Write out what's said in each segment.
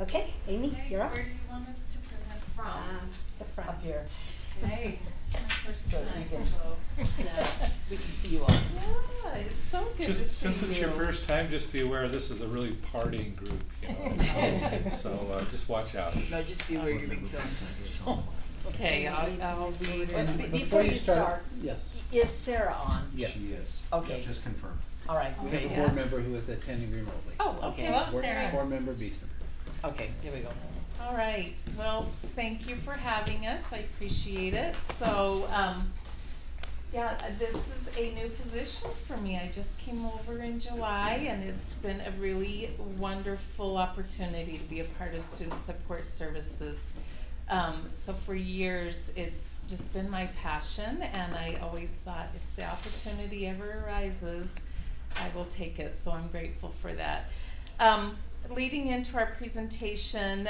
Okay, Amy, Okay, you're up. where do you want us to present from? The front. Up here. Okay, it's my first So time, you can- so. We can see you all. Yeah, it's so good to see you. Just since it's your first time, just be aware this is a really partying group, you know. So just watch out. No, just be aware you're being filmed. Okay, I'll be. Before you start, Yes, is Sarah on? yeah. She is. Okay. Just confirmed. All right, We great. have a board member who is attending remotely. Oh, okay. Hello, Board- Sarah. Board member Beeson. Okay, here we go. All right, well, thank you for having us, I appreciate it. So, yeah, this is a new position for me. I just came over in July and it's been a really wonderful opportunity to be a part of Student Support Services. So for years, it's just been my passion and I always thought if the opportunity ever arises, I will take it, so I'm grateful for that. Leading into our presentation,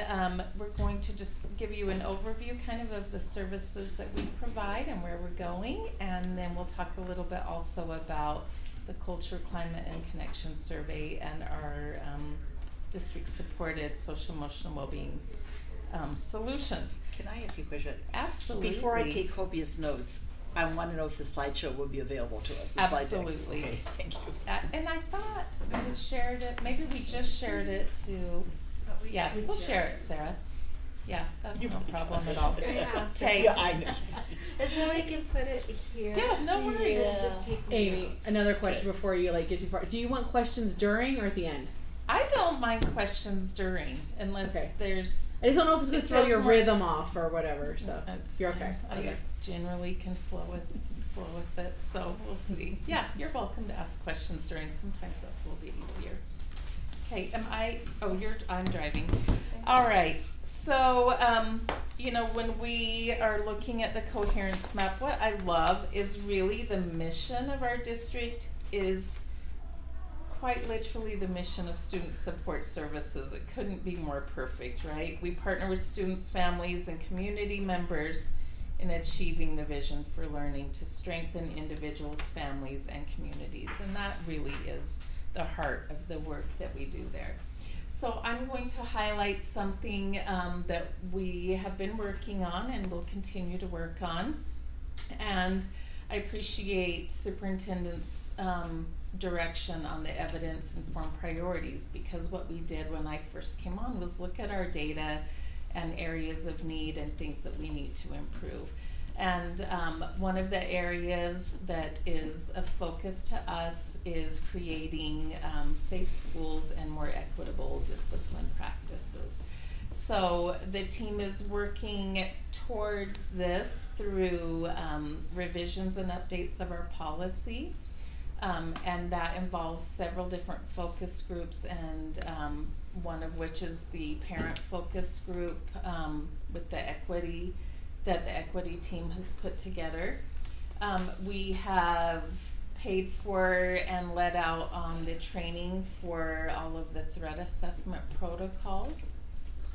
we're going to just give you an overview kind of the services that we provide and where we're going, and then we'll talk a little bit also about the Culture, Climate, and Connection Survey and our district-supported social emotional well-being solutions. Can I ask you a question? Absolutely. Before I take copious notes, I want to know if the slideshow will be available to us. The slide deck. Absolutely. Okay, thank you. And I thought we had shared it, maybe we just shared it to, yeah, we'll share it, Sarah. Yeah, that's no problem at all. Okay. Yeah, I know. And so we can put it here. Yeah, no worries. This just take me Amy, out. another question before you get too far. Do you want questions during or at the end? I don't mind questions during, unless Okay. there's. I just don't know if it's gonna It throw feels your more- rhythm off or whatever. So That's you're fine. okay. I Okay. generally can flow with it, so we'll see. Yeah, you're welcome to ask questions during. Sometimes that's a little bit easier. Okay, I'm driving. All right. So, you know, when we are looking at the coherence map, what I love is really the mission of our district is quite literally the mission of Student Support Services. It couldn't be more perfect, right? We partner with students, families, and community members in achieving the vision for learning to strengthen individuals, families, and communities. And that really is the heart of the work that we do there. So I'm going to highlight something that we have been working on and will continue to work on. And I appreciate Superintendent's direction on the evidence-informed priorities, because what we did when I first came on was look at our data and areas of need and things that we need to improve. And one of the areas that is a focus to us is creating safe schools and more equitable discipline practices. So the team is working towards this through revisions and updates of our policy. And that involves several different focus groups, and one of which is the parent focus group with the equity that the equity team has put together. We have paid for and let out on the training for all of the threat assessment protocols.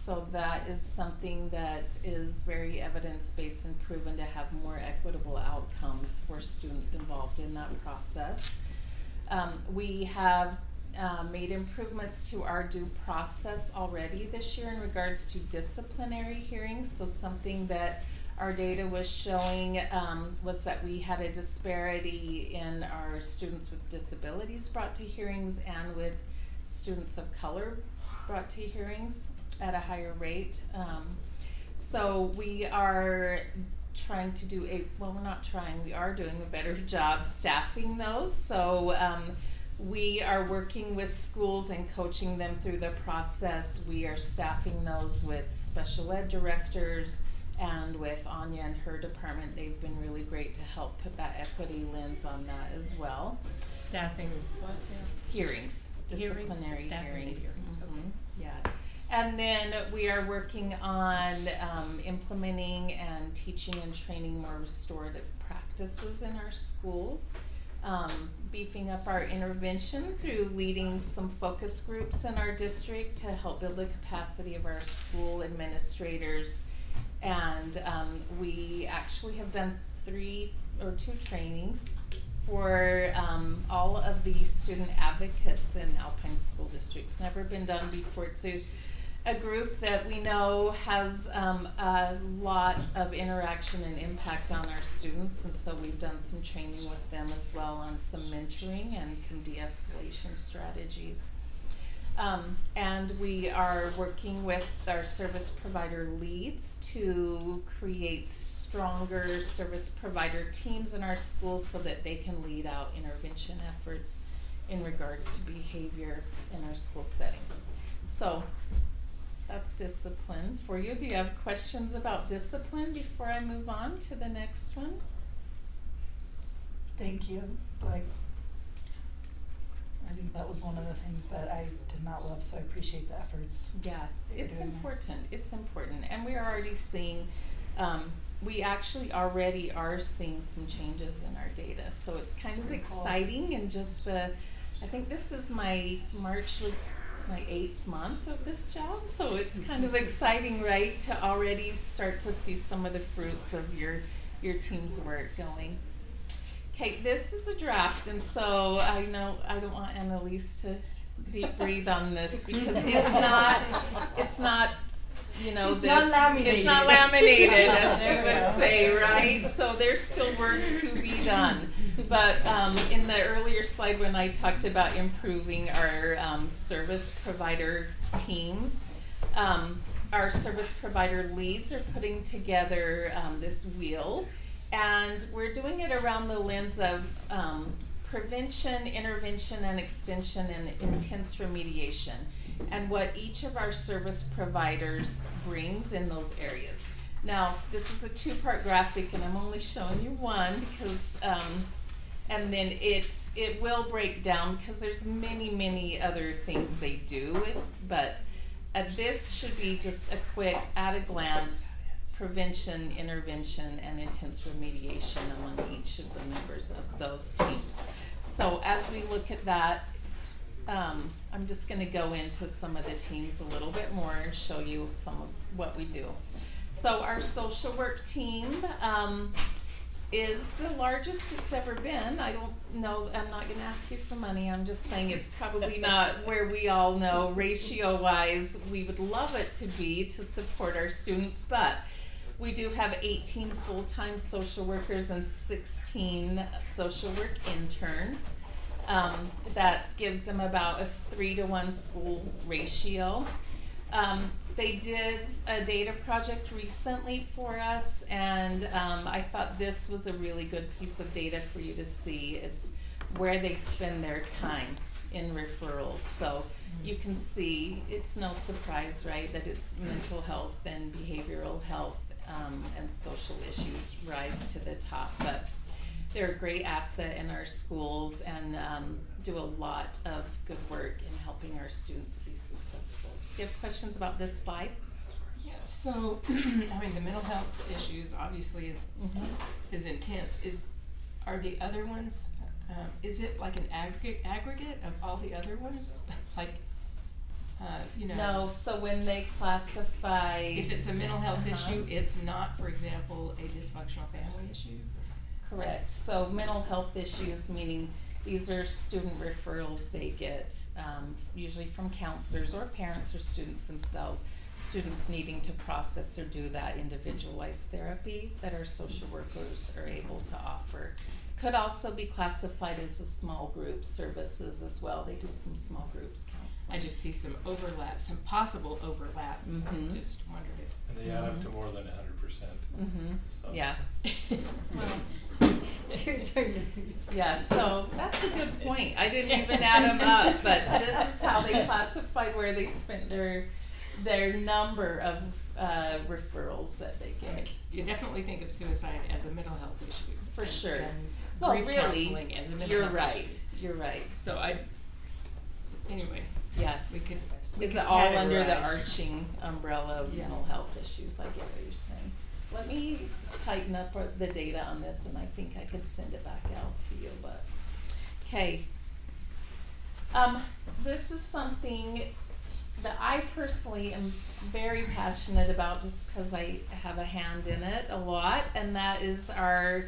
So that is something that is very evidence-based and proven to have more equitable outcomes for students involved in that process. We have made improvements to our due process already this year in regards to disciplinary hearings. So something that our data was showing was that we had a disparity in our students with disabilities brought to hearings and with students of color brought to hearings at a higher rate. So we are trying to do we are doing a better job staffing those. So we are working with schools and coaching them through the process. We are staffing those with special ed directors and with Anya and her department. They've been really great to help put that equity lens on that as well. Staffing what? Hearings, disciplinary Staffing hearings. okay. Yeah. And then we are working on implementing and teaching and training more restorative practices in our schools, beefing up our intervention through leading some focus groups in our district to help build the capacity of our school administrators. And we actually have done 2 trainings for all of the student advocates in Alpine school districts. Never been done before. It's a group that we know has a lot of interaction and impact on our students, and so we've done some training with them as well on some mentoring and some de-escalation strategies. And we are working with our service provider leads to create stronger service provider teams in our schools so that they can lead out intervention efforts in regards to behavior in our school setting. So that's discipline for you. Do you have questions about discipline before I move on to the next one? Thank you. I think that was one of the things that I did not love, so I appreciate the efforts. Yeah, it's doing that. important. It's important. And we are already seeing, we actually already are seeing some changes in our data. So it's kind of exciting, and just I think this is March was my 8th month of this job. So it's kind of exciting, right, to already start to see some of the fruits of your team's work going. Okay, this is a draft, and so I know I don't want Annalise to deep breathe on this because it's not, you know, It's not laminated. It's not laminated, as she There we would go. say, right? So there's still work to be done. But in the earlier slide when I talked about improving our service provider teams, our service provider leads are putting together this wheel. And we're doing it around the lens of prevention, intervention, and extension, and intense remediation, and what each of our service providers brings in those areas. Now, this is a 2-part graphic, and I'm only showing you one because, and then it will break down because there's many other things they do, but this should be just a quick, at a glance, prevention, intervention, and intense remediation among each of the members of those teams. So as we look at that, I'm just going to go into some of the teams a little bit more and show you some of what we do. So our social work team is the largest it's ever been. I don't know, I'm not going to ask you for money. I'm just saying it's probably not where we all know ratio-wise we would love it to be to support our students, but we do have 18 full-time social workers and 16 social work interns. That gives them about a 3-to-1 school ratio. They did a data project recently for us, and I thought this was a really good piece of data for you to see. It's where they spend their time in referrals. So you can see, it's no surprise, right, that it's mental health and behavioral health and social issues rise to the top. But they're a great asset in our schools and do a lot of good work in helping our students be successful. Do you have questions about this slide? Yeah, so, I mean, the mental health issues obviously is intense. Are the other ones, is it like an aggregate of all the other ones? Like, you know. No, so when they classify. If it's a mental health issue, it's not, for example, a dysfunctional family issue? Correct. So mental health issues, meaning these are student referrals they get, usually from counselors or parents or students themselves, students needing to process or do that individualized therapy that our social workers are able to offer. Could also be classified as a small group services as well. They do some small groups counseling. I just see some overlap, some possible overlap. I just wondered if. And they add up to more than 100%. So. Yeah. Well, here's our numbers. Yeah, so that's a good point. I didn't even add them up, but this is how they classified where they spent their number of referrals that they get. You definitely think of suicide as a mental health issue. For sure. And Well, grief really, counseling as a mental you're health right. issue. You're right. So anyway, Yeah. we could. Is it all under the categorize. arching umbrella of Yeah. mental health issues? I get what you're saying. Let me tighten up the data on this, and I think I could send it back out to you. But okay, this is something that I personally am very passionate about, just because I have a hand in it a lot, and that is our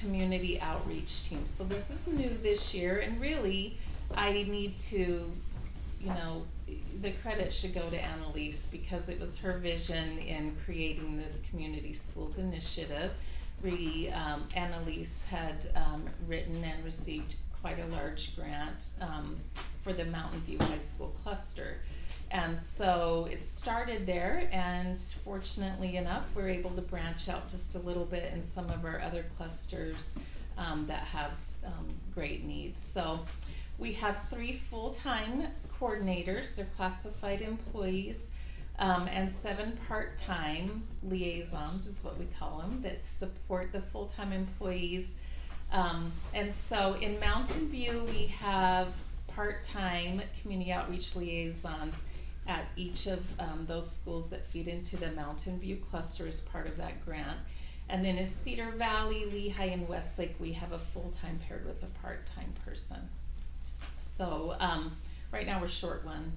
community outreach team. So this is new this year, and really, I need to, you know, the credit should go to Annalise because it was her vision in creating this community schools initiative. Annalise had written and received quite a large grant for the Mountain View High School cluster. And so it started there, and fortunately enough, we're able to branch out just a little bit in some of our other clusters that have great needs. So we have 3 full-time coordinators, they're classified employees, and 7 part-time liaisons is what we call them, that support the full-time employees. And so in Mountain View, we have part-time community outreach liaisons at each of those schools that feed into the Mountain View cluster as part of that grant. And then in Cedar Valley, Lehigh, and Westlake, we have a full-time paired with a part-time person. So right now we're short one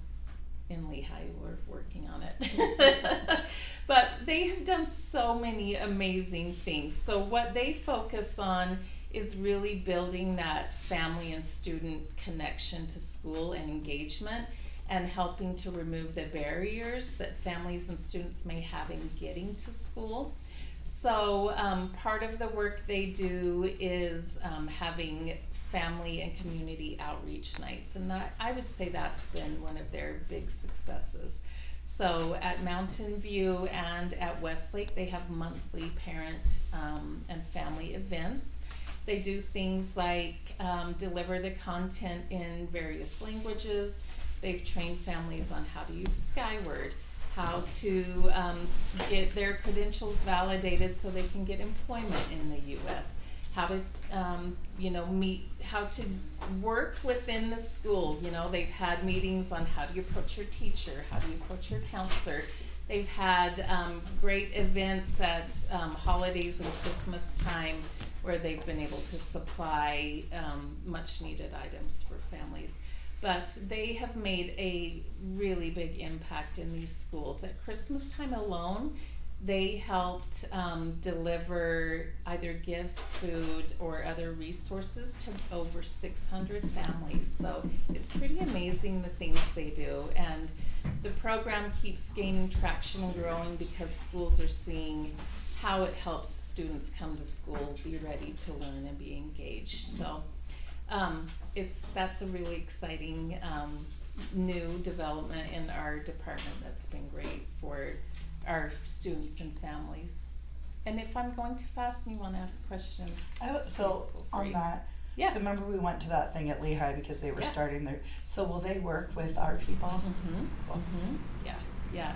in Lehigh, we're working on it. But they have done so many amazing things. So what they focus on is really building that family and student connection to school and engagement, and helping to remove the barriers that families and students may have in getting to school. So part of the work they do is having family and community outreach nights, and that, I would say that's been one of their big successes. So at Mountain View and at Westlake, they have monthly parent and family events. They do things like deliver the content in various languages. They've trained families on how to use Skyward, how to get their credentials validated so they can get employment in the U.S., how to how to work within the school. You know, they've had meetings on how do you approach your teacher, how do you approach your counselor. They've had great events at holidays and Christmas time where they've been able to supply much needed items for families. But they have made a really big impact in these schools. At Christmas time alone, they helped deliver either gifts, food, or other resources to over 600 families. So it's pretty amazing the things they do. And the program keeps gaining traction and growing because schools are seeing how it helps students come to school, be ready to learn, and be engaged. So that's a really exciting new development in our department that's been great for our students and families. And if I'm going too fast and you want to ask questions, So please feel on free. that, Yeah. so remember we went to that thing at Lehigh because they were Yeah. starting their, so will they work with our people? Yeah.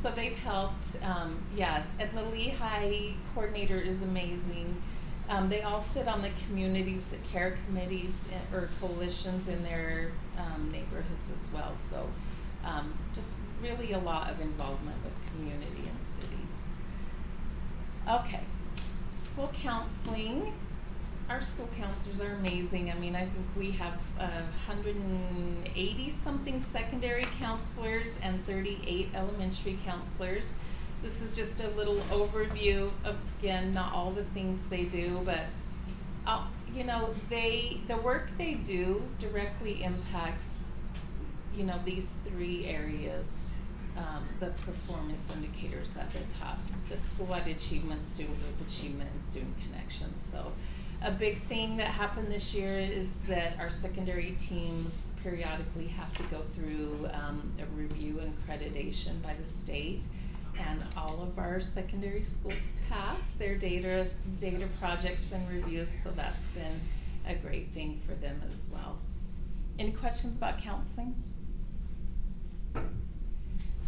So they've helped, and the Lehigh coordinator is amazing. They all sit on the communities, the care committees or coalitions in their neighborhoods as well. So just really a lot of involvement with community and city. Okay, school counseling. Our school counselors are amazing. I mean, I think we have 180 something secondary counselors and 38 elementary counselors. This is just a little overview of, again, not all the things they do, but the work they do directly impacts, these 3 areas, the performance indicators at the top, the school-wide achievement, student group achievement, and student connections. So a big thing that happened this year is that our secondary teams periodically have to go through a review and accreditation by the state. And all of our secondary schools pass their data projects and reviews, so that's been a great thing for them as well. Any questions about counseling?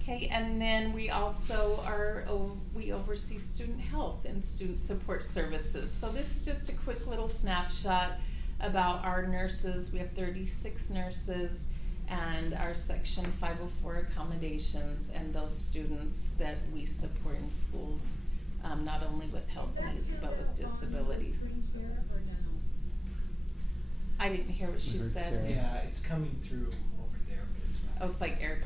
Okay, and then we also we oversee student health and student support services. So this is just a quick little snapshot about our nurses. We have 36 nurses. And our Section 504 accommodations and those students that we support in schools, not only with health needs but with disabilities. Is that handout on the screen share or no? I didn't hear what she said. Yeah, it's coming through over there, but it's not. Oh, it's like air.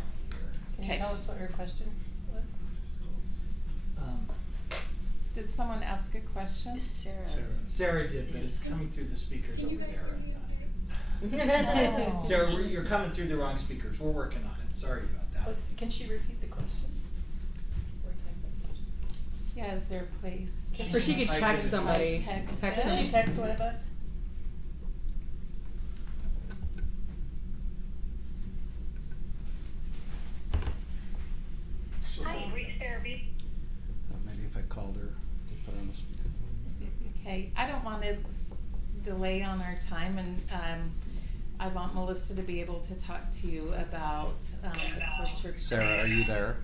Can you Okay. tell us what her question was? Did someone ask a question? Sarah. Sarah did, but it's coming through the speakers Can you over guys there. hear me okay? Oh. Sarah, you're coming through the wrong speakers. We're working on it. Sorry about that. Can she repeat the question? Yeah, is there a place? Or she could I text get it. somebody. Text Text it. Can she them. text one of us? Maybe if I called her, put her on the speaker. Okay, I don't want to delay on our time, and I want Melissa to be able to talk to you about the culture. Sarah, are you there?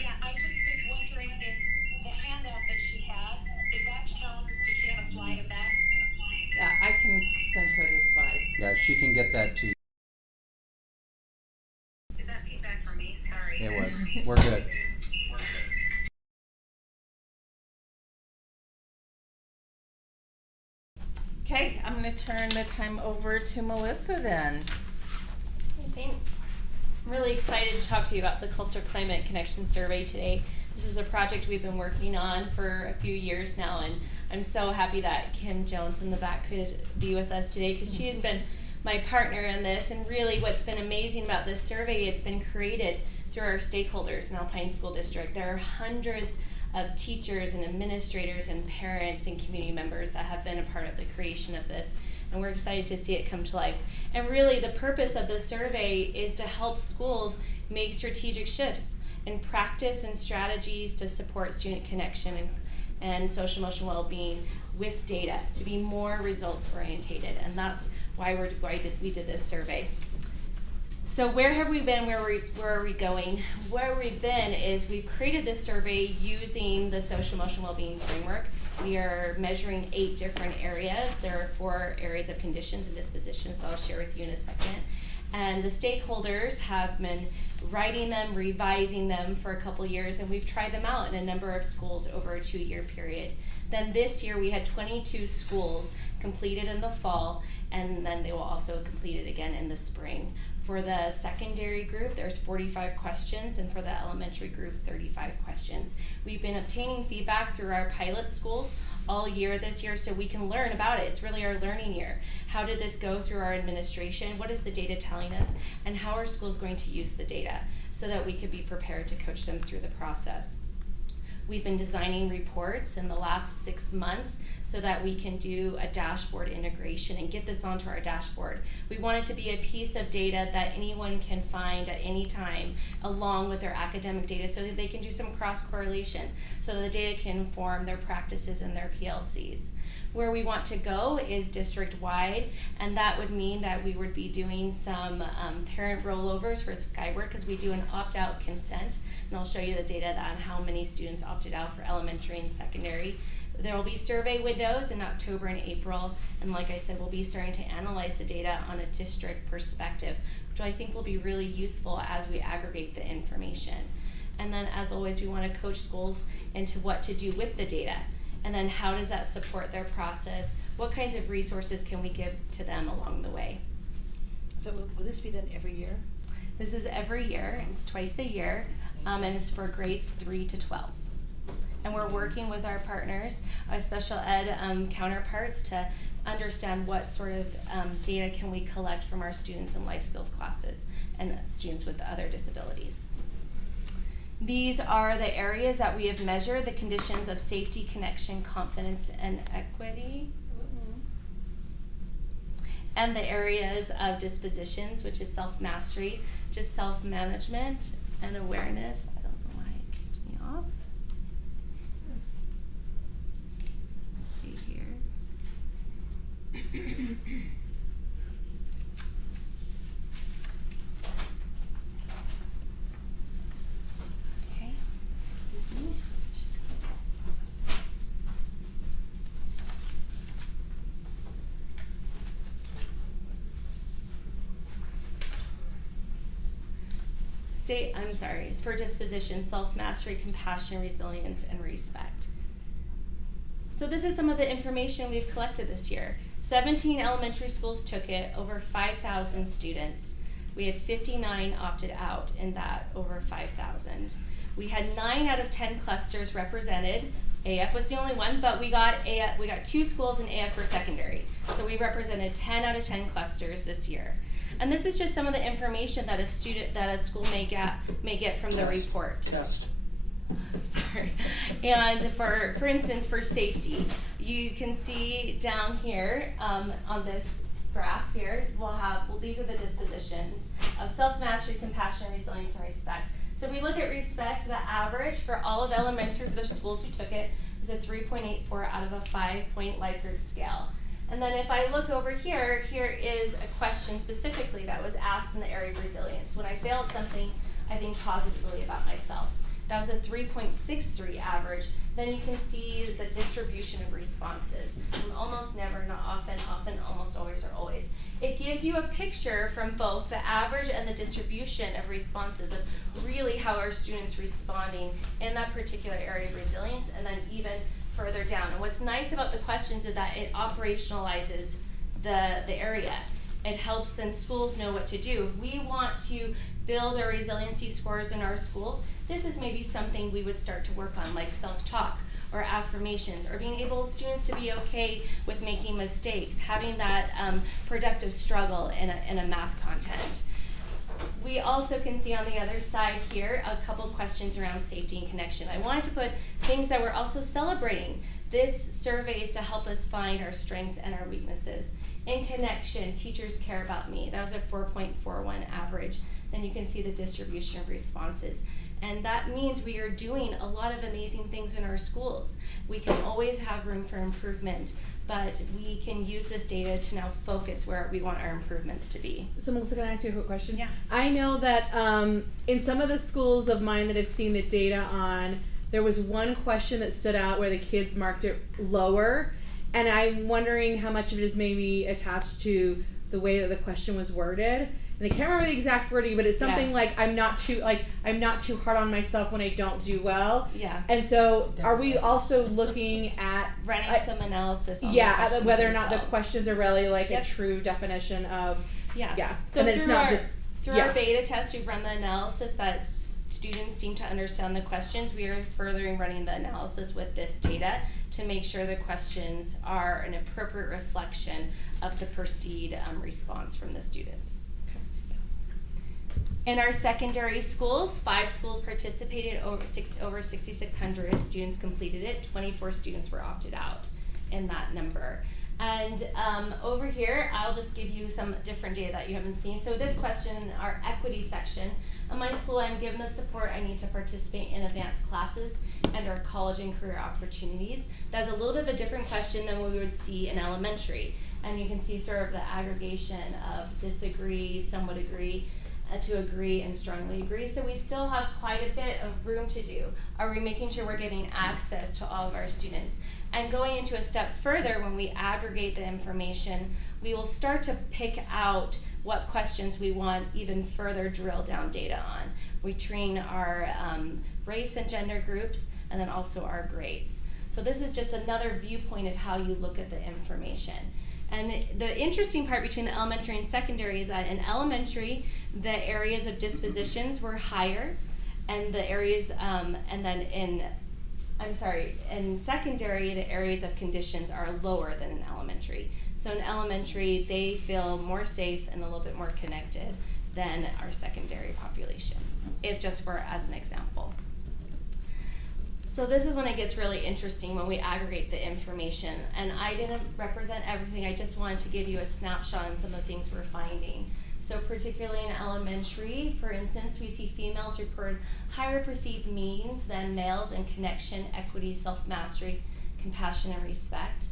Yeah, I just was wondering if the handout that she had, is that shown, does she have a slide of that? Yeah, I can send her the slides. Yeah, she can get that to you. Is that feedback for me? Sorry. It was. We're good. Okay, I'm going to turn the time over to Melissa then. Thanks. I'm really excited to talk to you about the Culture Climate Connection Survey today. This is a project we've been working on for a few years now, and I'm so happy that Kim Jones in the back could be with us today because she has been my partner in this. And really what's been amazing about this survey, it's been created through our stakeholders in Alpine School District. There are hundreds of teachers and administrators and parents and community members that have been a part of the creation of this, and we're excited to see it come to life. And really the purpose of the survey is to help schools make strategic shifts in practice and strategies to support student connection and social emotional well-being with data, to be more results orientated, and that's why we did this survey. So where have we been, where are we going? Where we've been is we've created this survey using the social emotional well-being framework. We are measuring 8 different areas. There are 4 areas of conditions and dispositions I'll share with you in a second. And the stakeholders have been writing them, revising them for a couple years, and we've tried them out in a number of schools over a 2-year period. Then this year we had 22 schools completed in the fall, and then they will also complete it again in the spring. For the secondary group, there's 45 questions, and for the elementary group, 35 questions. We've been obtaining feedback through our pilot schools all year this year so we can learn about it. It's really our learning year. How did this go through our administration? What is the data telling us? And how are schools going to use the data so that we could be prepared to coach them through the process? We've been designing reports in the last 6 months so that we can do a dashboard integration and get this onto our dashboard. We want it to be a piece of data that anyone can find at any time along with their academic data so that they can do some cross-correlation so that the data can inform their practices and their PLCs. Where we want to go is district-wide, and that would mean that we would be doing some parent rollovers for Skyward because we do an opt-out consent, and I'll show you the data on how many students opted out for elementary and secondary. There will be survey windows in October and April, and like I said, we'll be starting to analyze the data on a district perspective, which I think will be really useful as we aggregate the information. And then as always, we want to coach schools into what to do with the data. And then how does that support their process? What kinds of resources can we give to them along the way? So will this be done every year? This is every year. It's twice a year, and it's for grades 3 to 12. And we're working with our partners, our special ed counterparts, to understand what sort of data can we collect from our students in life skills classes and students with other disabilities. These are the areas that we have measured, the conditions of safety, connection, confidence, and equity. And the areas of dispositions, which is self-mastery, just self-management and awareness. I don't know why it kicked me off. Let's see here. Okay, excuse me. I'm sorry, it's for disposition, self-mastery, compassion, resilience, and respect. So this is some of the information we've collected this year. 17 elementary schools took it, over 5,000 students. We had 59 opted out in that, over 5,000. We had 9 out of 10 clusters represented, AF was the only one, but we got 2 schools in AF for secondary. So we represented 10 out of 10 clusters this year. And this is just some of the information that a school may get from the report. Test. Sorry. And for instance, for safety, you can see down here on this graph here, these are the dispositions of self-mastery, compassion, resilience, and respect. So if we look at respect, the average for all of elementary, for the schools who took it, was a 3.84 out of a 5-point Likert scale. And then if I look over here, here is a question specifically that was asked in the area of resilience. When I failed something, I think positively about myself. That was a 3.63 average. Then you can see the distribution of responses. Almost never, not often, often, almost always, or always. It gives you a picture from both the average and the distribution of responses of really how our students responding in that particular area of resilience, and then even further down. And what's nice about the questions is that it operationalizes the area. It helps then schools know what to do. We want to build our resiliency scores in our schools. This is maybe something we would start to work on, like self-talk or affirmations, or being able students to be okay with making mistakes, having that productive struggle in a math content. We also can see on the other side here a couple questions around safety and connection. I wanted to put things that we're also celebrating. This survey is to help us find our strengths and our weaknesses. In connection, teachers care about me. That was a 4.41 average. Then you can see the distribution of responses. And that means we are doing a lot of amazing things in our schools. We can always have room for improvement, but we can use this data to now focus where we want our improvements to be. So Melissa, can I ask you a quick question? Yeah. I know that in some of the schools of mine that I've seen the data on, there was one question that stood out where the kids marked it lower, and I'm wondering how much of it is maybe attached to the way that the question was worded. And I can't remember the exact wording, but it's something like I'm not too hard on myself when I don't do well. Yeah. And so, are we also looking at running some analysis on at whether or not themselves. the questions are really like Yep. a true definition of So and then through it's not our just our beta test, we've run the analysis that students seem to understand the questions. We are furthering running the analysis with this data to make sure the questions are an appropriate reflection of the perceived response from the students. In our secondary schools, 5 schools participated, over 6,600 students completed it, 24 students were opted out in that number. And over here, I'll just give you some different data that you haven't seen. So this question in our equity section, in my school I'm given the support I need to participate in advanced classes and our college and career opportunities. That's a little bit of a different question than we would see in elementary. And you can see sort of the aggregation of disagree, somewhat agree, to agree and strongly agree. So we still have quite a bit of room to do. Are we making sure we're giving access to all of our students? And going into a step further, when we aggregate the information, we will start to pick out what questions we want even further drill down data on. We train our race and gender groups and then also our grades. So this is just another viewpoint of how you look at the information. And the interesting part between the elementary and secondary is that in elementary, the areas of dispositions were higher, and the areas, and then in secondary, the areas of conditions are lower than in elementary. So in elementary, they feel more safe and a little bit more connected than our secondary populations, if just for as an example. So this is when it gets really interesting when we aggregate the information. And I didn't represent everything, I just wanted to give you a snapshot on some of the things we're finding. So particularly in elementary, for instance, we see females report higher perceived means than males in connection, equity, self-mastery, compassion, and respect.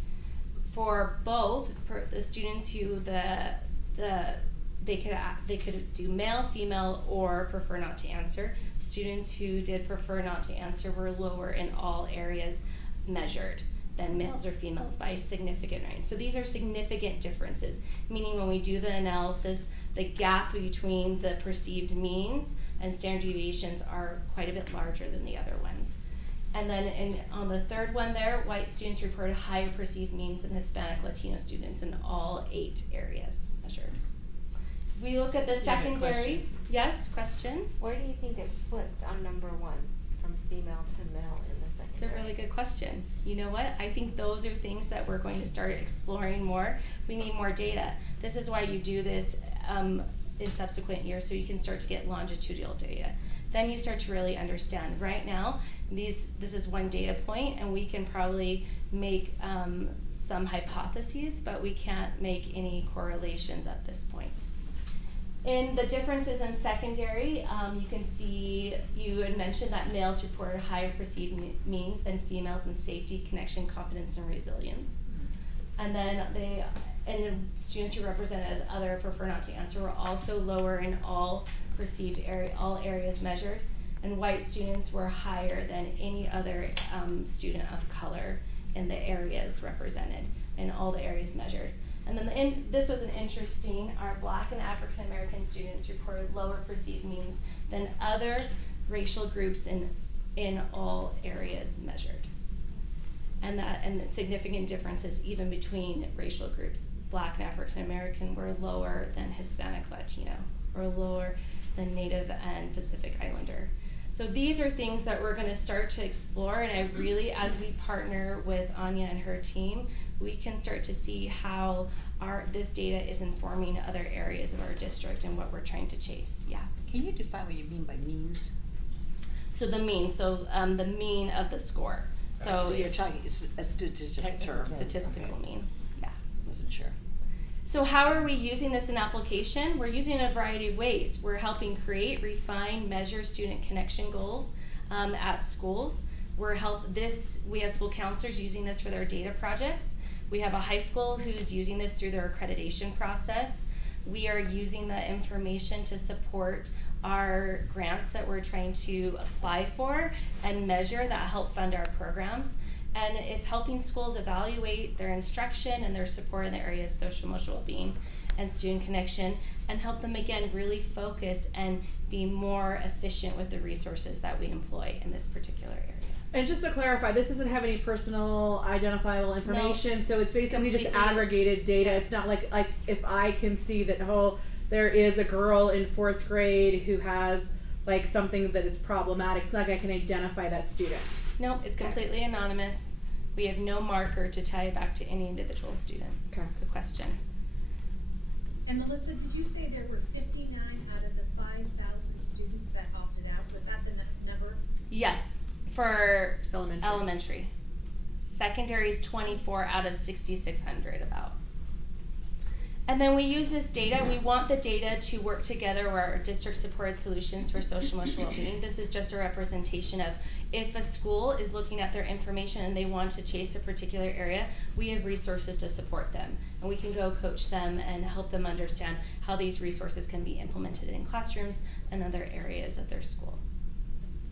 For both, for the students who they could do male, female, or prefer not to answer. Students who did prefer not to answer were lower in all areas measured than males or females by a significant range. So these are significant differences, meaning when we do the analysis, the gap between the perceived means and standard deviations are quite a bit larger than the other ones. And then on the third one there, white students reported higher perceived means than Hispanic Latino students in all 8 areas measured. If we look at the secondary, yes, question? Where do you think it flipped on number 1 from female to male in the It's a secondary? really good question. You know what? I think those are things that we're going to start exploring more. We need more data. This is why you do this in subsequent years, so you can start to get longitudinal data. Then you start to really understand. Right now, this is one data point, and we can probably make some hypotheses, but we can't make any correlations at this point. In the differences in secondary, you can see, you had mentioned that males reported higher perceived means than females in safety, connection, confidence, and resilience. And then the students who represented as other prefer not to answer were also lower in all perceived all areas measured. And white students were higher than any other student of color in the areas represented, in all the areas measured. And then this was an interesting, our Black and African American students reported lower perceived means than other racial groups in all areas measured. And significant differences even between racial groups. Black and African American were lower than Hispanic Latino, or lower than Native and Pacific Islander. So these are things that we're going to start to explore, and I really, as we partner with Anya and her team, we can start to see how this data is informing other areas of our district and what we're trying to chase. Yeah. Can you define what you mean by means? So the mean, the mean of the score. So you're talking a statistical term. Statistical Okay. mean, yeah. Wasn't sure. So how are we using this in application? We're using it in a variety of ways. We're helping create, refine, measure student connection goals at schools. We have school counselors using this for their data projects. We have a high school who's using this through their accreditation process. We are using the information to support our grants that we're trying to apply for and measure that help fund our programs. And it's helping schools evaluate their instruction and their support in the area of social emotional well-being and student connection, and help them again really focus and be more efficient with the resources that we employ in this particular area. And just to clarify, this doesn't have any personal identifiable information, so it's basically just aggregated data. It's not like if I can see that, there is a girl in 4th grade who has like something that is problematic, it's not like I can identify that student. No, it's completely anonymous. We have no marker to tie it back to any individual student. Okay. Good question. And Melissa, did you say there were 59 out of the 5,000 students that opted out? Was that the number? Yes, for Elementary. elementary. Secondary is 24 out of 6,600 about. And then we use this data. We want the data to work together with our district supported solutions for social emotional well-being. This is just a representation of if a school is looking at their information and they want to chase a particular area, we have resources to support them. And we can go coach them and help them understand how these resources can be implemented in classrooms and other areas of their school.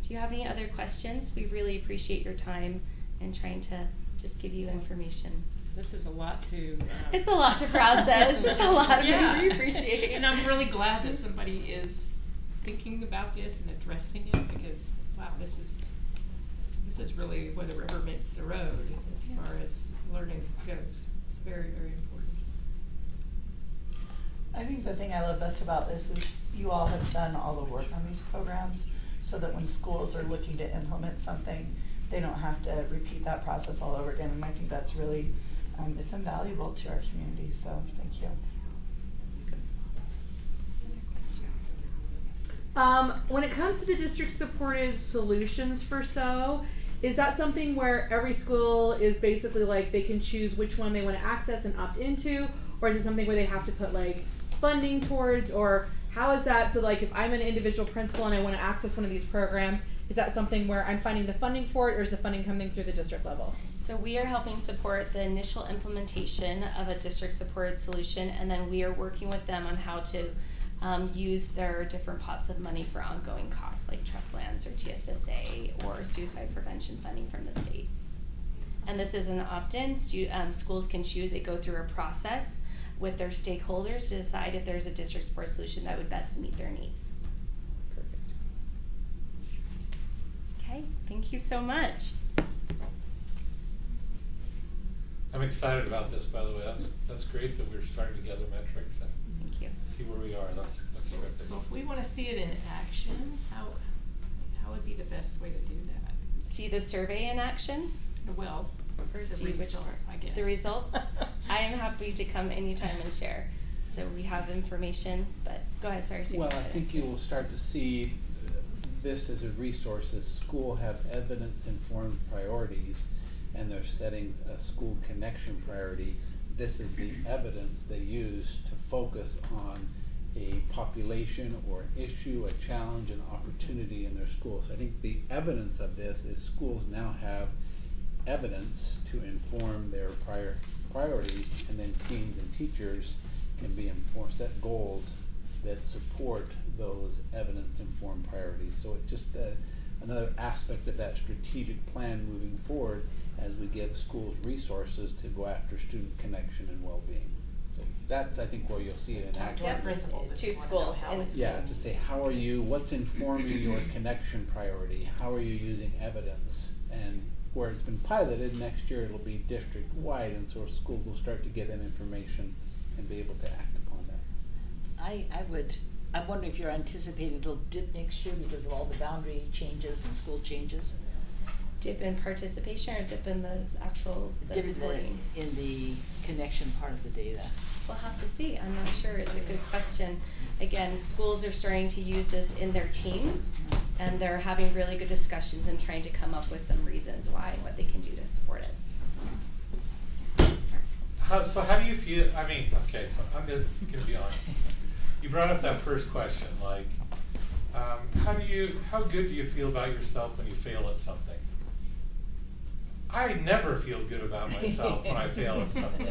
Do you have any other questions? We really appreciate your time and trying to just give you information. This is a lot to... It's a lot to process. It's a lot. Yeah. We appreciate it. And I'm really glad that somebody is thinking about this and addressing it, because, wow, this is really where the rubber meets the road as far as learning goes. It's very, very important. I think the thing I love best about this is you all have done all the work on these programs so that when schools are looking to implement something, they don't have to repeat that process all over again. And I think that's really, it's invaluable to our community, so thank you. When it comes to the district supported solutions for is that something where every school is basically like they can choose which one they want to access and opt into, or is it something where they have to put like funding towards, or how is that? So like if I'm an individual principal and I want to access one of these programs, is that something where I'm finding the funding for it, or is the funding coming through the district level? So we are helping support the initial implementation of a district supported solution, and then we are working with them on how to use their different pots of money for ongoing costs like trust lands or TSSA or suicide prevention funding from the state. And this is an opt-in. Schools can choose. They go through a process with their stakeholders to decide if there's a district support solution that would best meet their needs. Perfect. Okay, thank you so much. I'm excited about this, by the way. That's great that we're starting to gather metrics and Thank you. see where we are. That's terrific. So if we want to see it in action, how would be the best way to do that? see the survey in action? Well, Or the see which results, part? I guess. The results? I am happy to come anytime and share. So we have information, but go ahead, sorry. Well, I think you will start to see this as a resource. As school have evidence-informed priorities and they're setting a school connection priority, this is the evidence they use to focus on a population or an issue, a challenge, an opportunity in their schools. I think the evidence of this is schools now have evidence to inform their priorities, and then teams and teachers can be informed, set goals that support those evidence-informed priorities. So it's just another aspect of that strategic plan moving forward as we give schools resources to go after student connection and well-being. So that's, I think, where you'll see it in action. Yep. Principals, if To you wanna know schools, how in it's schools. Yeah, to say, how are you, what's informing your connection priority? How are you using evidence? And where it's been piloted, next year it'll be district-wide, and so schools will start to get that information and be able to act upon that. I'm wondering if you're anticipating it'll dip next year because of all the boundary changes and school changes? Dip in participation or dip in those actual Dip reporting? in the connection part of the data. We'll have to see. I'm not sure. It's a good question. Again, schools are starting to use this in their teams, and they're having really good discussions and trying to come up with some reasons why and what they can do to support it. So how do you feel, I mean, okay, so I'm just gonna be honest. You brought up that first question, like, how good do you feel about yourself when you fail at something? I never feel good about myself when I fail at something.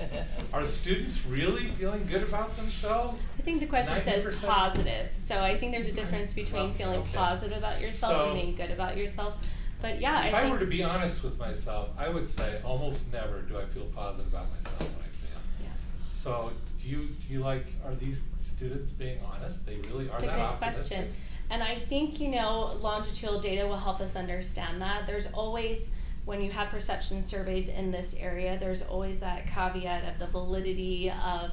Are students really feeling good about themselves? I think the question says 90%? positive. So I think there's a difference between feeling okay. positive about yourself So, and being good about yourself. But yeah, if I I think were to be honest with myself, I would say almost never do I feel positive about myself when I fail. yeah. So do you like, are these students being honest? They really are It's a that good optimistic? question. And I think, longitudinal data will help us understand that. There's always, when you have perception surveys in this area, there's always that caveat of the validity of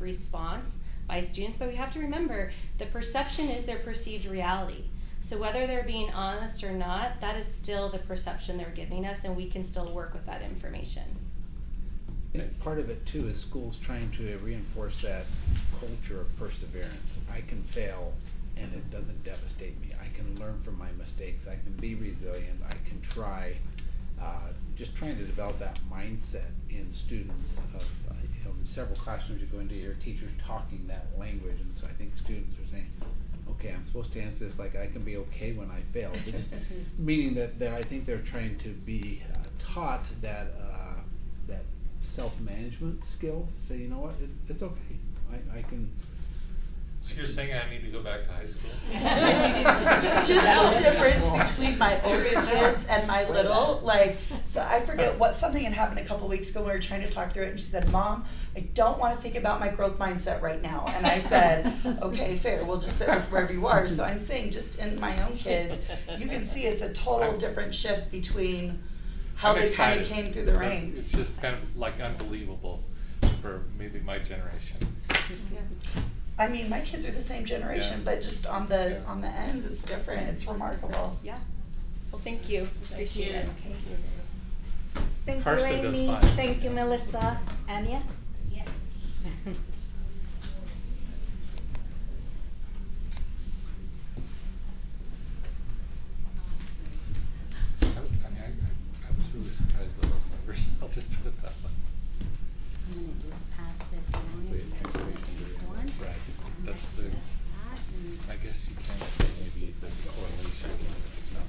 response by students. But we have to remember, the perception is their perceived reality. So whether they're being honest or not, that is still the perception they're giving us, and we can still work with that information. And part of it too is schools trying to reinforce that culture of perseverance. I can fail and it doesn't devastate me. I can learn from my mistakes. I can be resilient. I can try. Just trying to develop that mindset in students of, in several classrooms you go into, your teachers talking that language, and so I think students are saying, okay, I'm supposed to answer this like I can be okay when I fail. Just meaning that I think they're trying to be taught that that self-management skill. Say, you know what, it's okay. I can. So you're saying I need to go back to high school? Just the difference between my older kids and my little, so I forget something had happened a couple weeks ago when we were trying to talk through it, and she said, Mom, I don't want to think about my growth mindset right now. And I said, okay, fair, we'll just sit with wherever you are. So I'm saying, just in my own kids, you can see it's a total different shift between how I'm they kind of excited. came through the ranks. It's just kind of like unbelievable for maybe my generation. I mean, my kids are the same generation, Yeah. but just on the ends, it's different. It's remarkable. Yeah. Well, thank you. Appreciate it. Thank you, Karsten does Amy. fine. Thank you, Melissa. Anya? Yes. I was really surprised by those numbers. I'll just put it that way. I'm gonna just pass this down if you guys wanna take one. Right. That's the, Just that and I guess you can say maybe the correlation. No.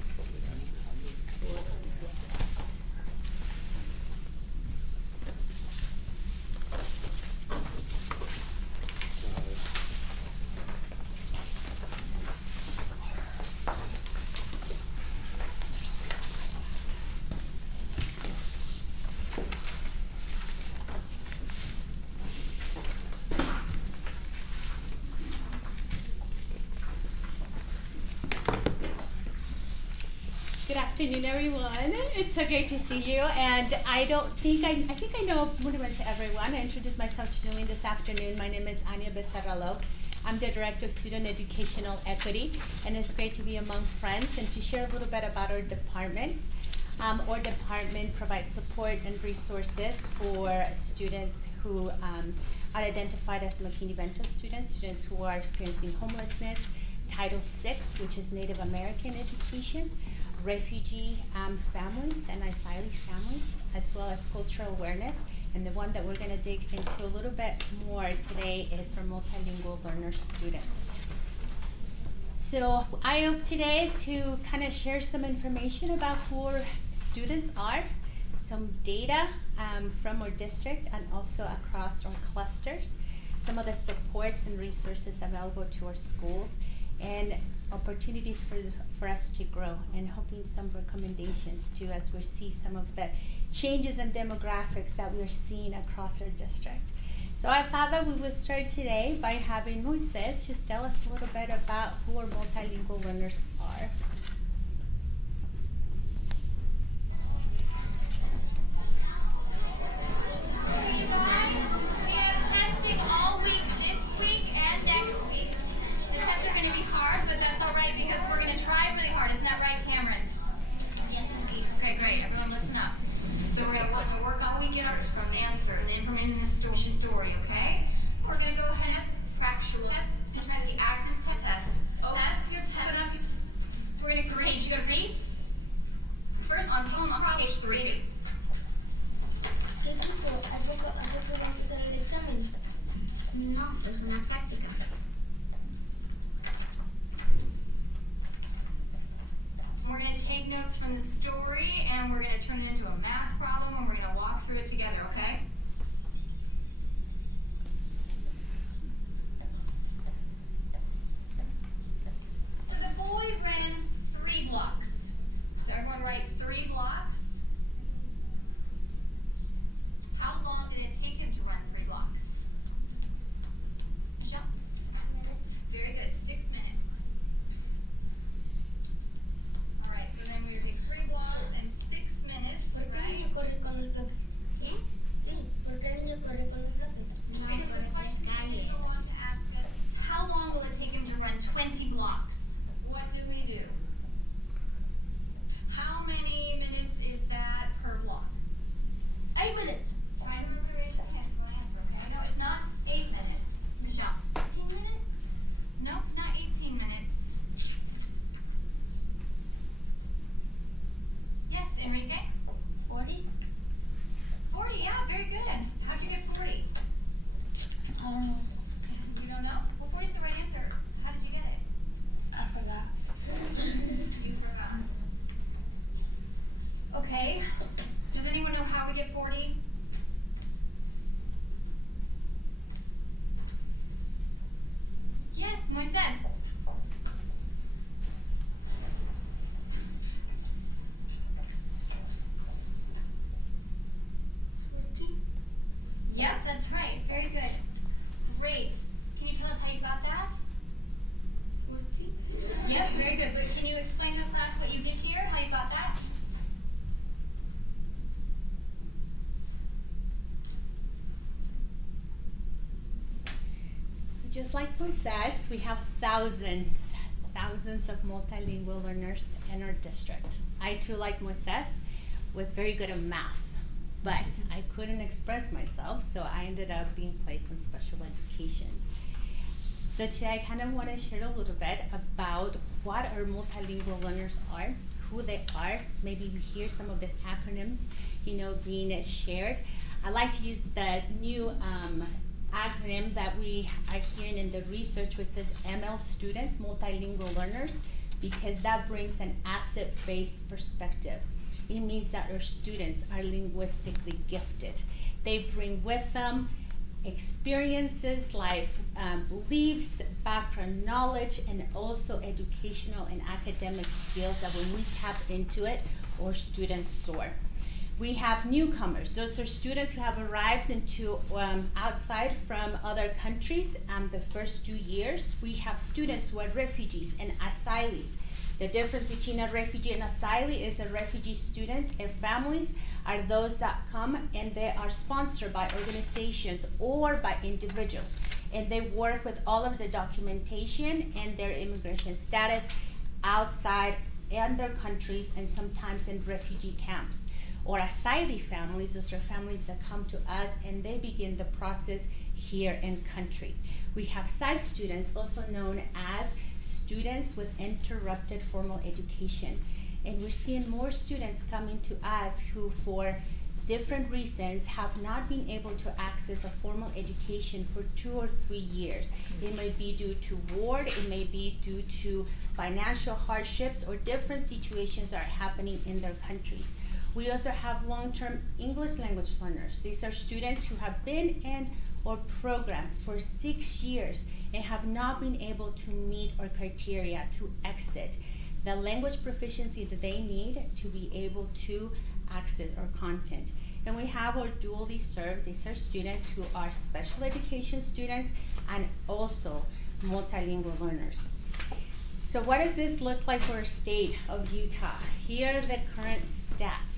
Good afternoon, everyone. It's so great to see you. And I think I know pretty much everyone. I introduced myself to you this afternoon. My name is Anya Becerralo. I'm the Director of Student Educational Equity, and it's great to be among friends and to share a little bit about our department. Our department provides support and resources for students who are identified as McKinney-Vento students, students who are experiencing homelessness, Title VI, which is Native American education, refugee families and asylee families, as well as cultural awareness. And the one that we're going to dig into a little bit more today is for multilingual learner students. So I hope today to kind of share some information about who our students are, some data from our district and also across our clusters, some of the supports and resources available to our schools, and opportunities for us to grow, and hoping some recommendations too as we see some of the changes in demographics that we're seeing across our district. So I thought that we would start today by having Moises just tell us a little bit about who our multilingual learners are. We have testing all week this week and next week. The tests are going to be hard, but that's all right because we're going to try really hard. Isn't that right, Cameron? Yes, Ms. Peters. Okay, great. Everyone listen up. So we're going to work on we get ours from the answer, the information in the story, okay? We're going to go ahead and test, practical test, and try this actus test. Test your test. Put up. So we're going to page. You go to read. First on page 3. ¿Qué dijo? ¿A poco va a empezar el examen? No, es una práctica. We're going to take notes from the story and we're going to turn it into a math problem and we're going to walk through it together, okay? So the boy ran 3 blocks. So everyone write 3 blocks. How long did it take him to run 3 blocks? Michelle? 6 minutes. Very good, 6 minutes. All right, so then we would take 3 blocks and 6 minutes, ¿Por qué el right? niño corre con los bloques? ¿Qué? Sí, ¿por qué el niño corre con los bloques? No, Okay, so the corre 3 question we're going to calles. go on to ask us, how long will it take him to run 20 blocks? What do we do? How many minutes is that per block? 8 minutes. Try to remember to raise your hand if you want to answer, okay? No, it's not 8 minutes. Michelle? 18 minutes? Nope, not 18 minutes. Yes, Enrique? 40? 40, yeah, very good. How'd you get 40? I don't know. You don't know? Well, 40 is the right answer. How did you get it? I forgot. You forgot. Okay. Does anyone know how we get 40? Yes, Moises. Yep, that's right. Very good. Great. Can you tell us how you got that? 40? Yep, very good. But can you explain to the class what you did here, how you got that? So just like Moises, we have thousands of multilingual learners in our district. I too, like Moises, was very good at math, but I couldn't express myself, so I ended up being placed in special education. So today I kind of want to share a little bit about what our multilingual learners are, who they are. Maybe we hear some of these acronyms, being shared. I like to use the new acronym that we are hearing in the research, which says ML students, multilingual learners, because that brings an asset-based perspective. It means that our students are linguistically gifted. They bring with them experiences, life beliefs, background knowledge, and also educational and academic skills that when we tap into it, our students soar. We have newcomers. Those are students who have arrived into outside from other countries the first 2 years. We have students who are refugees and asylees. The difference between a refugee and asylee is a refugee student and families are those that come and they are sponsored by organizations or by individuals. And they work with all of the documentation and their immigration status outside and their countries, and sometimes in refugee camps. Or asylum families, those are families that come to us and they begin the process here in country. We have SIVE students, also known as students with interrupted formal education. And we're seeing more students coming to us who, for different reasons, have not been able to access a formal education for 2 or 3 years. It may be due to war, it may be due to financial hardships, or different situations are happening in their countries. We also have long-term English language learners. These are students who have been in or programmed for 6 years and have not been able to meet our criteria to exit the language proficiency that they need to be able to access our content. And we have our dually served. These are students who are special education students and also multilingual learners. So what does this look like for our state of Utah? Here are the current stats.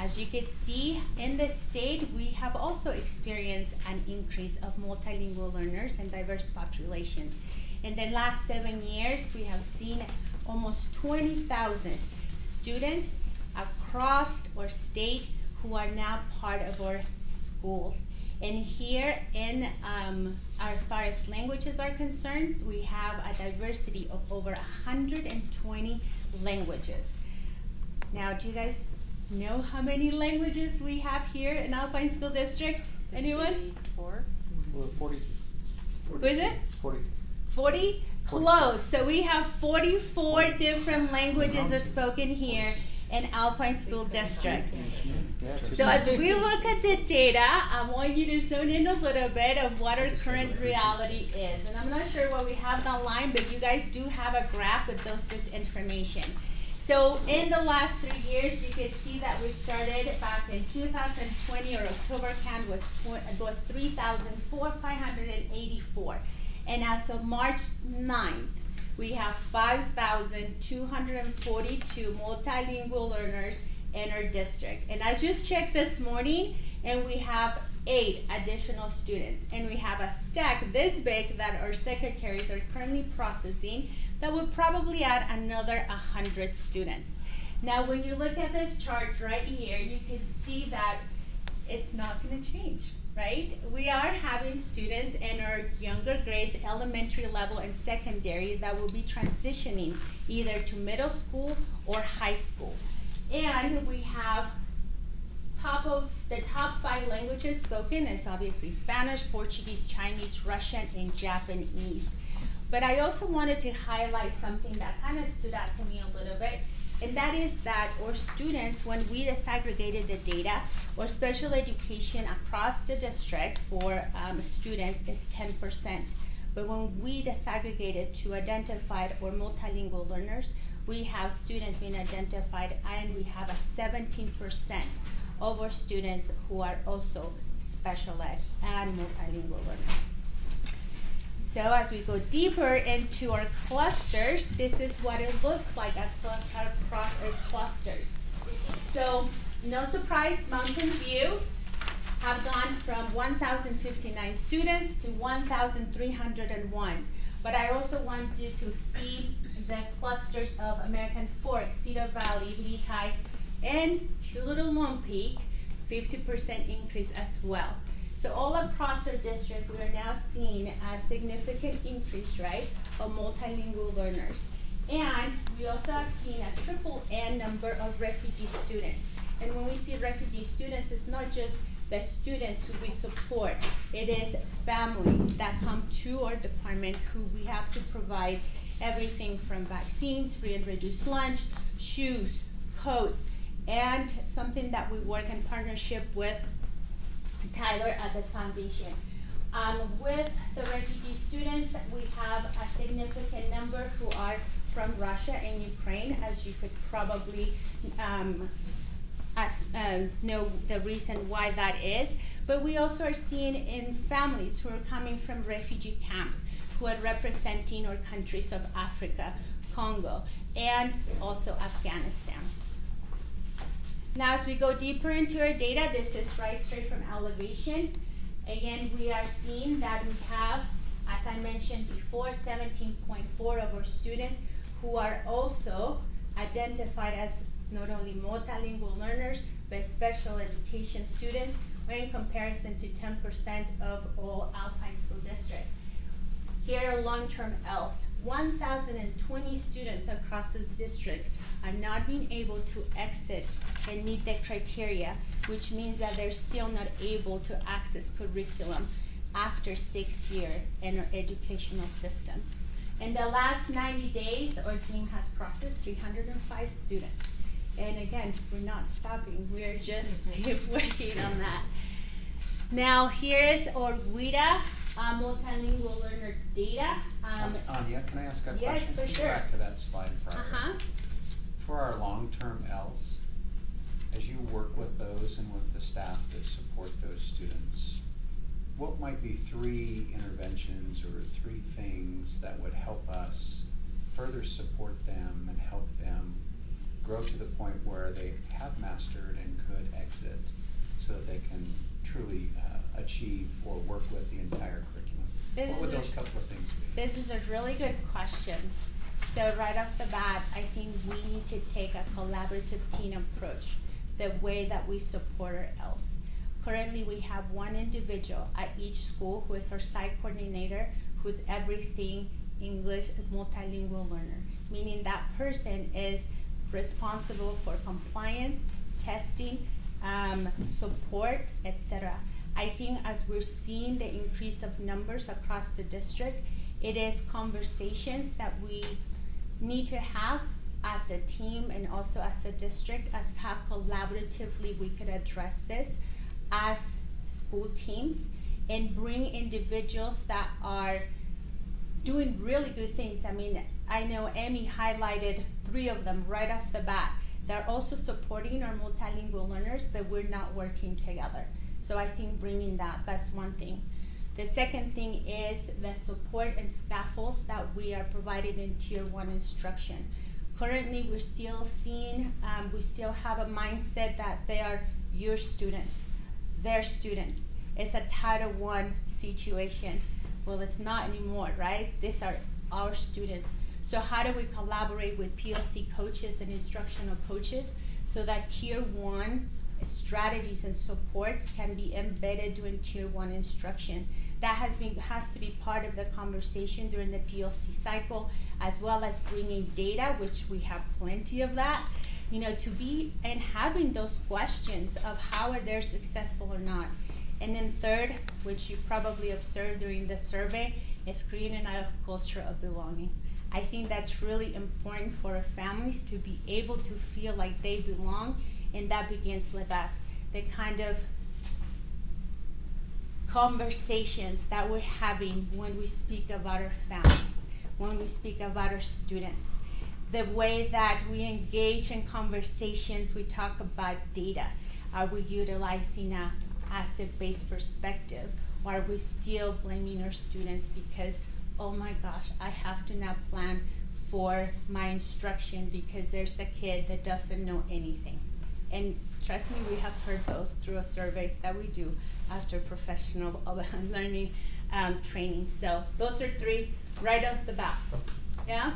As you can see, in the state, we have also experienced an increase of multilingual learners and diverse populations. In the last 7 years, we have seen almost 20,000 students across our state who are now part of our schools. And here in, as far as languages are concerned, we have a diversity of over 120 languages. Now, do you guys know how many languages we have here in Alpine School District? Anyone? 4? Well, 40. Who is it? 40. 40? Close. So we have 44 different languages that's spoken here in Alpine School District. So as we look at the data, I want you to zone in a little bit of what our current reality is. And I'm not sure what we have online, but you guys do have a graph with this information. So in the last 3 years, you can see that we started back in 2020, our October count was 3,584. And as of March 9th, we have 5,242 multilingual learners in our district. And I just checked this morning, and we have 8 additional students. And we have a stack this big that our secretaries are currently processing that would probably add another 100 students. Now, when you look at this chart right here, you can see that it's not gonna change, right? We are having students in our younger grades, elementary level and secondary, that will be transitioning either to middle school or high school. And we have the top 5 languages spoken is obviously Spanish, Portuguese, Chinese, Russian, and Japanese. But I also wanted to highlight something that kind of stood out to me a little bit, and that is that our students, when we disaggregated the data, our special education across the district for students is 10%. But when we disaggregated to identify our multilingual learners, we have students being identified, and we have a 17% of our students who are also special ed and multilingual learners. So as we go deeper into our clusters, this is what it looks like across our clusters. So no surprise, Mountain View have gone from 1,059 students to 1,301. But I also want you to see the clusters of American Fork, Cedar Valley, Lehigh, and Little Lone Peak, 50% increase as well. So all across our district, we are now seeing a significant increase, right, of multilingual learners. And we also have seen a triple N number of refugee students. And when we see refugee students, it's not just the students who we support. It is families that come to our department who we have to provide everything from vaccines, free and reduced lunch, shoes, coats, and something that we work in partnership with Tyler at the foundation. With the refugee students, we have a significant number who are from Russia and Ukraine, as you could probably know the reason why that is. But we also are seeing in families who are coming from refugee camps, who are representing our countries of Africa, Congo, and also Afghanistan. Now, as we go deeper into our data, this is right straight from elevation. Again, we are seeing that we have, as I mentioned before, 17.4 of our students who are also identified as not only multilingual learners, but special education students, in comparison to 10% of all Alpine school districts. Here are long-term ELs. 1,020 students across this district are not being able to exit and meet the criteria, which means that they're still not able to access curriculum after 6 years in our educational system. In the last 90 days, our team has processed 305 students. And again, we're not stopping, we're just keep working on that. Now here is our WIDA multilingual learner data. Anya, can I ask a yes, question? for Can you sure. go back to that slide prior. Uh-huh. For our long-term ELs, as you work with those and with the staff that support those students, what might be 3 interventions or 3 things that would help us further support them and help them grow to the point where they have mastered and could exit so that they can truly achieve or work with the entire curriculum? What would those couple of things be? This is a really good question. So right off the bat, I think we need to take a collaborative team approach, the way that we support our ELs. Currently, we have one individual at each school who is our site coordinator, who's everything English and multilingual learner, meaning that person is responsible for compliance, testing, support, etc. I think as we're seeing the increase of numbers across the district, it is conversations that we need to have as a team and also as a district as how collaboratively we could address this as school teams and bring individuals that are doing really good things. I mean, I know Amy highlighted 3 of them right off the bat. They're also supporting our multilingual learners, but we're not working together. So I think bringing that's one thing. The second thing is the support and scaffolds that we are providing in Tier 1 instruction. Currently, we're still seeing, we still have a mindset that they are your students, their students. It's a Title I situation. Well, it's not anymore, right? These are our students. So how do we collaborate with PLC coaches and instructional coaches so that Tier 1 strategies and supports can be embedded during Tier 1 instruction? That has to be part of the conversation during the PLC cycle, as well as bringing data, which we have plenty of that, to be and having those questions of how are they successful or not. And then third, which you probably observed during the survey, is creating a culture of belonging. I think that's really important for our families to be able to feel like they belong, and that begins with us. The kind of conversations that we're having when we speak about our families, when we speak about our students, the way that we engage in conversations, we talk about data. Are we utilizing a asset-based perspective, or are we still blaming our students because, oh my gosh, I have to now plan for my instruction because there's a kid that doesn't know anything? And trust me, we have heard those through surveys that we do after professional learning training. So those are 3 right off the bat. Yeah?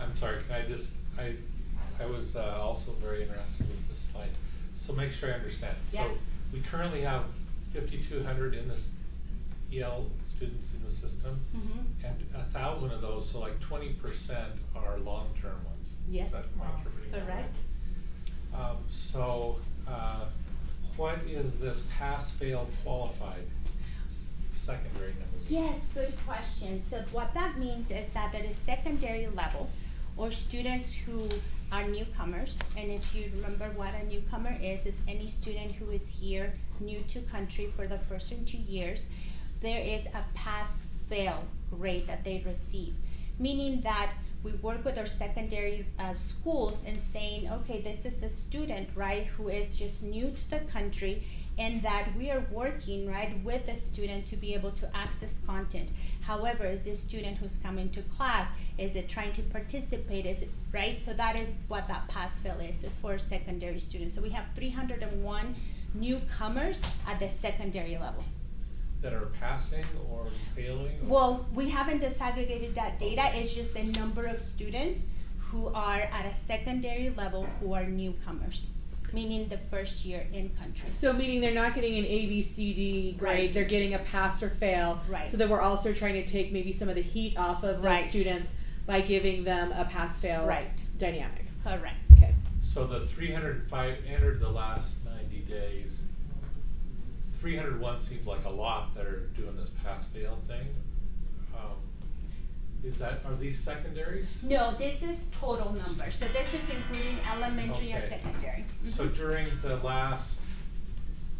I'm sorry, can I just, I was also very interested with this slide. So make sure I understand. Yeah. So we currently have 5,200 in this EL students in the system, and 1,000 of those, so like 20% are long-term ones. Yes. Is that my interpreting that Correct. right? So what is this pass-fail qualified secondary number? Yes, good question. So what that means is that at a secondary level, or students who are newcomers, and if you remember what a newcomer is any student who is here new to country for the first 2 years, there is a pass-fail grade that they receive, meaning that we work with our secondary schools and saying, okay, this is a student, right, who is just new to the country, and that we are working, right, with the student to be able to access content. However, is this student who's coming to class, is it trying to participate, is it, right? So that is what that pass-fail is for secondary students. So we have 301 newcomers at the secondary level. That are passing or failing? Or? Well, we haven't disaggregated that data. It's just the number of students who are at a secondary level who are newcomers, meaning the first year in country. So meaning they're not getting an A, B, C, D grade, Right. they're getting a pass or fail. Right. So that we're also trying to take maybe some of the heat off of those Right. students by giving them a pass-fail Right. dynamic. Correct. Okay. So the 305 entered the last 90 days. 301 seems like a lot that are doing this pass-fail thing. Are these secondaries? No, this is total number. So this is including elementary and Okay. secondary. So during the last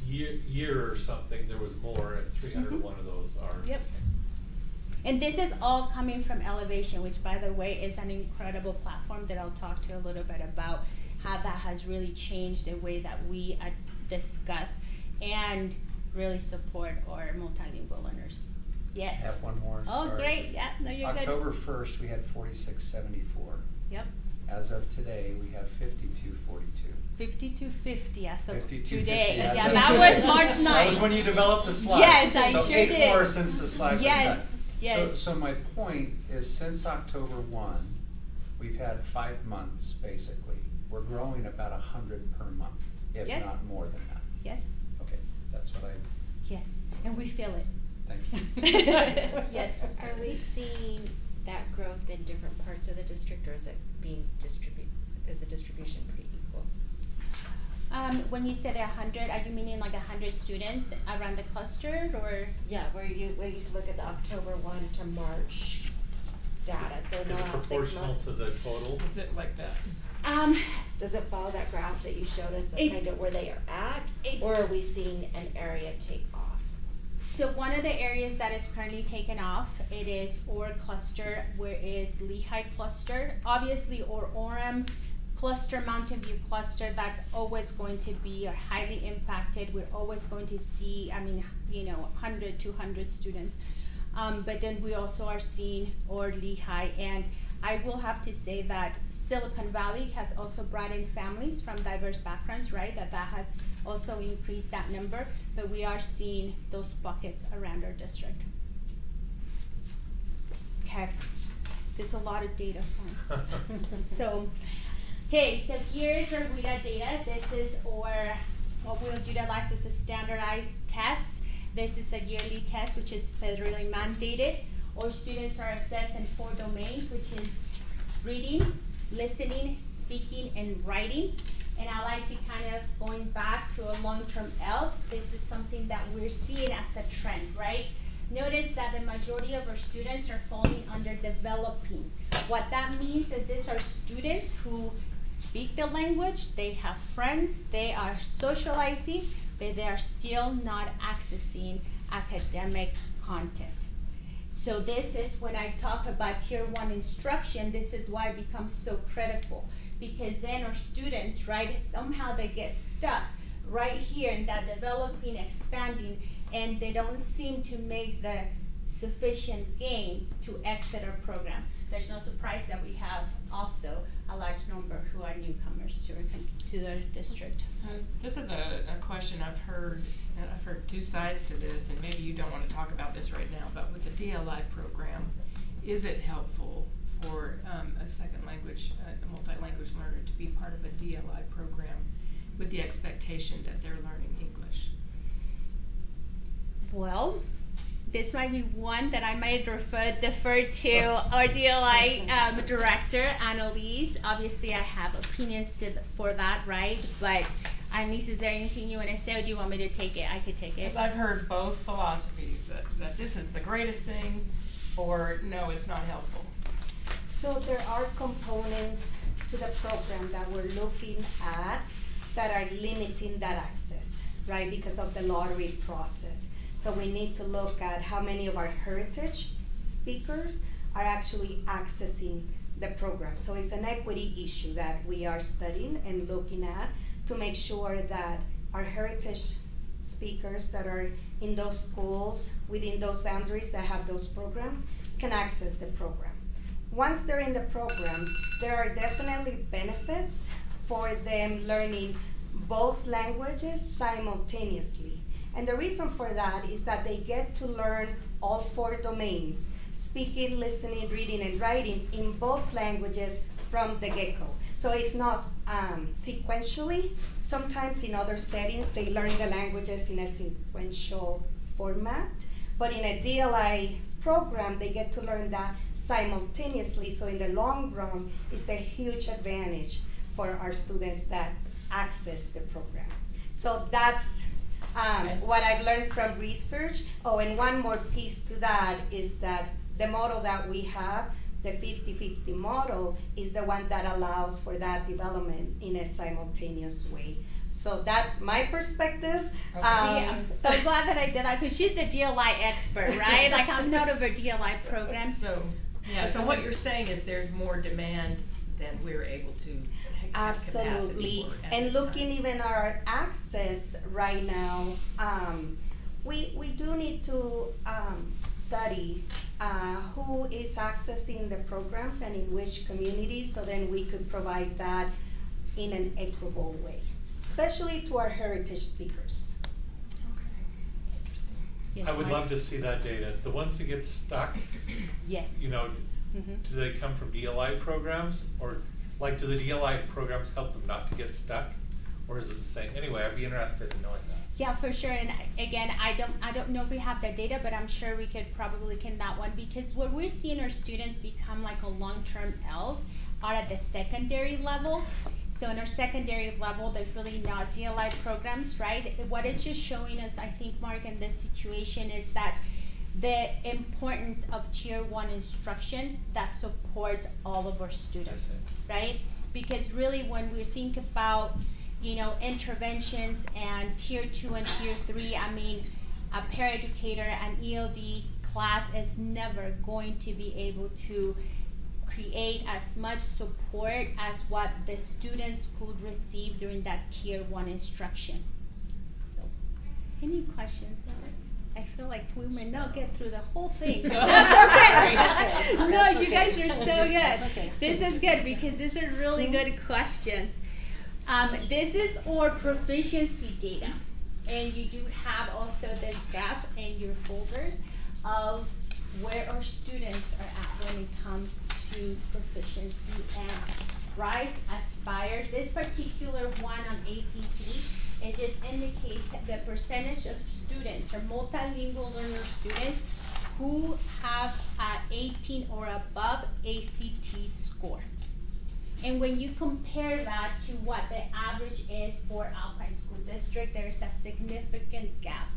year or something, there was more, and 301 of those are. Yep. And this is all coming from Elevation, which by the way is an incredible platform that I'll talk to a little bit about how that has really changed the way that we discuss and really support our multilingual learners. Yes. I have one more. Oh, sorry. great. Yeah, no, you're October good. 1st, we had 4674. Yep. As of today, we have 5242. 5250 as of 5250 today. as Yeah, of that today. was March 9th. That was when you developed the slide. Yes, I so sure 8 did. more since the slide was Yes, done. yes. So my point is, since October 1, we've had 5 months, basically. We're growing about 100 per month, if Yes. not more than that. Yes. Okay, that's what I, Yes, and we feel it. thank you. Yes. Are we seeing that growth in different parts of the district, or is it being is the distribution pretty equal? When you say 100, are you meaning like 100 students around the cluster, or? Yeah, where you look at the October 1 to March data, so Is no it last 6 proportional months. to the total? Is it like that? Does it follow that graph that you showed us of It- kind of where they are at, or are we seeing an area take off? So one of the areas that is currently taken off, it is OR cluster, where is Lehigh cluster. Obviously, or Orem cluster, Mountain View cluster, that's always going to be highly impacted. We're always going to see, 100, 200 students. But then we also are seeing OR Lehigh, and I will have to say that Silicon Valley has also brought in families from diverse backgrounds, right? That has also increased that number, but we are seeing those buckets around our district. Okay, there's a lot of data points. So here's our WIDA data. This is what we'll utilize as a standardized test. This is a yearly test which is federally mandated. Our students are assessed in 4 domains, which is reading, listening, speaking, and writing. And I like to kind of, going back to a long-term else, this is something that we're seeing as a trend, right? Notice that the majority of our students are falling under developing. What that means is these are students who speak the language, they have friends, they are socializing, but they are still not accessing academic content. So this is when I talk about tier 1 instruction, this is why it becomes so critical. Because then our students, right, somehow they get stuck right here in that developing, expanding, and they don't seem to make the sufficient gains to exit our program. There's no surprise that we have also a large number who are newcomers to the district. This is a question I've heard 2 sides to this, and maybe you don't want to talk about this right now, but with the DLI program, is it helpful for a second language, a multi-language learner to be part of a DLI program with the expectation that they're learning English? Well, this might be one that I might defer to our DLI director, Annalise. Obviously, I have opinions for that, right? But Annalise, is there anything you want to say, or do you want me to take it? I could take it. Because I've heard both philosophies, that this is the greatest thing, or no, it's not helpful. So there are components to the program that we're looking at that are limiting that access, right, because of the lottery process. So we need to look at how many of our heritage speakers are actually accessing the program. So it's an equity issue that we are studying and looking at to make sure that our heritage speakers that are in those schools, within those boundaries that have those programs, can access the program. Once they're in the program, there are definitely benefits for them learning both languages simultaneously. And the reason for that is that they get to learn all 4 domains, speaking, listening, reading, and writing in both languages from the get-go. So it's not sequentially. Sometimes in other settings, they learn the languages in a sequential format. But in a DLI program, they get to learn that simultaneously. So in the long run, it's a huge advantage for our students that access the program. So that's what I've learned from research. Oh, and one more piece to that is that the model that we have, the 50-50 model, is the one that allows for that development in a simultaneous way. So that's my perspective. See, I'm so glad that I did that, because she's the DLI expert, right? Like, I'm not over DLI programs. So, yeah, so what you're saying is there's more demand than we're able to have capacity Absolutely. for at And this looking time. even at our access right now, we do need to study who is accessing the programs and in which communities, so then we could provide that in an equitable way, especially to our heritage speakers. I would love to see that data. The ones that get stuck, Yes. you know, do they come from DLI programs, or like do the DLI programs help them not to get stuck, or is it the same? Anyway, I'd be interested in knowing that. Yeah, for sure. And again, I don't know if we have the data, but I'm sure we could probably look in that one, because what we're seeing our students become like a long-term ELs are at the secondary level. So in our secondary level, there's really not DLI programs, right? What it's just showing us, I think, Mark, in this situation is that the importance of tier 1 instruction that supports all of our students, right? Because really when we think about, you know, interventions and tier 2 and tier 3, I mean, a paraeducator and ELD class is never going to be able to create as much support as what the students could receive during that tier 1 instruction. So, any questions there? I feel like we may not get through the whole thing. No, That's okay. no, No, that's you okay. guys are so That's good. okay. This is good because these are really good questions. This is our proficiency data, and you do have also this graph in your folders of where our students are at when it comes to proficiency and RISE, Aspire. This particular one on ACT, it just indicates the percentage of students or multilingual learner students who have 18 or above ACT score. And when you compare that to what the average is for Alpine School District, there's a significant gap.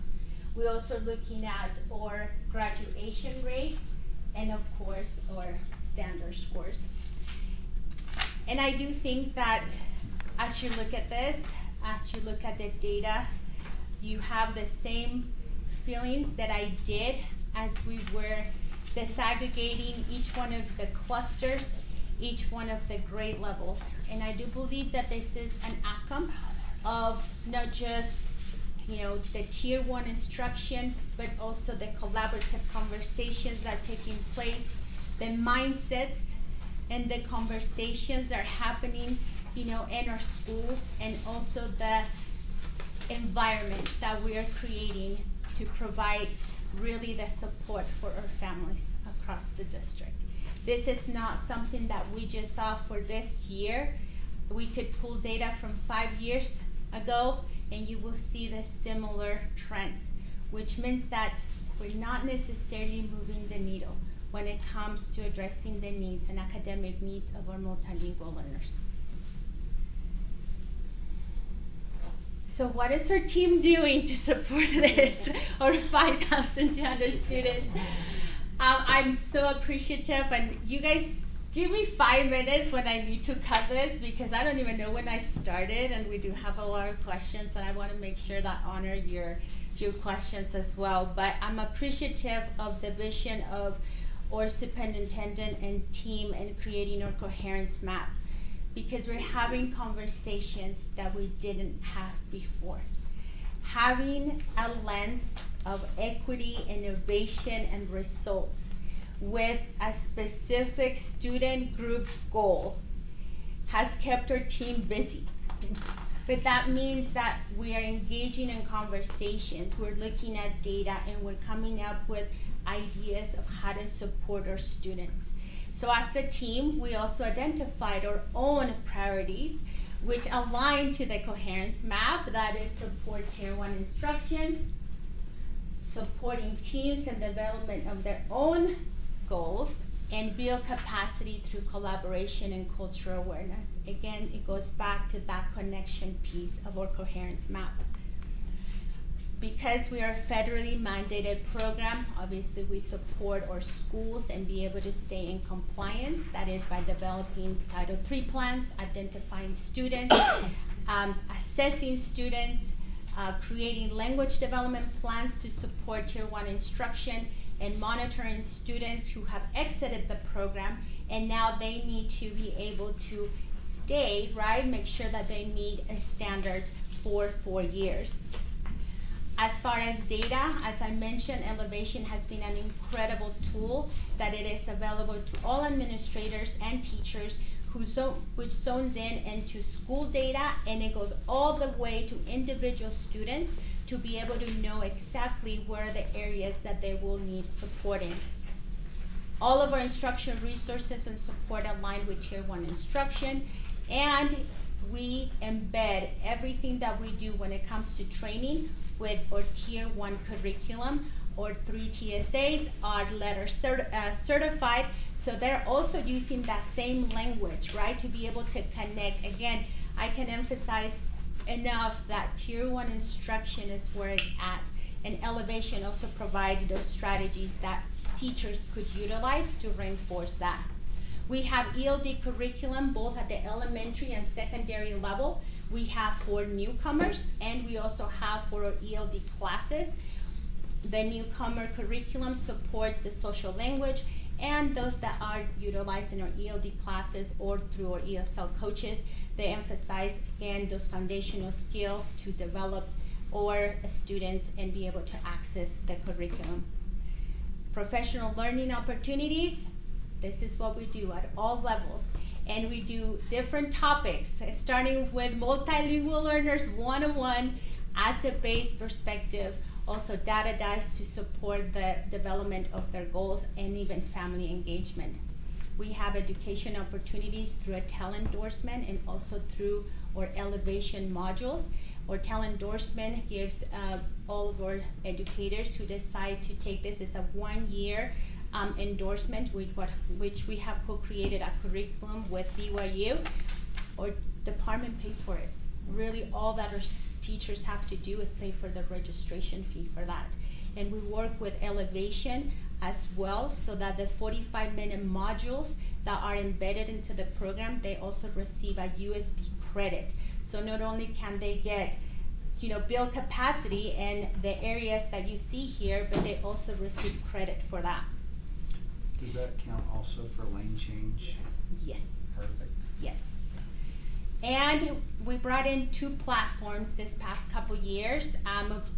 We're also looking at our graduation rate and of course our standard scores. And I do think that as you look at this, as you look at the data, you have the same feelings that I did as we were disaggregating each one of the clusters, each one of the grade levels. And I do believe that this is an outcome of not just, you know, the tier 1 instruction, but also the collaborative conversations that are taking place, the mindsets and the conversations that are happening, you know, in our schools, and also the environment that we are creating to provide really the support for our families across the district. This is not something that we just saw for this year. We could pull data from 5 years ago and you will see the similar trends, which means that we're not necessarily moving the needle when it comes to addressing the needs and academic needs of our multilingual learners. So what is our team doing to support this, our 5,200 students? I'm so appreciative, and you guys give me 5 minutes when I need to cut this, because I don't even know when I started, and we do have a lot of questions, and I want to make sure that I honor your questions as well. But I'm appreciative of the vision of our superintendent and team in creating our coherence map, because we're having conversations that we didn't have before. Having a lens of equity, innovation, and results with a specific student group goal has kept our team busy. But that means that we are engaging in conversations, we're looking at data, and we're coming up with ideas of how to support our students. So as a team, we also identified our own priorities, which align to the coherence map, that is support tier 1 instruction, supporting teams and development of their own goals, and build capacity through collaboration and cultural awareness. Again, it goes back to that connection piece of our coherence map. Because we are a federally mandated program, obviously we support our schools and be able to stay in compliance. That is by developing Title III plans, identifying students, assessing students, creating language development plans to support tier 1 instruction, and monitoring students who have exited the program and now they need to be able to stay, right? Make sure that they meet standards for 4 years. As far as data, as I mentioned, Elevation has been an incredible tool that it is available to all administrators and teachers which zones in into school data, and it goes all the way to individual students to be able to know exactly where the areas that they will need supporting. All of our instructional resources and support align with tier 1 instruction, and we embed everything that we do when it comes to training with our tier 1 curriculum. Or 3 TSAs are letter certified, so they're also using that same language, right, to be able to connect. Again, I can emphasize enough that tier 1 instruction is where it's at, and Elevation also provided those strategies that teachers could utilize to reinforce that. We have ELD curriculum both at the elementary and secondary level. We have for newcomers, and we also have for our ELD classes. The newcomer curriculum supports the social language, and those that are utilized in our ELD classes or through our ESL coaches, they emphasize, again, those foundational skills to develop our students and be able to access the curriculum. Professional learning opportunities, this is what we do at all levels. And we do different topics, starting with multilingual learners 101 as a base perspective, also data dives to support the development of their goals and even family engagement. We have education opportunities through a TEL endorsement and also through our Elevation modules. Our TEL endorsement gives all of our educators who decide to take this, it's a 1-year endorsement which we have co-created a curriculum with BYU. Our department pays for it. Really all that our teachers have to do is pay for the registration fee for that. And we work with Elevation as well, so that the 45-minute modules that are embedded into the program, they also receive a USB credit. So not only can they get, build capacity in the areas that you see here, but they also receive credit for that. Does that count also for lane change? Yes. Perfect. Yes. And we brought in 2 platforms this past couple years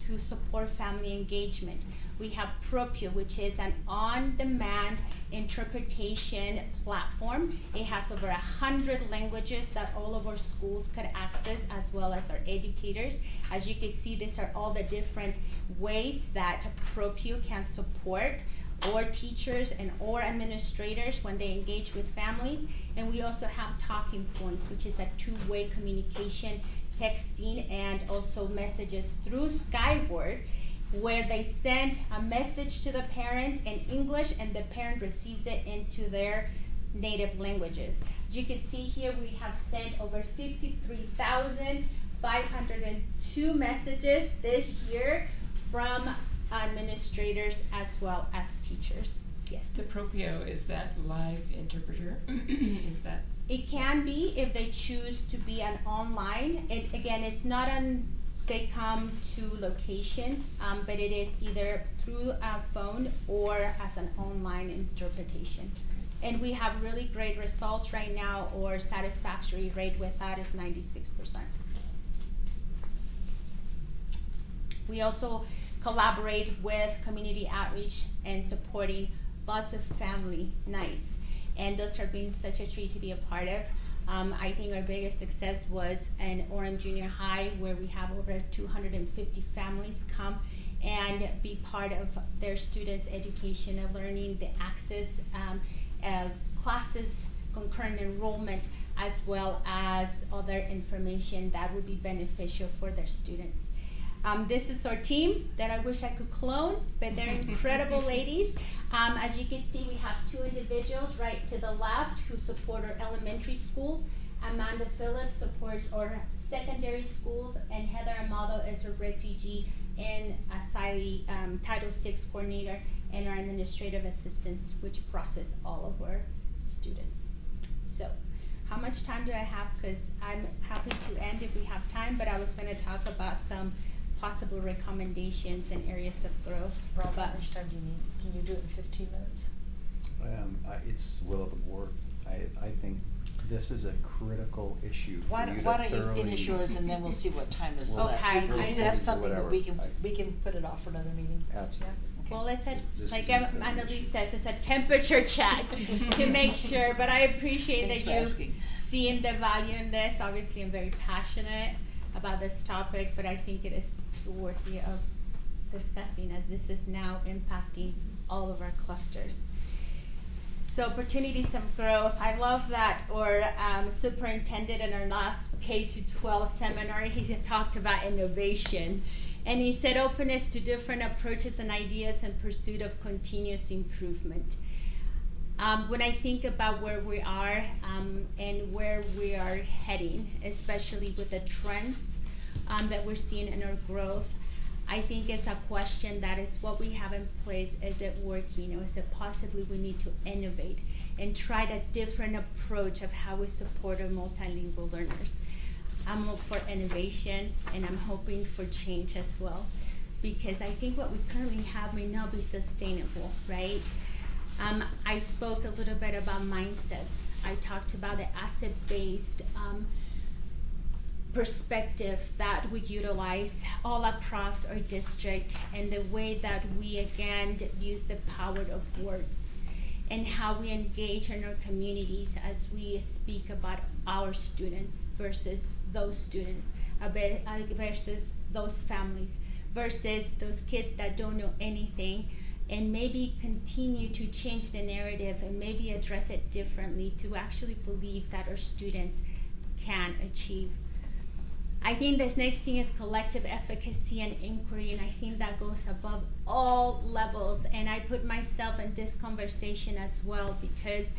to support family engagement. We have Propio, which is an on-demand interpretation platform. It has over 100 languages that all of our schools could access, as well as our educators. As you can see, these are all the different ways that Propio can support or teachers and or administrators when they engage with families. And we also have talking points, which is a 2-way communication, texting and also messages through Skyward, where they send a message to the parent in English and the parent receives it into their native languages. As you can see here, we have sent over 53,502 messages this year from administrators as well as teachers. Yes. The Propio, is that live interpreter? Is that? It can be if they choose to be an online. Again, it's not they come to location, but it is either through a phone or as an online interpretation. And we have really great results right now. Our satisfactory rate with that is 96%. We also collaborate with community outreach and supporting lots of family nights, and those have been such a treat to be a part of. I think our biggest success was in Orem Junior High, where we have over 250 families come and be part of their students' education and learning, the access classes, concurrent enrollment, as well as other information that would be beneficial for their students. This is our team that I wish I could clone, but they're incredible ladies. As you can see, we have two individuals right to the left who support our elementary schools. Amanda Phillips supports our secondary schools, and Heather Amado is a refugee and Title VI coordinator and our administrative assistants, which process all of our students. So, how much time do I have? Because I'm happy to end if we have time, but I was going to talk about some possible recommendations and areas of growth. Rob, how much time do you need? Can you do it in 15 minutes? It's the will of the board. I think this is a critical issue for Why you to don't you thoroughly. finish yours and then we'll see what time is We'll left. Okay, We I have just- something that Whatever. we can put it off for another meeting. Absolutely. Okay. Well, it's a, This like is information. Annalise says, it's a temperature check to make sure, but I appreciate Thanks for that you asking. seeing the value in this. Obviously, I'm very passionate about this topic, but I think it is worthy of discussing as this is now impacting all of our clusters. So opportunities of growth. I love that our superintendent in our last K-12 seminar, he talked about innovation. And he said openness to different approaches and ideas in pursuit of continuous improvement. When I think about where we are and where we are heading, especially with the trends that we're seeing in our growth, I think it's a question that is what we have in place, is it working, or is it possibly we need to innovate and try a different approach of how we support our multilingual learners. I'm up for innovation and I'm hoping for change as well, because I think what we currently have may not be sustainable, right? I spoke a little bit about mindsets. I talked about the asset-based perspective that we utilize all across our district, and the way that we again use the power of words and how we engage in our communities as we speak about our students versus those students, versus those families, versus those kids that don't know anything, and maybe continue to change the narrative and maybe address it differently to actually believe that our students can achieve. I think this next thing is collective efficacy and inquiry, and I think that goes above all levels. And I put myself in this conversation as well, because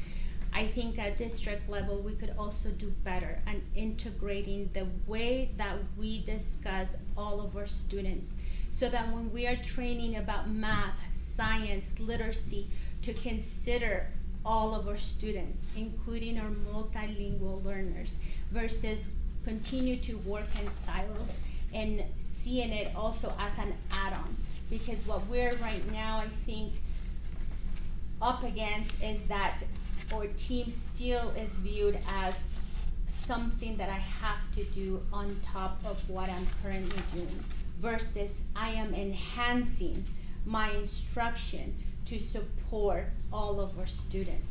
I think at district level we could also do better at integrating the way that we discuss all of our students, so that when we are training about math, science, literacy, to consider all of our students, including our multilingual learners, versus continue to work in silos and seeing it also as an add-on. Because what we're right now, I think, up against is that our team still is viewed as something that I have to do on top of what I'm currently doing, versus I am enhancing my instruction to support all of our students.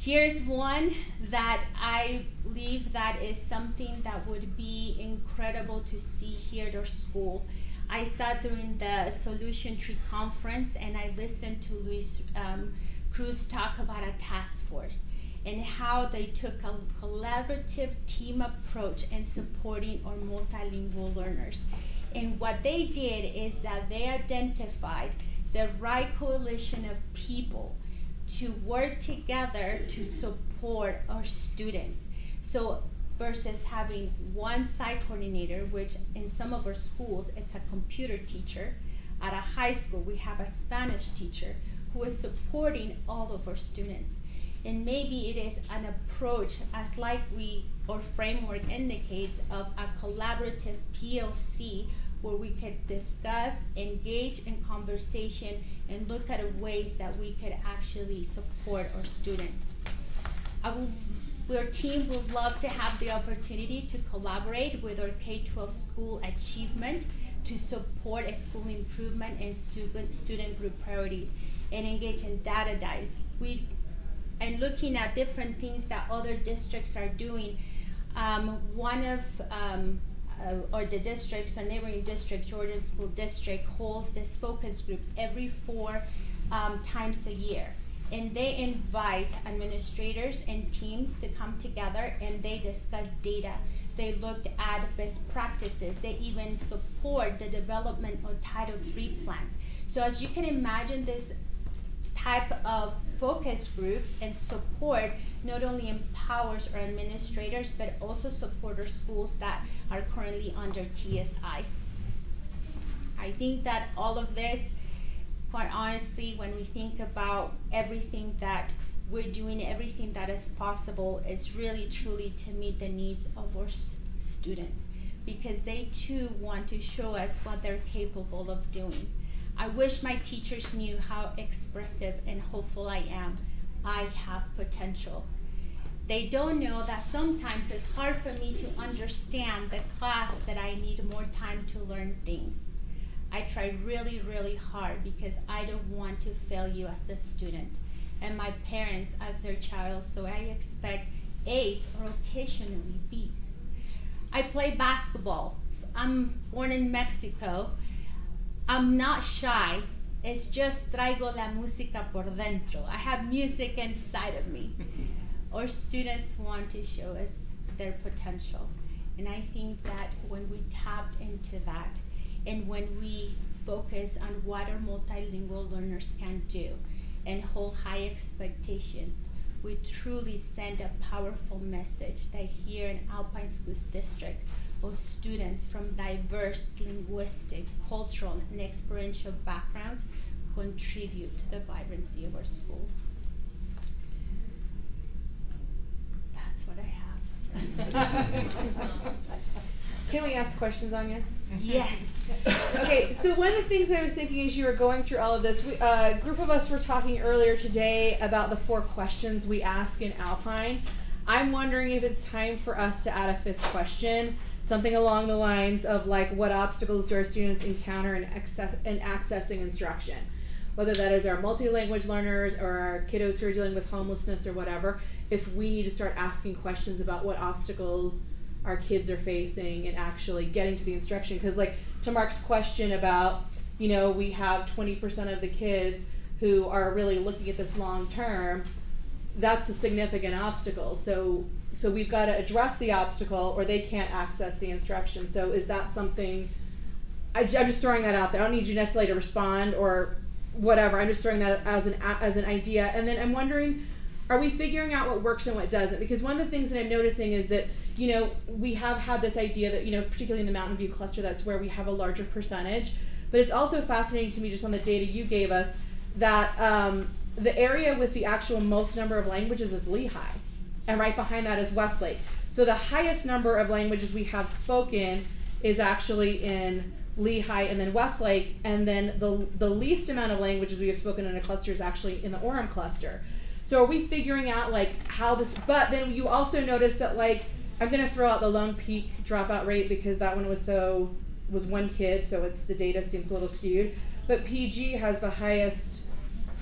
Here's one that I believe that is something that would be incredible to see here at our school. I sat during the Solution Tree Conference and I listened to Luis Cruz talk about a task force and how they took a collaborative team approach in supporting our multilingual learners. And what they did is that they identified the right coalition of people to work together to support our students. So versus having one site coordinator, which in some of our schools, it's a computer teacher. At a high school, we have a Spanish teacher who is supporting all of our students. And maybe it is an approach, as like our framework indicates, of a collaborative PLC, where we could discuss, engage in conversation, and look at ways that we could actually support our students. Our team would love to have the opportunity to collaborate with our K-12 school achievement to support a school improvement and student group priorities, and engage in data dives. And looking at different things that other districts are doing, or the districts, our neighboring district, Jordan School District, holds this focus groups every 4 times a year. and they invite administrators and teams to come together and they discuss data. They looked at best practices. They even support the development of Title III plans. So as you can imagine, this type of focus groups and support not only empowers our administrators, but also support our schools that are currently under TSI. I think that all of this, quite honestly, when we think about everything that we're doing, everything that is possible, is really truly to meet the needs of our students, because they too want to show us what they're capable of doing. I wish my teachers knew how expressive and hopeful I am. I have potential. They don't know that sometimes it's hard for me to understand the class, that I need more time to learn things. I try really, really hard because I don't want to fail you as a student and my parents as their child, so I expect A's or occasionally B's. I play basketball. I'm born in Mexico. I'm not shy. It's just traigo la música por dentro. I have music inside of me. Our students want to show us their potential. And I think that when we tap into that, and when we focus on what our multilingual learners can do and hold high expectations, we truly send a powerful message that here in Alpine Schools District, of students from diverse linguistic, cultural, and experiential backgrounds contribute to the vibrancy of our schools. That's what I have. Can we ask questions, Anya? Yes. Okay, so one of the things I was thinking as you were going through all of this, a group of us were talking earlier today about the 4 questions we ask in Alpine. I'm wondering if it's time for us to add a 5th question, something along the lines of like, what obstacles do our students encounter in accessing instruction? Whether that is our multi-language learners or our kiddos who are dealing with homelessness or whatever, if we need to start asking questions about what obstacles our kids are facing and actually getting to the instruction. Because like to Mark's question about, you know, we have 20% of the kids who are really looking at this long term, that's a significant obstacle. So we've got to address the obstacle or they can't access the instruction. So is that something, I'm just throwing that out there. I don't need you necessarily to respond or whatever. I'm just throwing that as an idea. And then I'm wondering, are we figuring out what works and what doesn't? Because one of the things that I'm noticing is that, you know, we have had this idea that, you know, particularly in the Mountain View cluster, that's where we have a larger percentage. But it's also fascinating to me, just on the data you gave us, that the area with the actual most number of languages is Lehigh. And right behind that is Westlake. So the highest number of languages we have spoken is actually in Lehigh and then Westlake. And then the least amount of languages we have spoken in a cluster is actually in the Orem cluster. So are we figuring out like how this, but then you also notice that like, I'm gonna throw out the Lone Peak dropout rate because that one was 1 kid, so it's the data seems a little skewed. But PG has the highest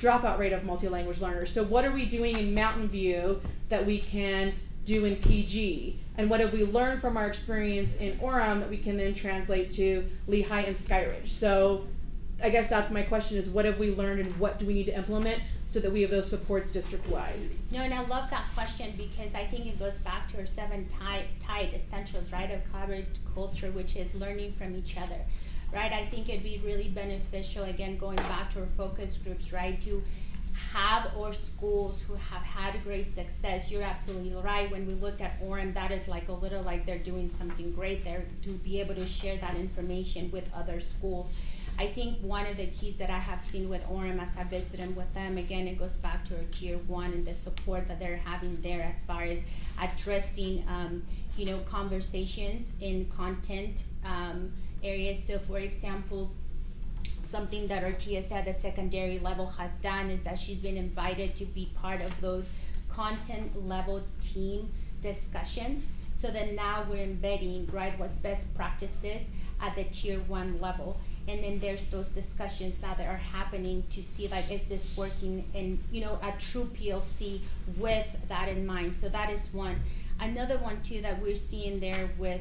dropout rate of multi-language learners. So what are we doing in Mountain View that we can do in PG? And what have we learned from our experience in Orem that we can then translate to Lehigh and Skyridge? So I guess that's my question, is what have we learned and what do we need to implement so that we have those supports district-wide? No, and I love that question because I think it goes back to our 7 tide essentials, right, of collaborative culture, which is learning from each other, right? I think it'd be really beneficial, again, going back to our focus groups, right, to have our schools who have had great success. You're absolutely right. When we looked at Orem, that is like a little like they're doing something great there, to be able to share that information with other schools. I think one of the keys that I have seen with Orem as I visited with them, again, it goes back to our tier 1 and the support that they're having there as far as addressing, you know, conversations in content areas. So for example, something that our TSA at the secondary level has done is that she's been invited to be part of those content level team discussions. So that now we're embedding, right, what's best practices at the tier 1 level. And then there's those discussions now that are happening to see like, is this working in, you know, a true PLC with that in mind. So that is one. Another one too that we're seeing there with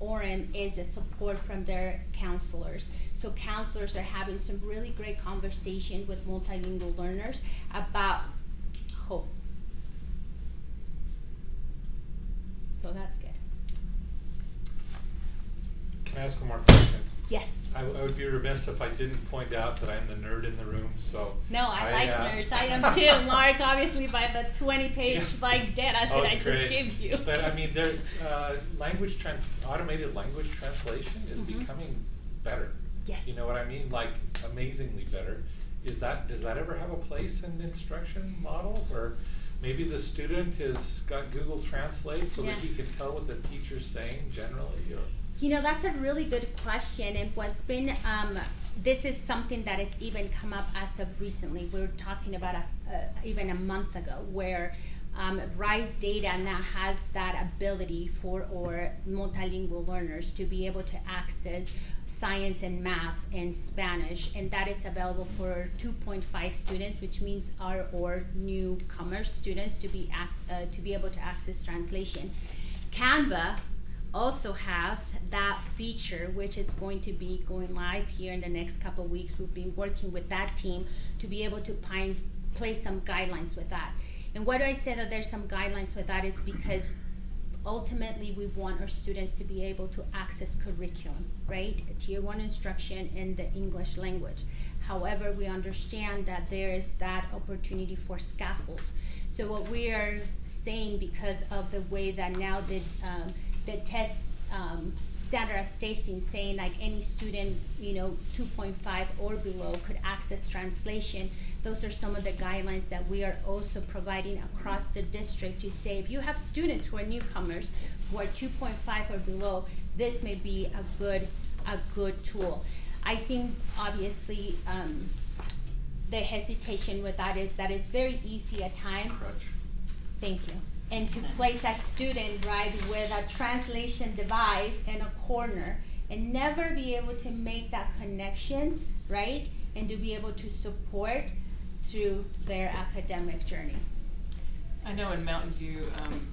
Orem is the support from their counselors. So counselors are having some really great conversation with multilingual learners about hope. So that's good. Can I ask one more question? Yes. I would be remiss if I didn't point out that I'm the nerd in the room, so. No, I like nerds. I am too, Mark, obviously by the 20-page like data that I just gave you. But I mean, there, automated language translation is becoming better. Yes. You know what I mean? Like amazingly better. Does that ever have a place in the instruction model where maybe the student has got Google Translate so that he can tell what the teacher's saying generally? Or? You know, that's a really good question, and what's been, this is something that it's even come up as of recently. We were talking about even a month ago, where RISE data now has that ability for our multilingual learners to be able to access science and math and Spanish, and that is available for 2.5 students, which means our newcomer students to be able to access translation. Canva also has that feature, which is going to be going live here in the next couple of weeks. We've been working with that team to be able to place some guidelines with that. And why do I say that there's some guidelines with that is because ultimately we want our students to be able to access curriculum, right? Tier 1 instruction in the English language. However, we understand that there is that opportunity for scaffolds. So what we are saying, because of the way that now the test standardized testing saying like any student, 2.5 or below could access translation, those are some of the guidelines that we are also providing across the district to say if you have students who are newcomers who are 2.5 or below, this may be a good tool. I think obviously the hesitation with that is that it's very easy at times. Thank you. And to place a student, right, with a translation device in a corner and never be able to make that connection, right, and to be able to support through their academic journey. I know in Mountain View,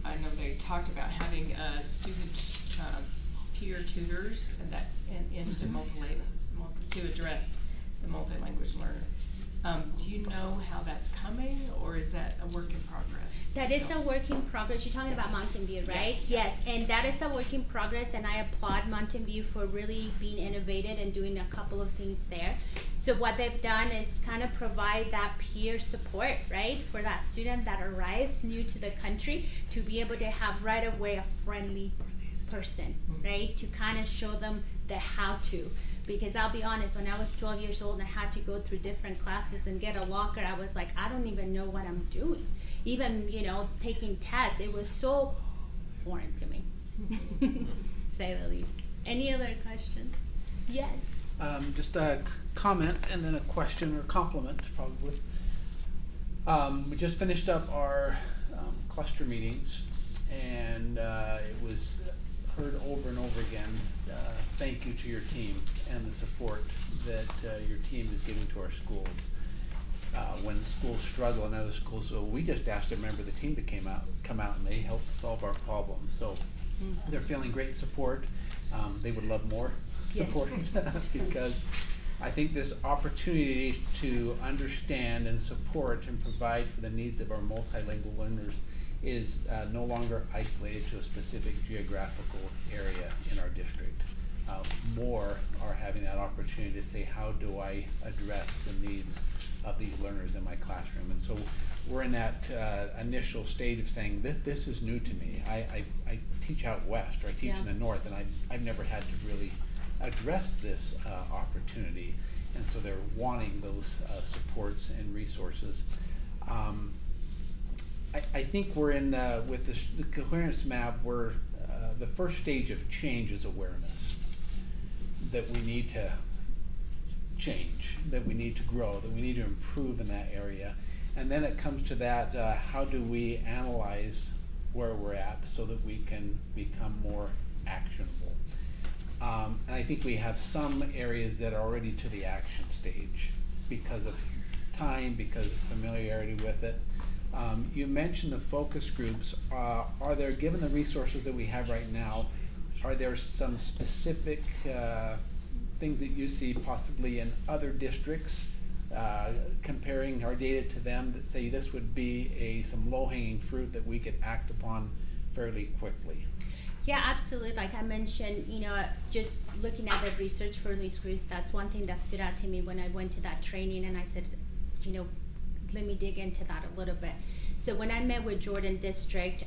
I know they talked about having student peer tutors and that in the to address the multilanguage learner. Do you know how that's coming, or is that a work in progress? That is a work in progress. You're talking about Mountain View, right? Yeah. Yes, and that is a work in progress, and I applaud Mountain View for really being innovative and doing a couple of things there. So what they've done is kind of provide that peer support, right, for that student that arrives new to the country to be able to have right away a friendly person, right, to kind of show them the how to. Because I'll be honest, when I was 12 years old and I had to go through different classes and get a locker, I was like, I don't even know what I'm doing. Even, taking tests, it was so foreign to me, say the least. Any other questions? Yes. Just a comment and then a question or compliment, probably. We just finished up our cluster meetings, and it was heard over and over again, thank you to your team and the support that your team is giving to our schools. When schools struggle and other schools, so we just asked a member of the team to come out and they helped solve our problems. So they're feeling great support. They would love more support because I think this opportunity to understand and support and provide for the needs of our multilingual learners is no longer isolated to a specific geographical area in our district. More are having that opportunity to say, how do I address the needs of these learners in my classroom? And so we're in that initial stage of saying, this is new to me. I teach out west, or I teach in the north, and I've never had to really address this opportunity. And so they're wanting those supports and resources. I think we're in, with the coherence map, we're the first stage of change is awareness. That we need to change, that we need to grow, that we need to improve in that area. And then it comes to that, how do we analyze where we're at so that we can become more actionable? And I think we have some areas that are already to the action stage because of time, because of familiarity with it. You mentioned the focus groups. Are there, given the resources that we have right now, are there some specific things that you see possibly in other districts, comparing our data to them, that say this would be some low-hanging fruit that we could act upon fairly quickly? Yeah, absolutely. Like I mentioned, just looking at the research for these groups, that's one thing that stood out to me when I went to that training, and I said, let me dig into that a little bit. So when I met with Jordan District,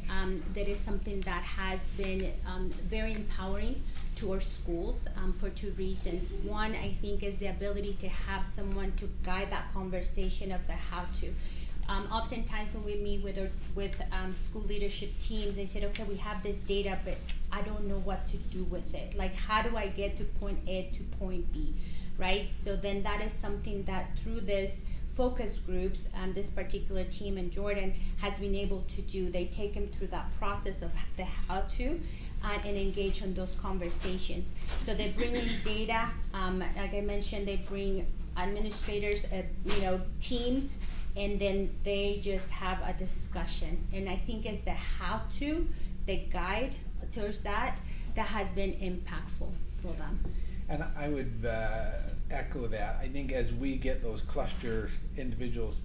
that is something that has been very empowering to our schools for two reasons. One, I think, is the ability to have someone to guide that conversation of the how to. Oftentimes when we meet with school leadership teams, they said, okay, we have this data, but I don't know what to do with it. Like, how do I get to point A to point B, right? So then that is something that through this focus groups, this particular team in Jordan has been able to do. They take them through that process of the how to and engage on those conversations. So they bring in data, like I mentioned, they bring administrators, teams, and then they just have a discussion. And I think it's the how to, the guide towards that has been impactful for them. And I would echo that. I think as we get those cluster individuals,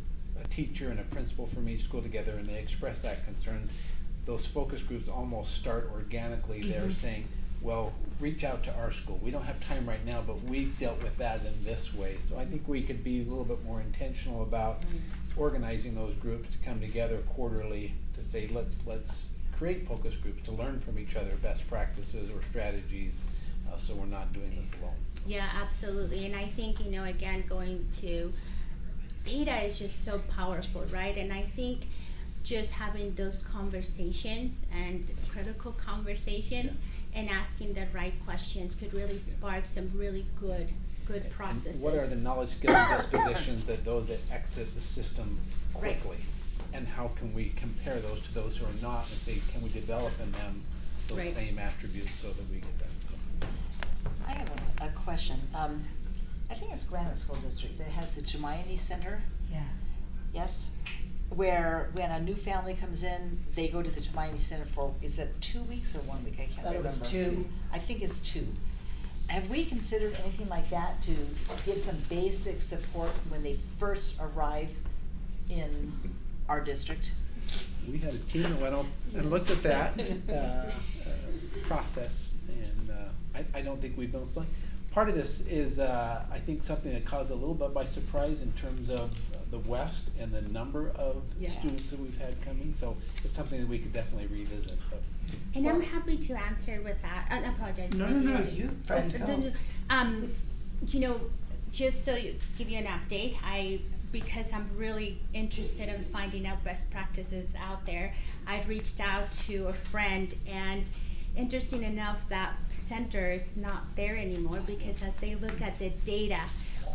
a teacher and a principal from each school together, and they express that concerns, those focus groups almost start organically. They're saying, well, reach out to our school. We don't have time right now, but we've dealt with that in this way. So I think we could be a little bit more intentional about organizing those groups to come together quarterly to say, let's create focus groups to learn from each other best practices or strategies, so we're not doing this alone. Yeah, absolutely. And I think, again, going to data is just so powerful, right? And I think just having those conversations and critical conversations and asking the right questions could really spark some really good processes. And what are the knowledge, skills, and dispositions that those that exit the system quickly? Right. And how can we compare those to those who are not, and say, can we develop in them those same attributes so that we get that? I have a question. I think it's Granite School District that has the Hermione Center. Yeah. Yes? Where when a new family comes in, they go to the Hermione Center for, is it 2 weeks or 1 week? I can't remember. It was 2. I think it's 2. Have we considered anything like that to give some basic support when they first arrive in our district? We had a team that went up and looked at that process, and I don't think we've been playing. Part of this is, I think, something that caused a little bit by surprise in terms of the West and the number of students that we've had coming. So it's something that we could definitely revisit. But. And I'm happy to answer with that. I apologize. No, you, friend. Just so give you an update, because I'm really interested in finding out best practices out there, I've reached out to a friend, and interesting enough, that center is not there anymore, because as they look at the data,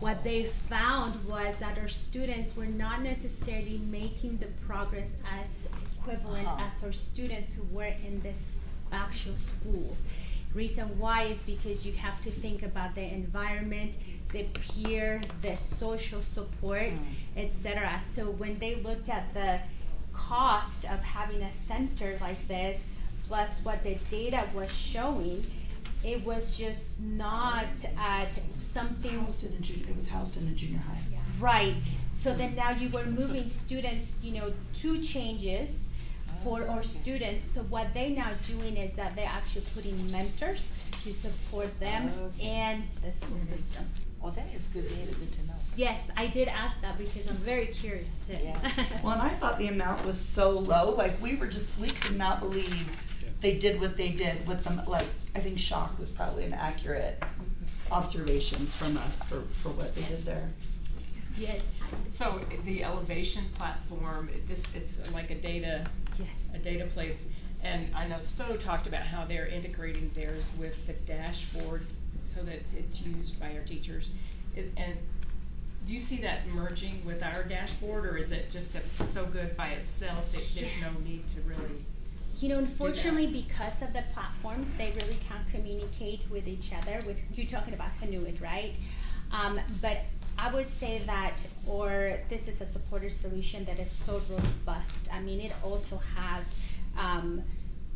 what they found was that our students were not necessarily making the progress as equivalent as our students who were in this actual schools. Reason why is because you have to think about the environment, the peer, the social support, etc. So when they looked at the cost of having a center like this, plus what the data was showing, it was just not at something. It was housed in a junior high. Yeah. Right. So then now you were moving students, 2 changes for our students. So what they're now doing is that they're actually putting mentors to support them and the school system. Well, that is good data, good to know. Yes, I did ask that because I'm very curious. Well, and I thought the amount was so low, like we could not believe they did what they did with them. Like, I think shock was probably an accurate observation from us for what they did there. Yes. So the elevation platform, it's like a data place, and I know So talked about how they're integrating theirs with the dashboard so that it's used by our teachers. And do you see that merging with our dashboard, or is it just so good by itself that there's no need to really? Unfortunately, because of the platforms, they really can't communicate with each other. You're talking about Hanuit, right? But I would say that, or this is a supporter solution that is so robust. I mean, it also has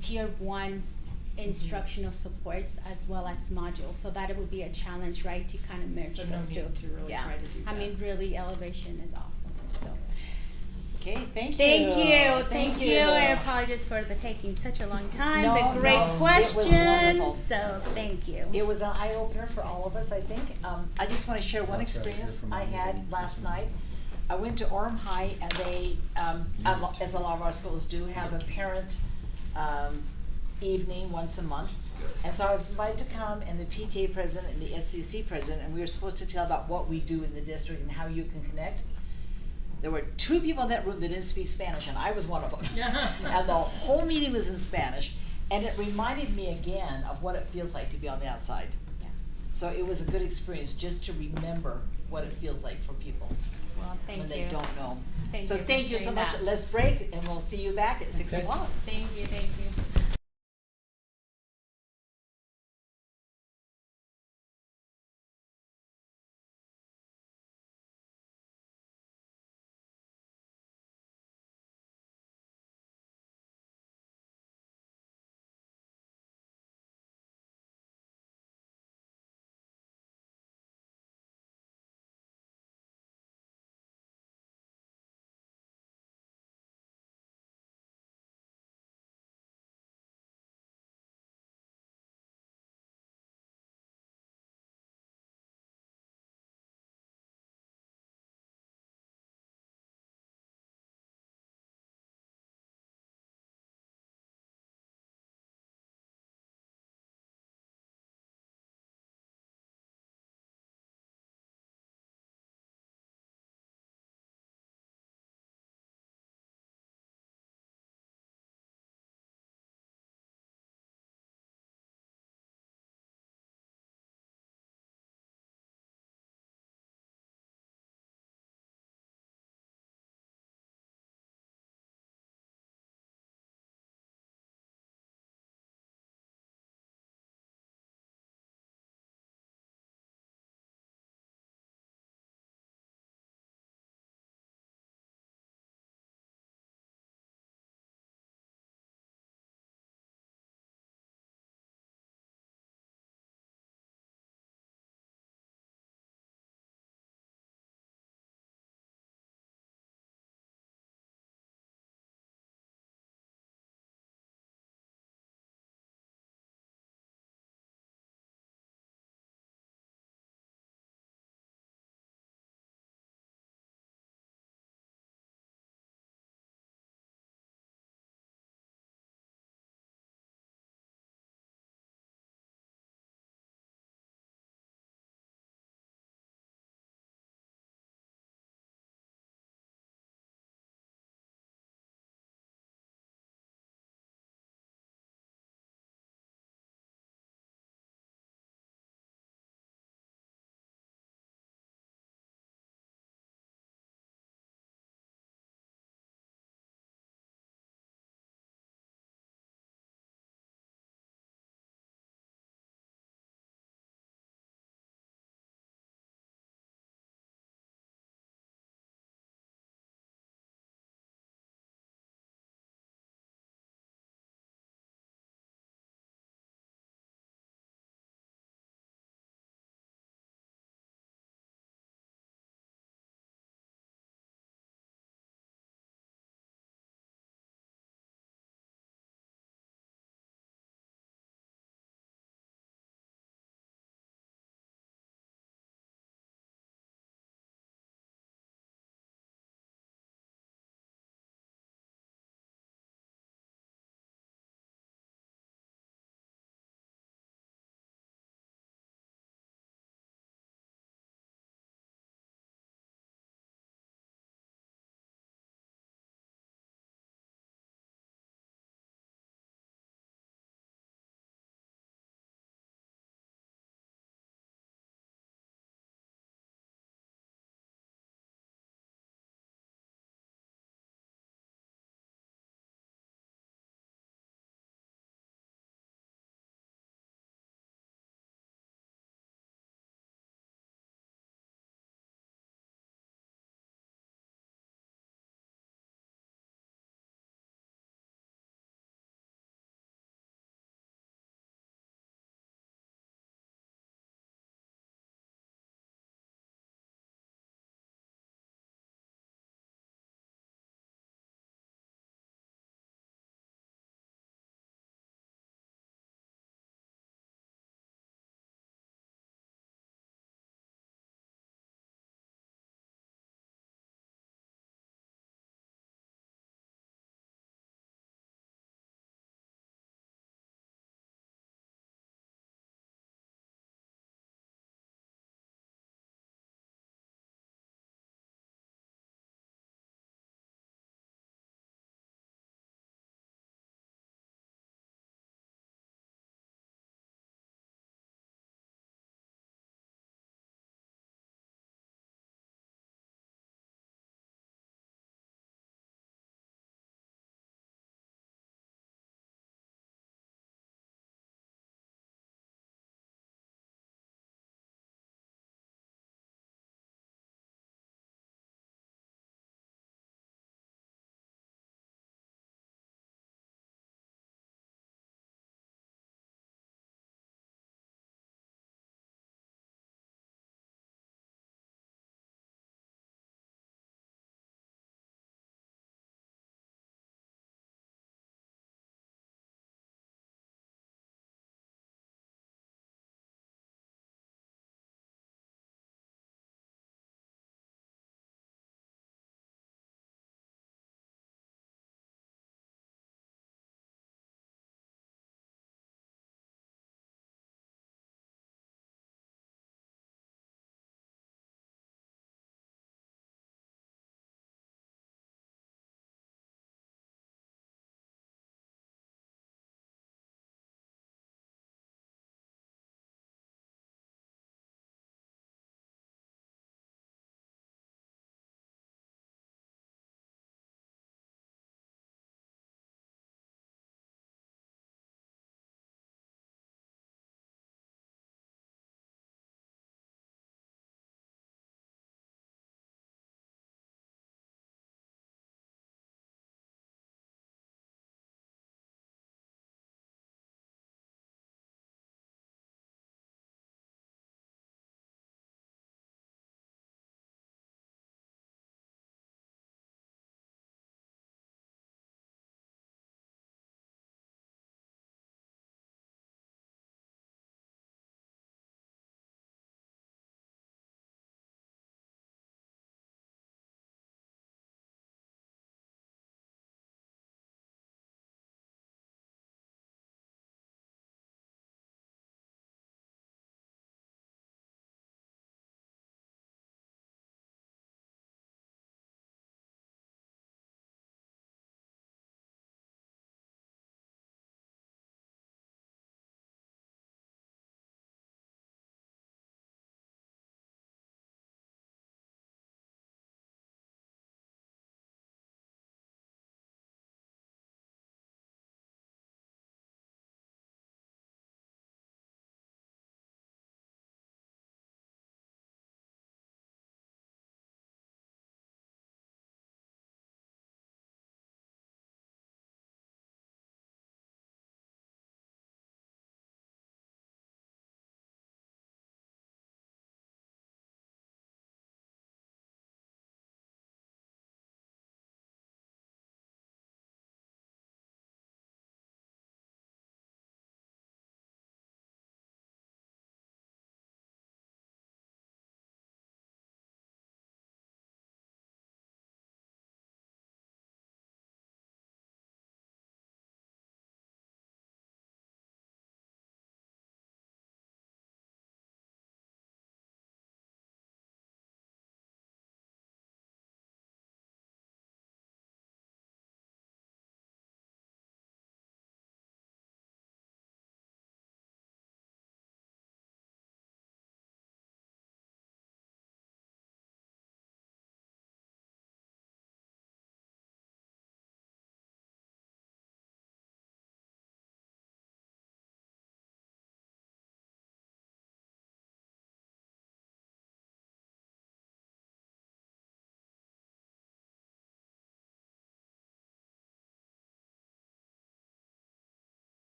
tier 1 instructional supports as well as modules, so that it would be a challenge, right, to kind of merge So those no two. need to really Yeah. try to do I that. mean, really, elevation is awesome. So. Okay, thank you. Thank you. I apologize for the taking such a long time, No, but great no, it was questions. wonderful. So thank you. It was an eye-opener for all of us, I think. I just want to share one That's right, experience hear from I all of had you. last night. I went to Orem High, and they, as a lot of our schools do, have a parent evening once a month. And so I was invited to come, and the PTA president and the SCC president, and we were supposed to tell about what we do in the district and how you can connect. There were 2 people in that room that didn't speak Spanish, and I was one of them. And the whole meeting was in Spanish, and it reminded me again of what it feels like to be on the outside. Yeah. So it was a good experience just to remember what it feels like for people Well, thank when you. they don't know. Thank So you for thank you so sharing much. that. Let's break, and we'll see you back at 6 Okay. o'clock. Thank you. Thank you.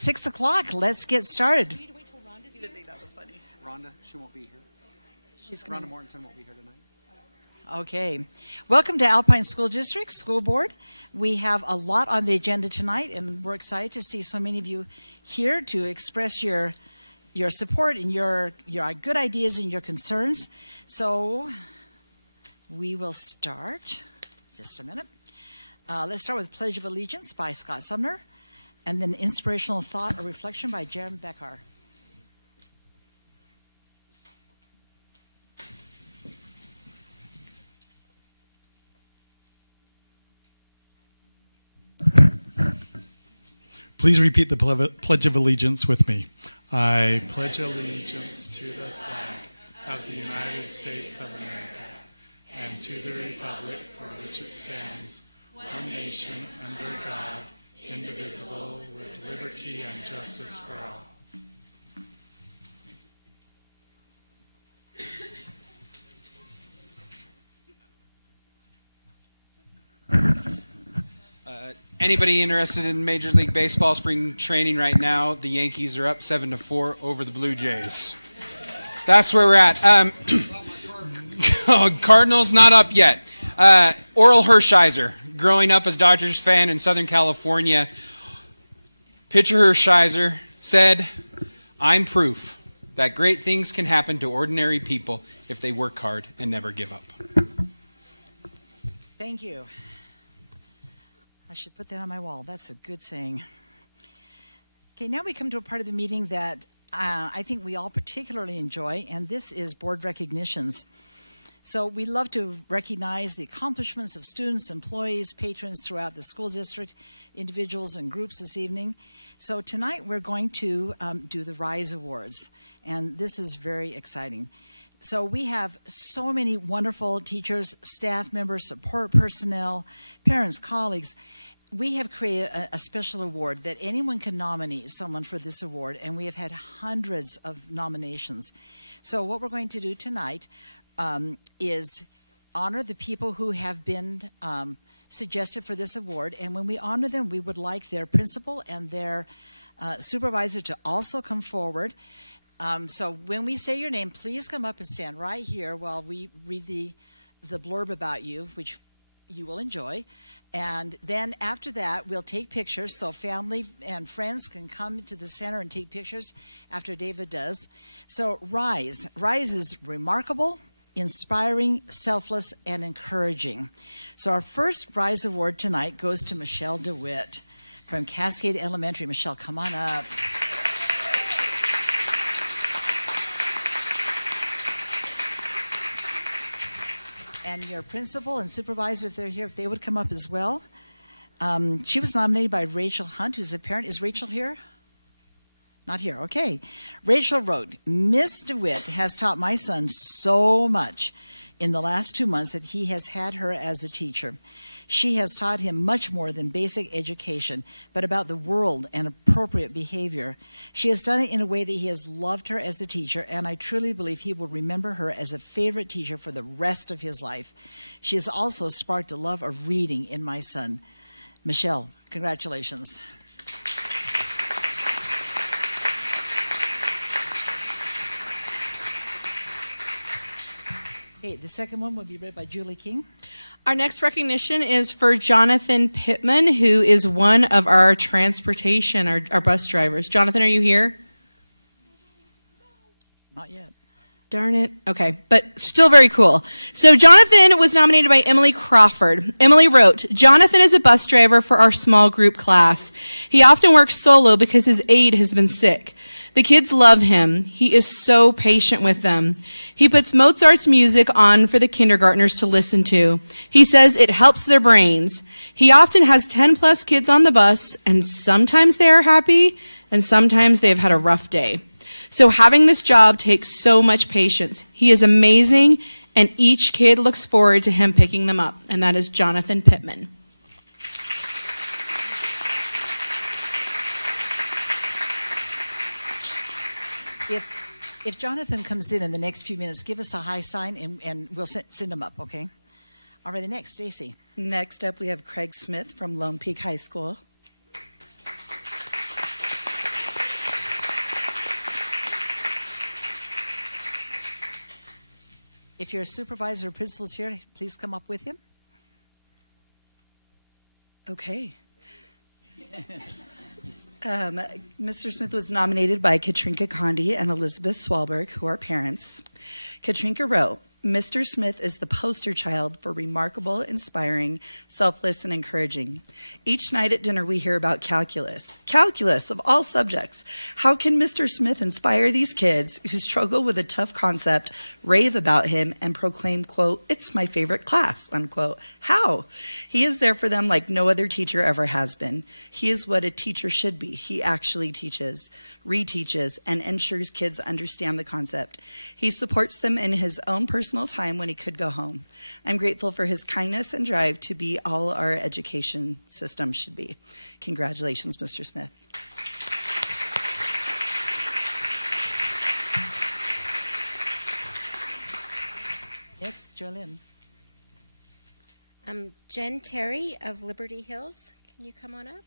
6 o'clock. Let's get started. You didn't think that was funny. Rhonda, she won't be here. She's Rhonda Mortensen won't be here tonight. Okay. Welcome to Alpine School District School Board. We have a lot on the agenda tonight, and we're excited to see so many of you here to express your support and your good ideas and your concerns. So we will start. Just a minute. Let's start with Pledge of Allegiance by Scott Sumner, and then Inspirational Thought or Reflection by Jerem Beckar. Please repeat the Pledge of Allegiance with me. I pledge allegiance to the flag of the United States of America and to the republic for which it stands, one nation under God, indivisible, with liberty and justice for all. Anybody interested in Major League Baseball spring training right now? The Yankees are up 7-4 over the Blue Jays. That's where we're at. Cardinals not up yet. Oral Hershiser, growing up as Dodgers fan in Southern California, pitcher Hershiser said, "I'm proof that great things can happen to ordinary people if they work hard and never give up." Thank you. I should put that on my wall. That's a good saying. Okay, now we come to a part of the meeting that I think we all particularly enjoy, and this is board recognitions. So we love to recognize the accomplishments of students, employees, patrons throughout the school district, individuals and groups this evening. So tonight we're going to do the RISE Awards, and this is very exciting. So we have so many wonderful teachers, staff members, support personnel, parents, colleagues. We have created a special award that anyone can nominate someone for this award, and we have had hundreds of nominations. So what we're going to do tonight is honor the people who have been suggested for this award, and when we honor them, we would like their principal and their supervisor to also come forward. So when we say your name, please come up and stand right here while we read the blurb about you, which you will enjoy. And then after that, we'll take pictures. So family and friends can come to the center and take pictures after David does. So RISE. RISE is remarkable, inspiring, selfless, and encouraging. So our first RISE award tonight goes to Michelle DeWitt from Cascade Elementary. Michelle, come on up. And your principal and supervisor, if they're here, if they would come up as well. She was nominated by Rachel Hunt, who's a parent. Is Rachel here? Not here, okay. Rachel wrote, "Miss DeWitt has taught my son so much in the last 2 months that he has had her as a teacher. She has taught him much more than basic education, but about the world and appropriate behavior. She has done it in a way that he has loved her as a teacher, and I truly believe he will remember her as a favorite teacher for the rest of his life. She has also sparked a love of reading in my son." Michelle, congratulations. Okay, the second one will be read by Julie King. Our next recognition is for Jonathan Pittman, who is one of our transportation, our bus drivers. Jonathan, are you here? Not yet. Darn it. Okay, but still very cool. So Jonathan was nominated by Emily Crawford. Emily wrote, "Jonathan is a bus driver for our small group class. He often works solo because his aide has been sick. The kids love him. He is so patient with them. He puts Mozart's music on for the kindergartners to listen to. He says it helps their brains. He often has 10 plus kids on the bus, and sometimes they are happy, and sometimes they have had a rough day. So having this job takes so much patience. He is amazing, and each kid looks forward to him picking them up." And that is Jonathan Pittman. If Jonathan comes in the next few minutes, give us a high sign, and we'll send him up, okay? All right, the next, Stacy. Next up, we have Craig Smith from Lone Peak High School. If your supervisor or principal is here, please come up with him. Okay. Mr. Smith was nominated by Katrinka Condi and Elizabeth Swalberg, who are parents. Katrinka wrote, Mr. Smith is the poster child for remarkable, inspiring, selfless, and encouraging. Each night at dinner we hear about calculus. Calculus of all subjects. How can Mr. Smith inspire these kids who struggle with a tough concept, rave about him, and proclaim, quote, it's my favorite class, unquote? How? He is there for them like no other teacher ever has been. He is what a teacher should be. He actually teaches, reteaches, and ensures kids understand the concept. He supports them in his own personal time when he could go home. I'm grateful for his kindness and drive to be all our education system should be. Congratulations, Mr. Smith. Next, Jolene. Jen Terry of Liberty Hills. Can you come on up?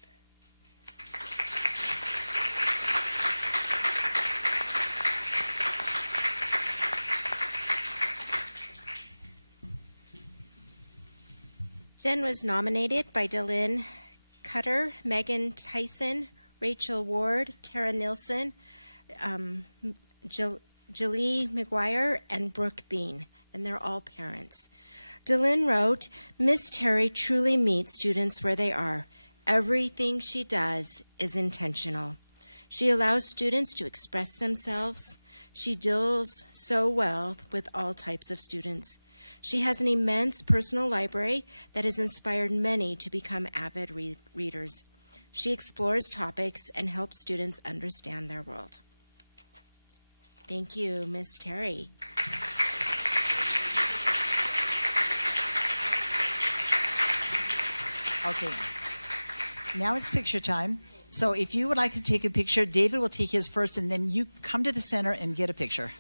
Jen was nominated by Dylan Cutter, Megan Tyson, Rachel Ward, Tara Nilsson, Jalee McGuire, and Brooke Bean, and they're all parents. Dylan wrote, Miss Terry truly meets students where they are. Everything she does is intentional. She allows students to express themselves. She deals so well with all types of students. She has an immense personal library that has inspired many to become avid readers. She explores topics and helps students understand their world. Thank you, Ms. Terry. Okay. Now it's picture time. So if you would like to take a picture, David will take his first, and then you come to the center and get a picture.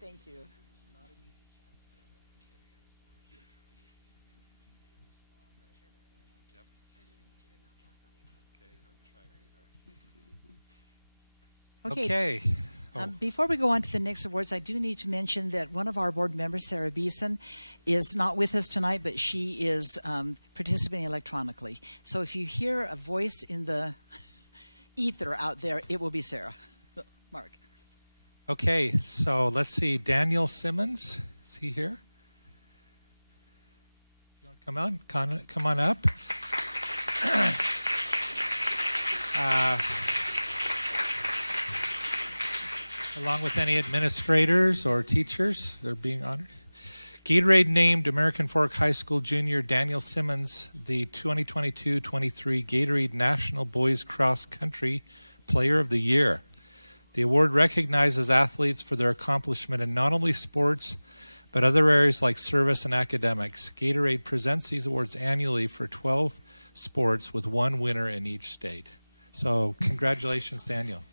Thank you. Okay. Before we go on to the next awards, I do need to mention that one of our board members, Sarah Beeson, is not with us tonight, but she is participating electronically. So if you hear a voice in the ether out there, it will be Sarah. Mark. Okay, so let's see. Daniel Simmons, is he here? You want to come on up? Along with any administrators or teachers, they're being honored. Gatorade named American Fork High School junior Daniel Simmons the 2022-23 Gatorade National Boys Cross Country Player of the Year. The award recognizes athletes for their accomplishment in not only sports, but other areas like service and academics. Gatorade presents these awards annually for 12 sports with one winner in each state. So congratulations, Daniel.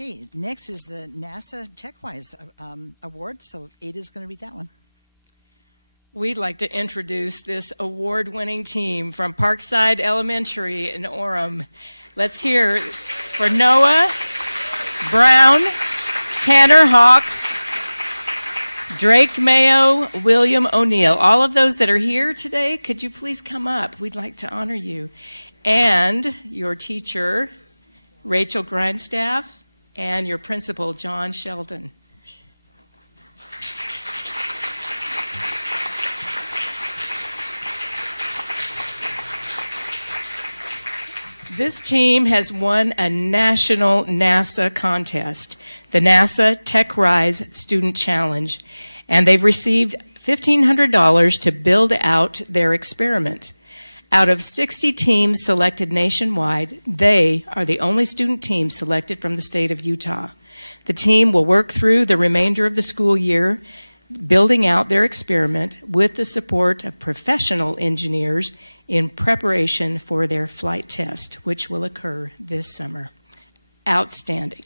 Okay, next is the NASA TechWise Award. So Ada's going to read that one. We'd like to introduce this award-winning team from Parkside Elementary in Orem. Let's hear it for Noah Brown, Tanner Hawks, Drake Mayo, William O'Neill. All of those that are here today, could you please come up? We'd like to honor you. And your teacher, Rachel Grindstaff, and your principal, John Sheldon. This team has won a national NASA contest, the NASA TechRise Student Challenge, and they've received $1,500 to build out their experiment. Out of 60 teams selected nationwide, they are the only student team selected from the state of Utah. The team will work through the remainder of the school year, building out their experiment with the support of professional engineers in preparation for their flight test, which will occur this summer. Outstanding.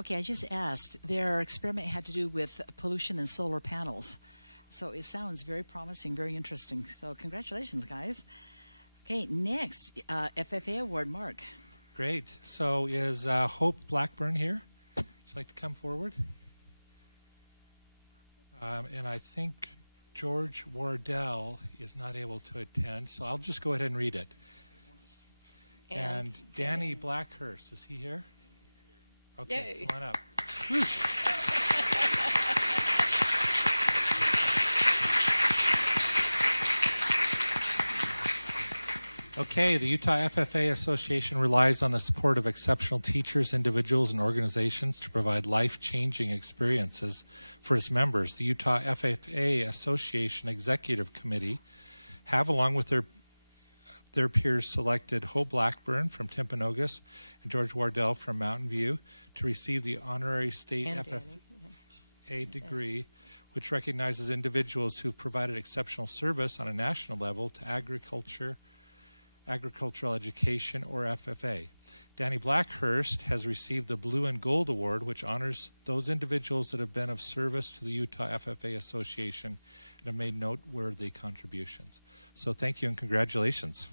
Okay, I just asked. Their experiment had to do with pollution and solar panels. So it sounds very promising, very interesting. So congratulations, guys. Okay, next, FFA Award, Mark. Great. So is Hope Blackburn here? Would you like to come forward? And I think George Wardell is not able to attend, so I'll just go ahead and read it. And Danny Blackhurst, is he here? Okay, Yay. come on up. Okay, the Utah FFA Association relies on the support of exceptional teachers, individuals, and organizations to provide life-changing experiences for its members. The Utah FFA Association Executive Committee have, along with their peers, selected Hope Blackburn from Timpanogos and George Wardell from Mountain View to receive the honorary state And FFA degree, which recognizes individuals who've provided exceptional service on a national level to agricultural education, or FFA. Danny Blackhurst has received the Blue and Gold Award, which honors those individuals that have been of service to the Utah FFA Association and have made noteworthy contributions. So thank you and congratulations.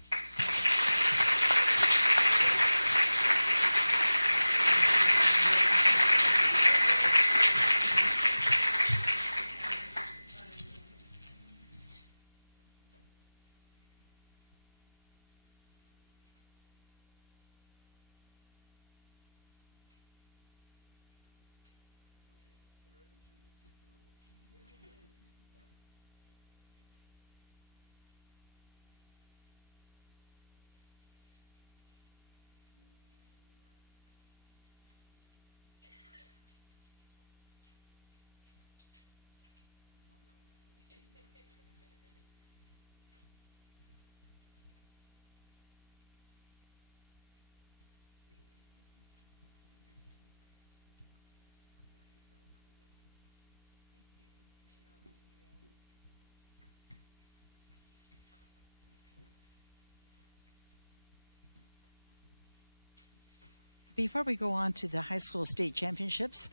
Before we go on to the high school state championships,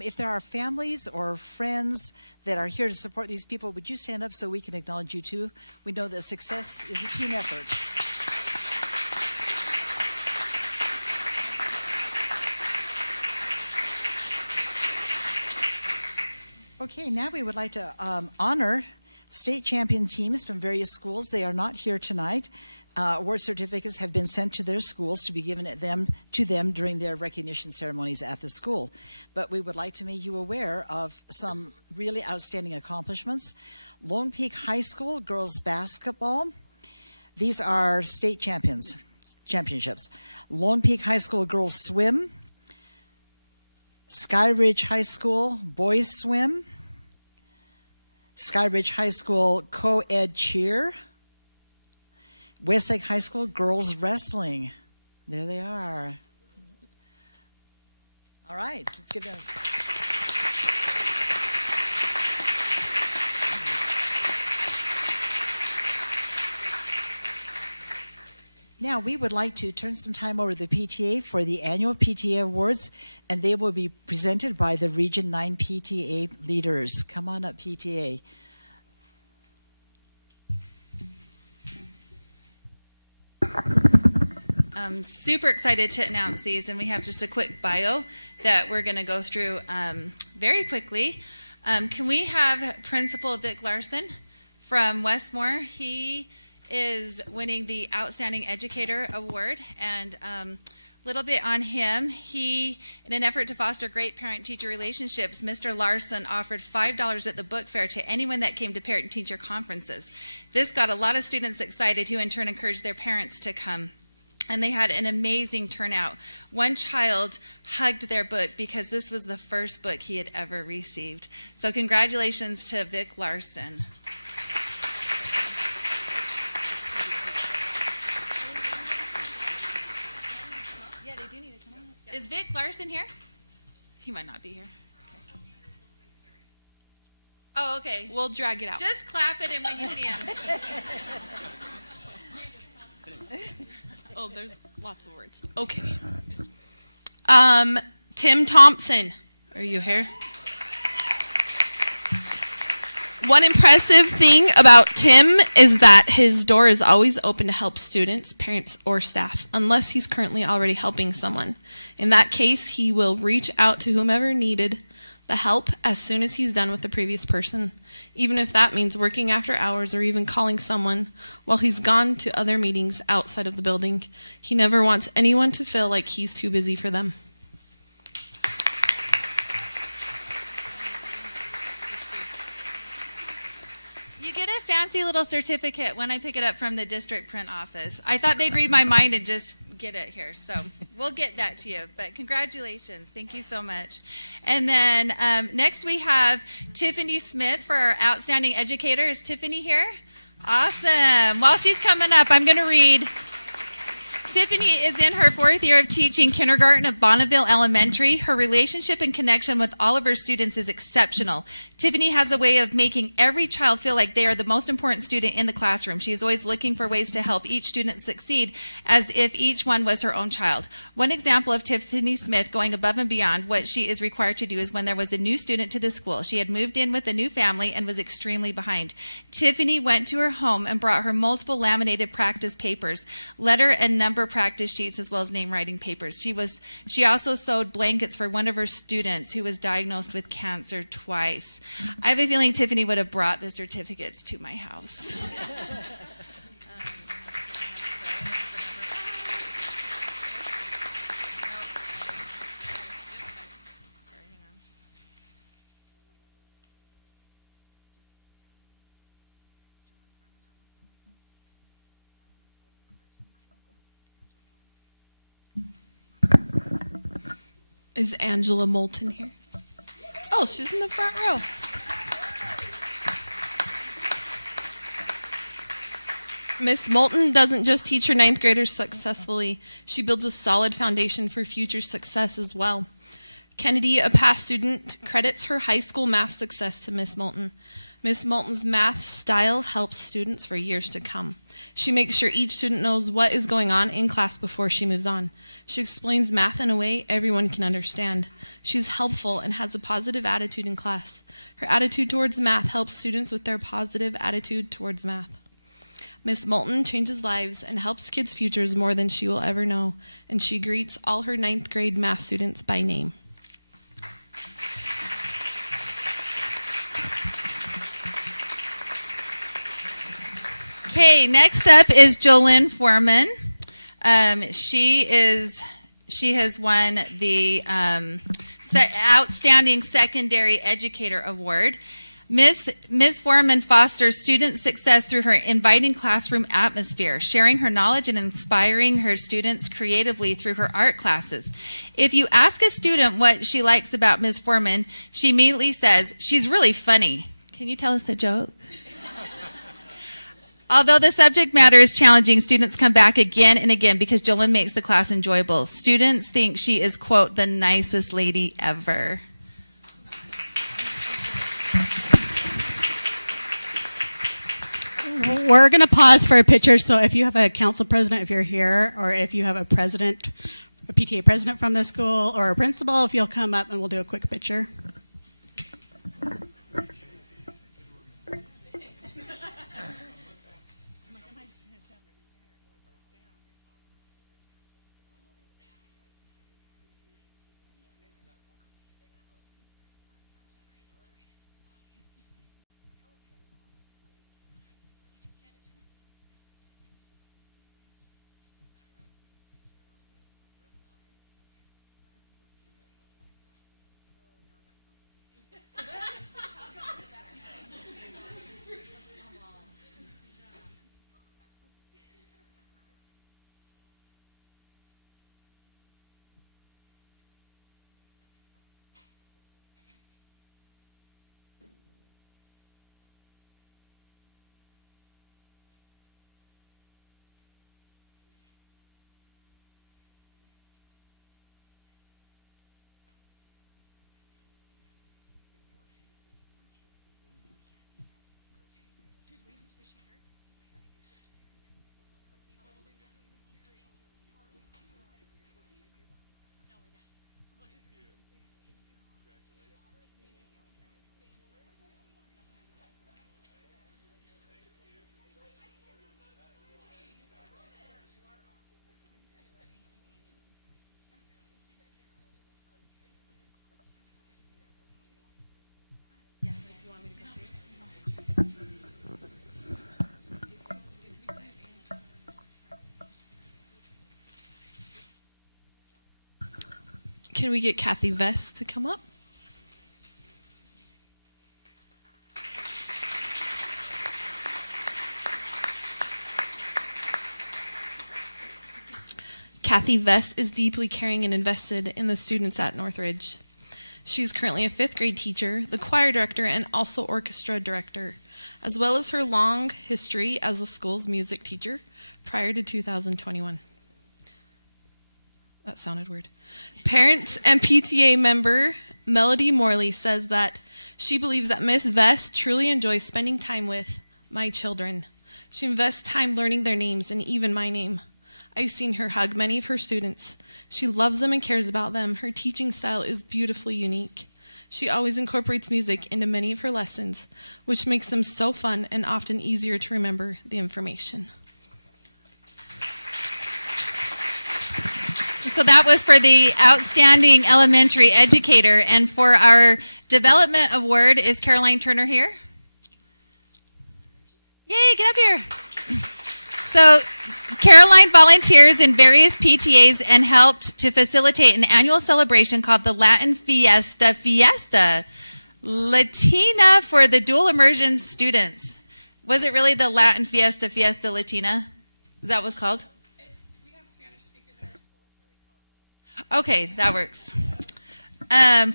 if there are families or friends that are here to support these people, would you stand up so we can acknowledge you too? We know that success is a team effort. Okay, now we would like to honor state champion teams from various schools. They are not here tonight. Award certificates have been sent to their schools to be given to them during their recognition ceremonies at the school. But we would like to make you aware of some really outstanding accomplishments. Lone Peak High School girls basketball. These are state championships. Lone Peak High School girls swim. Sky Ridge High School boys swim. Sky Ridge High School co-ed cheer. Westlake High School girls wrestling. There they are. All right, let's give them. Now, we would like to turn some time over to the PTA for the annual PTA Awards, and they will be presented by the Region 9 PTA leaders. Come on up, PTA. I'm super excited to announce these, and we have just a quick bio that we're going to go through very quickly. Can we have Principal Vic Larson from Westmore? He is winning the Outstanding Educator Award, and a little bit on him. He, in an effort to foster great parent-teacher relationships, Mr. Larson offered $5 at the book fair to anyone that came to parent-teacher conferences. This got a lot of students excited, who in turn encouraged their parents to come. And they had an amazing turnout. One child hugged their book because this was the first book he had ever received. So congratulations to Vic Larson. Yeah, they do need to come on. Is Vic Larson here? He might not be here. Okay. Oh, okay. We'll drag it out. Just clap it in when you see him. Oh, there's lots of words. Okay. Tim Thompson, are you here? One impressive thing about Tim is that his door is always open to help students, parents, or staff, unless he's currently already helping someone. In that case, he will reach out to whomever needed the help as soon as he's done with the previous person, even if that means working after hours or even calling someone while he's gone to other meetings outside of the building. He never wants anyone to feel like he's too busy for them. You get a fancy little certificate when I pick it up from the district print office. I thought they'd read my mind and just get it here, so we'll get that to you. But congratulations. Thank you so much. And then next we have Tiffany Smith for our Outstanding Educator. Is Tiffany here? Awesome. While she's coming up, I'm going to read. Tiffany is in her 4th year of teaching kindergarten at Bonneville Elementary. Her relationship and connection with all of her students is exceptional. Tiffany has a way of making every child feel like they are the most important student in the classroom. She is always looking for ways to help each student succeed as if each one was her own child. One example of Tiffany Smith going above and beyond what she is required to do is when there was a new student to the school. She had moved in with a new family and was extremely behind. Tiffany went to her home and brought her multiple laminated practice papers, letter and number practice sheets, as well as name writing papers. She also sewed blankets for one of her students who was diagnosed with cancer twice. I have a feeling Tiffany would have brought the certificates to my house. Is Angela Moulton here? Oh, she's in the front row. Miss Moulton doesn't just teach her 9th graders successfully, she builds a solid foundation for future success as well. Kennedy, a past student, credits her high school math success to Miss Moulton. Miss Moulton's math style helps students for years to come. She makes sure each student knows what is going on in class before she moves on. She explains math in a way everyone can understand. She's helpful and has a positive attitude in class. Her attitude towards math helps students with their positive attitude towards math. Miss Moulton changes lives and helps kids' futures more than she will ever know, and she greets all her 9th grade math students by name. Okay, next up is Jolynn Foreman. She has won the Outstanding Secondary Educator Award. Ms. Foreman fosters student success through her inviting classroom atmosphere, sharing her knowledge and inspiring her students creatively through her art classes. If you ask a student what she likes about Ms. Foreman, she immediately says, "She's really funny." Can you tell us a joke? Although the subject matter is challenging, students come back again and again because Jolynn makes the class enjoyable. Students think she is, quote, the nicest lady ever. We're going to pause for a picture, so if you have a council president, if you're here, or if you have a president, a PTA president from the school, or a principal, if you'll come up and we'll do a quick picture. Can we get Kathy Vest to come up? Kathy Vest is deeply caring and invested in the students at Northridge. She's currently a 5th grade teacher, the choir director, and also orchestra director, as well as her long history as the school's music teacher prior to 2021. That sounded weird. Parents and PTA member Melody Morley says that she believes that Miss Vest truly enjoys spending time with my children. She invests time learning their names and even my name. I've seen her hug many of her students. She loves them and cares about them. Her teaching style is beautifully unique. She always incorporates music into many of her lessons, which makes them so fun and often easier to remember the information. So that was for the Outstanding Elementary Educator. And for our Development Award, is Caroline Turner here? Yay, get up here. So Caroline volunteers in various PTAs and helped to facilitate an annual celebration called the Latin Fiesta Latina for the dual immersion students. Was it really the Latin Fiesta Latina? Is that what it's called? Okay, that works.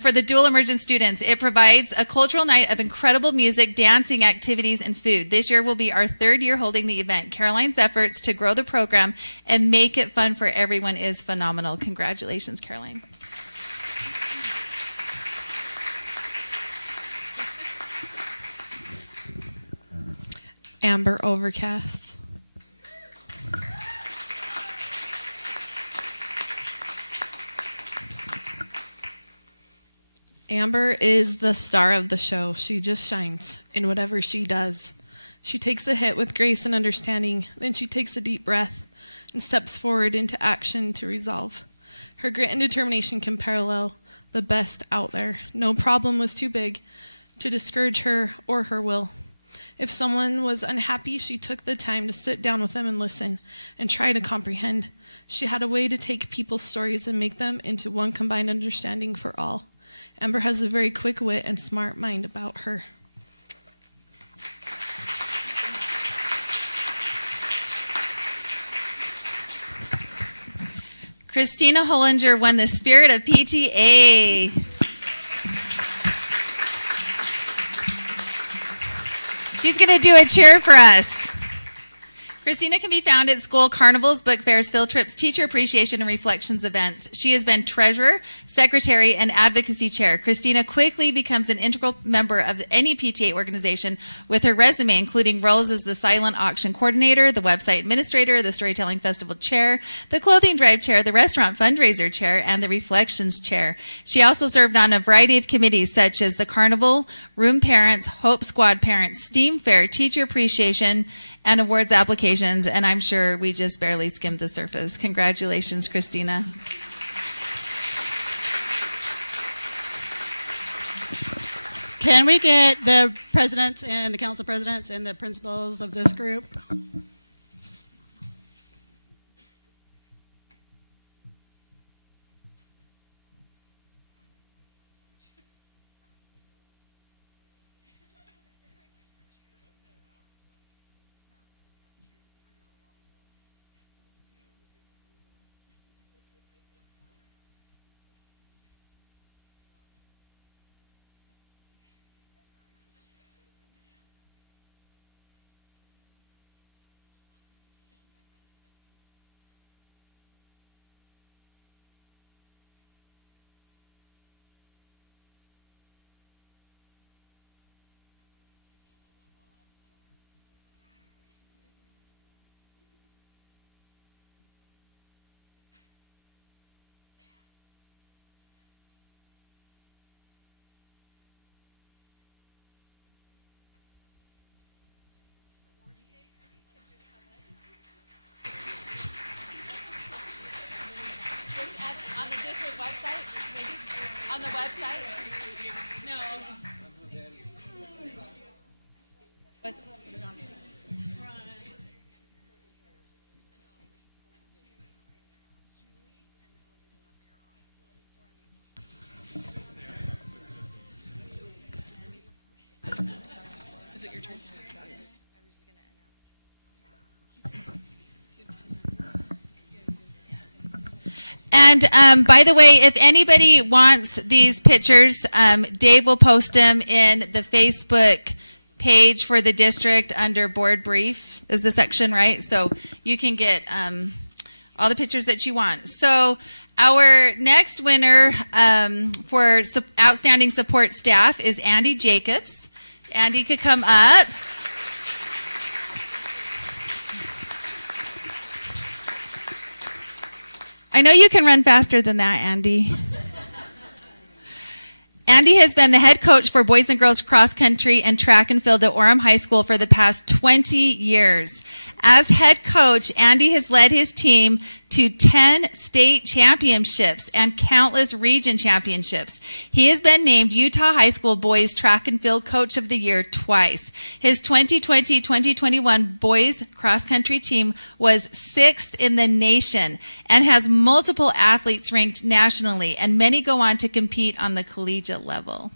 For the dual immersion students, it provides a cultural night of incredible music, dancing, activities, and food. This year will be our 3rd year holding the event. Caroline's efforts to grow the program and make it fun for everyone is phenomenal. Congratulations, Caroline. Amber Overcast. Amber is the star of the show. She just shines in whatever she does. She takes a hit with grace and understanding, then she takes a deep breath and steps forward into action to resolve. Her grit and determination can parallel the best out there. No problem was too big to discourage her or her will. If someone was unhappy, she took the time to sit down with them and listen and try to comprehend. She had a way to take people's stories and make them into one combined understanding for all. Amber has a very quick wit and smart mind about her. Christina Hollinger won the Spirit of PTA. She's going to do a cheer for us. Christina can be found at school carnivals, book fairs, field trips, teacher appreciation, and reflections events. She has been treasurer, secretary, and advocacy chair. Christina quickly becomes an integral member of any PTA organization with her resume, including roles as the silent auction coordinator, the website administrator, the storytelling festival chair, the clothing drive chair, the restaurant fundraiser chair, and the reflections chair. She also served on a variety of committees such as the Carnival, Room Parents, Hope Squad Parents, STEAM Fair, Teacher Appreciation, and awards applications, and I'm sure we just barely skimmed the surface. Congratulations, Christina. Can we get the presidents and the council presidents and the principals of this group? On the website? No. Is it your turn? And by the way, if anybody wants these pictures, Dave will post them in the Facebook page for the district under board brief is the section, right? So you can get all the pictures that you want. So our next winner for outstanding support staff is Andy Jacobs. Andy could come up. I know you can run faster than that, Andy. Andy has been the head coach for boys and girls cross country and track and field at Orem High School for the past 20 years. As head coach, Andy has led his team to 10 state championships and countless region championships. He has been named Utah High School Boys Track and Field Coach of the Year twice. His 2020-2021 boys cross country team was 6th in the nation and has multiple athletes ranked nationally, and many go on to compete on the collegiate level.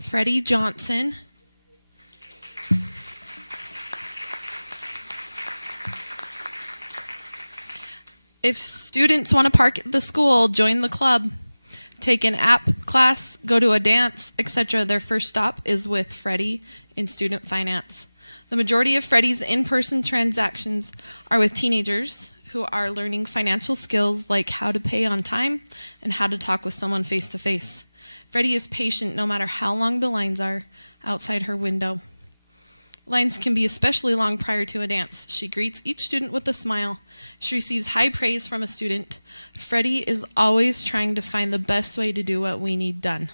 Freddie Johnson. If students want to park at the school, join the club, take an app class, go to a dance, etc., their first stop is with Freddie in student finance. The majority of Freddie's in-person transactions are with teenagers who are learning financial skills like how to pay on time and how to talk with someone face to face. Freddie is patient no matter how long the lines are outside her window. Lines can be especially long prior to a dance. She greets each student with a smile. She receives high praise from a student. Freddie is always trying to find the best way to do what we need done.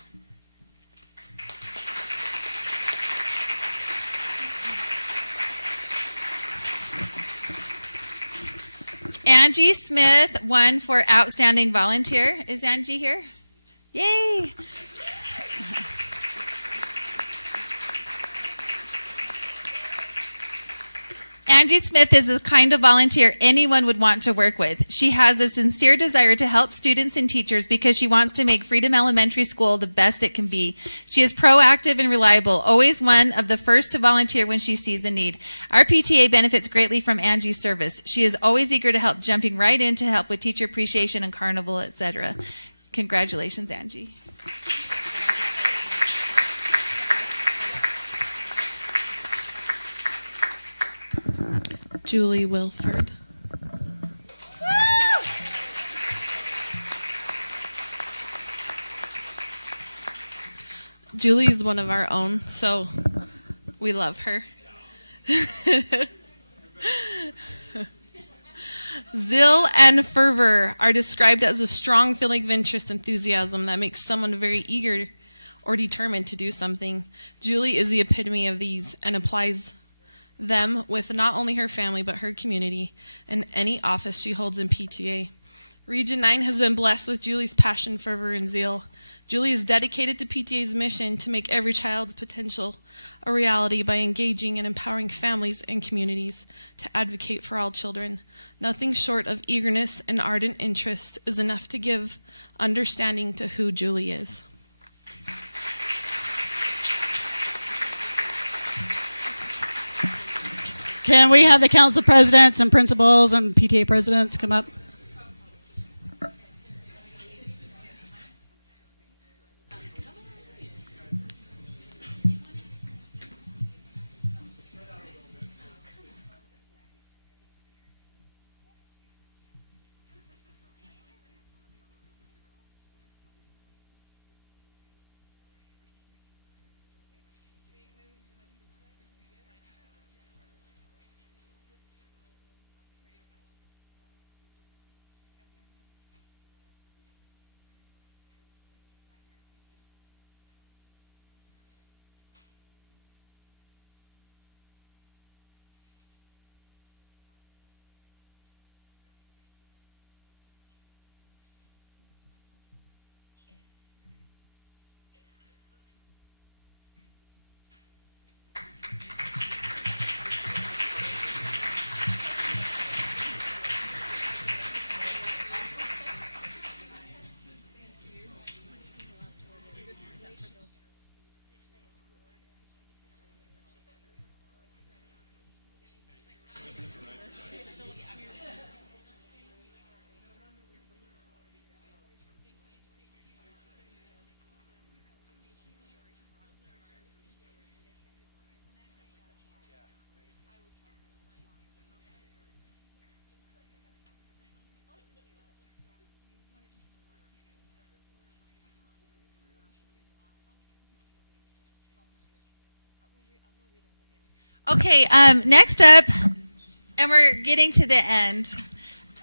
Angie Smith won for Outstanding Volunteer. Is Angie here? Yay! Angie Smith is the kind of volunteer anyone would want to work with. She has a sincere desire to help students and teachers because she wants to make Freedom Elementary School the best it can be. She is proactive and reliable, always one of the first to volunteer when she sees a need. Our PTA benefits greatly from Angie's service. She is always eager to help, jumping right in to help with teacher appreciation and carnival, etc. Congratulations, Angie. Julie Wilford. Julie is one of our own, so we love her. Zeal and fervor are described as a strong feeling of interest, enthusiasm that makes someone very eager or determined to do something. Julie is the epitome of these and applies them with not only her family but her community and any office she holds in PTA. Region 9 has been blessed with Julie's passion, fervor, and zeal. Julie is dedicated to PTA's mission to make every child's potential a reality by engaging and empowering families and communities to advocate for all children. Nothing short of eagerness and ardent interest is enough to give understanding to who Julie is. Can we have the council presidents and principals and PTA presidents come up? Okay, next up, and we're getting to the end,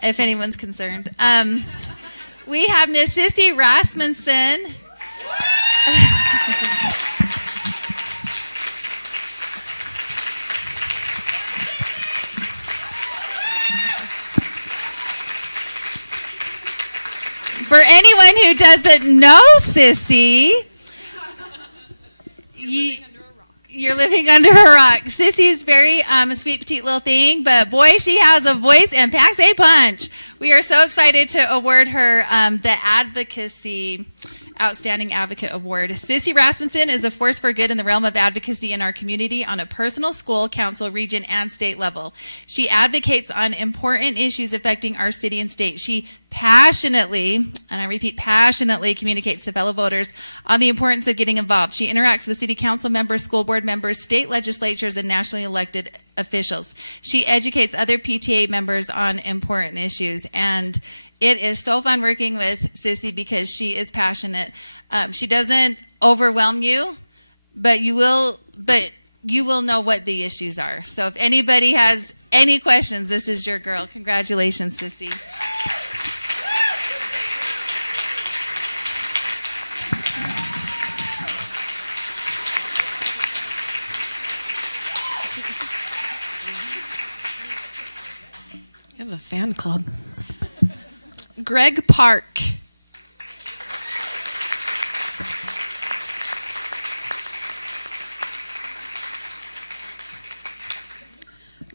if anyone's concerned. We have Miss Sissy Rasmussen. For anyone who doesn't know Sissy, you're living under a rock. Sissy's very a sweet, petite little thing, but boy, she has a voice and packs a punch. We are so excited to award her the Advocacy Outstanding Advocate Award. Sissy Rasmussen is a force for good in the realm of advocacy in our community on a personal, school, council, region, and state level. She advocates on important issues affecting our city and state. She passionately, and I repeat, passionately communicates to fellow voters on the importance of getting involved. She interacts with city council members, school board members, state legislatures, and nationally elected officials. She educates other PTA members on important issues, and it is so fun working with Sissy because she is passionate. She doesn't overwhelm you, but you will know what the issues are. So if anybody has any questions, this is your girl. Congratulations, Sissy. You have a fan club. Greg Park.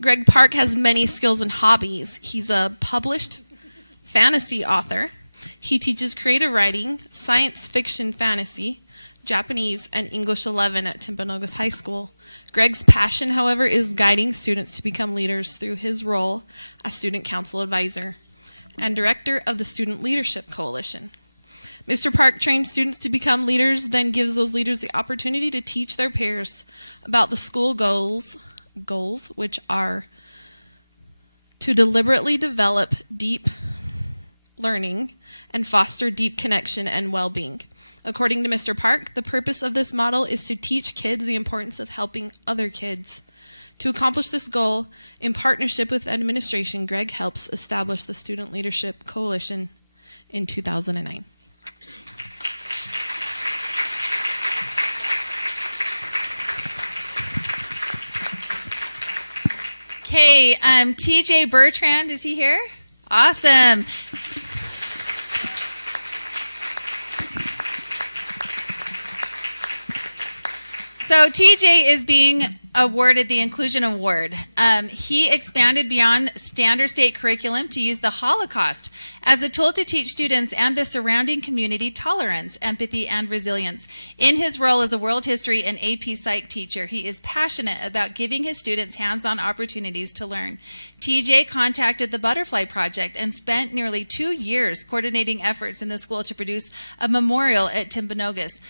Greg Park has many skills and hobbies. He's a published fantasy author. He teaches creative writing, science fiction fantasy, Japanese, and English 11 at Timpanogos High School. Greg's passion, however, is guiding students to become leaders through his role as student council advisor and director of the Student Leadership Coalition. Mr. Park trains students to become leaders, then gives those leaders the opportunity to teach their peers about the school goals, which are to deliberately develop deep learning and foster deep connection and well-being. According to Mr. Park, the purpose of this model is to teach kids the importance of helping other kids. To accomplish this goal, in partnership with administration, Greg helps establish the Student Leadership Coalition in 2009. Okay, TJ Bertrand, is he here? Awesome. So TJ is being awarded the Inclusion Award. He expanded beyond standard state curriculum to use the Holocaust as a tool to teach students and the surrounding community tolerance, empathy, and resilience. In his role as a world history and AP Psych teacher, he is passionate about giving his students hands-on opportunities to learn. TJ contacted the Butterfly Project and spent nearly 2 years coordinating efforts in the school to produce a memorial at Timpanogos.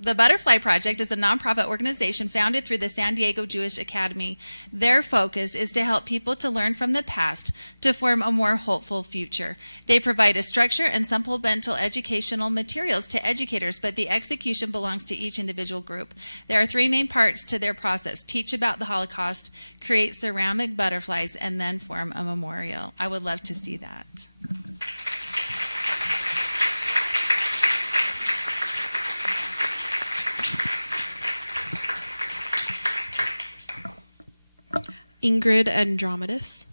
The Butterfly Project is a nonprofit organization founded through the San Diego Jewish Academy. Their focus is to help people to learn from the past to form a more hopeful future. They provide a structure and supplemental educational materials to educators, but the execution belongs to each individual group. There are 3 main parts to their process: teach about the Holocaust, create ceramic butterflies, and then form a memorial. I would love to see that. Ingrid Andromedis.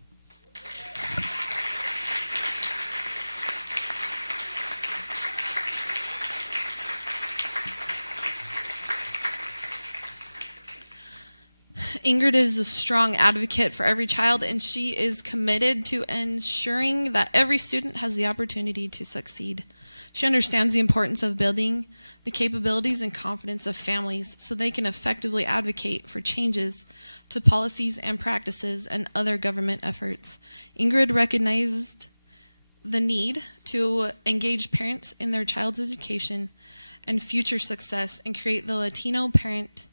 Ingrid is a strong advocate for every child, and she is committed to ensuring that every student has the opportunity to succeed. She understands the importance of building the capabilities and confidence of families so they can effectively advocate for changes to policies and practices and other government efforts. Ingrid recognized the need to engage parents in their child's education and future success and create the Latino Parent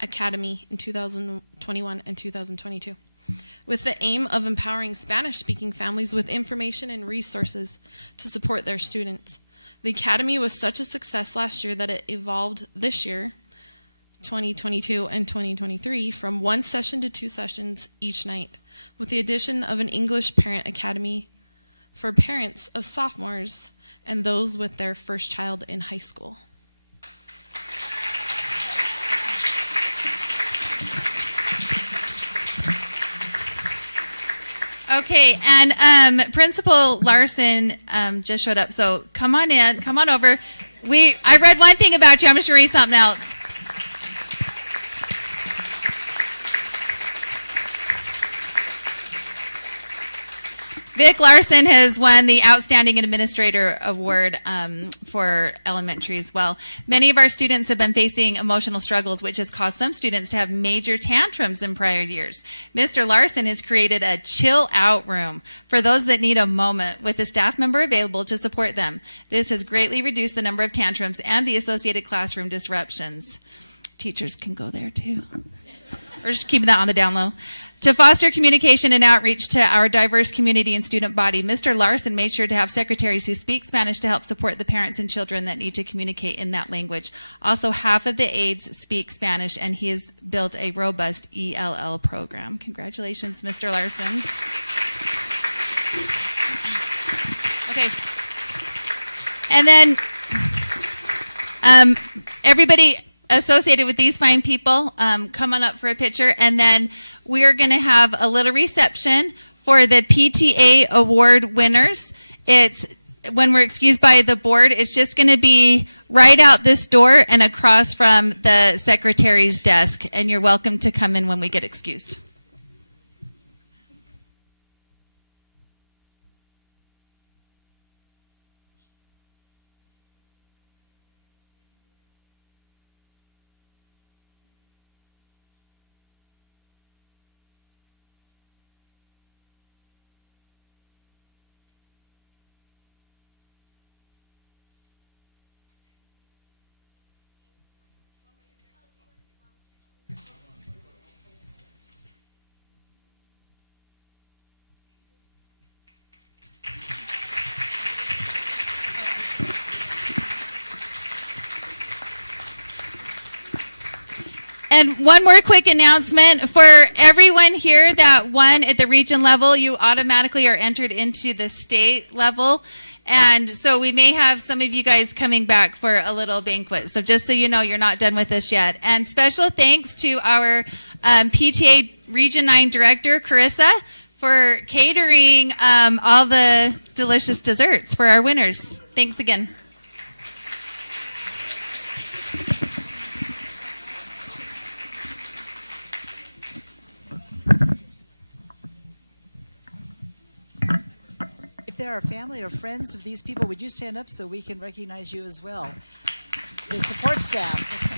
Academy in 2021 and 2022, with the aim of empowering Spanish-speaking families with information and resources to support their students. The Academy was such a success last year that it evolved this year, 2022 and 2023, from 1 session to 2 sessions each night, with the addition of an English Parent Academy for parents of sophomores and those with their first child in high school. Okay, and Principal Larson just showed up, so come on in, come on over. I read one thing about you, I'm just going to read something else. Vic Larson has won the Outstanding Administrator Award for elementary as well. Many of our students have been facing emotional struggles, which has caused some students to have major tantrums in prior years. Mr. Larson has created a chill out room for those that need a moment with a staff member available to support them. This has greatly reduced the number of tantrums and the associated classroom disruptions. Teachers can go there too. We're just keeping that on the down low. To foster communication and outreach to our diverse community and student body, Mr. Larson made sure to have secretaries who speak Spanish to help support the parents and children that need to communicate in that language. Also, half of the aides speak Spanish, and he has built a robust ELL program. Congratulations, Mr. Larson. Okay. And then everybody associated with these fine people, come on up for a picture, and then we are going to have a little reception for the PTA award winners. It's when we're excused by the board, it's just going to be right out this door and across from the secretary's desk, and you're welcome to come in when we get excused. And one more quick announcement for everyone here that won at the region level, you automatically are entered into the state level. And so we may have some of you guys coming back for a little banquet. So just so you know, you're not done with us yet. And special thanks to our PTA Region 9 Director, Carissa, for catering all the delicious desserts for our winners. Thanks again. If there are family or friends of these people, would you stand up so we can recognize you as well? The support staff.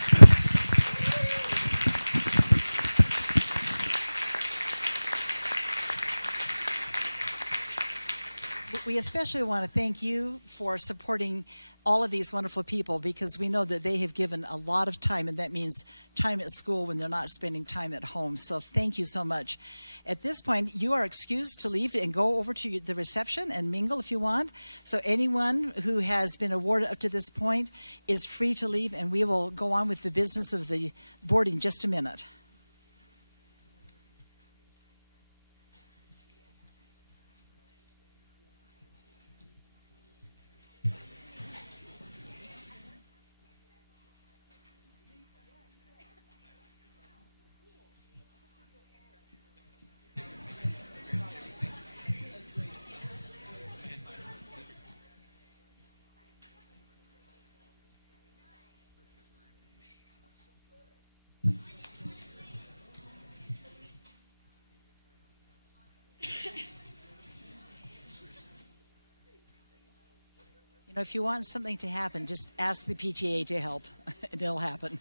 We especially want to thank you for supporting all of these wonderful people, because we know that they have given a lot of time, and that means time at school when they're not spending time at home. So thank you so much. At this point, you are excused to leave and go over to the reception and mingle if you want. So anyone who has been awarded up to this point is free to leave, and we will go on with the business of the board in just a minute. You know, if you want something to happen, just ask the PTA to help, and it'll happen.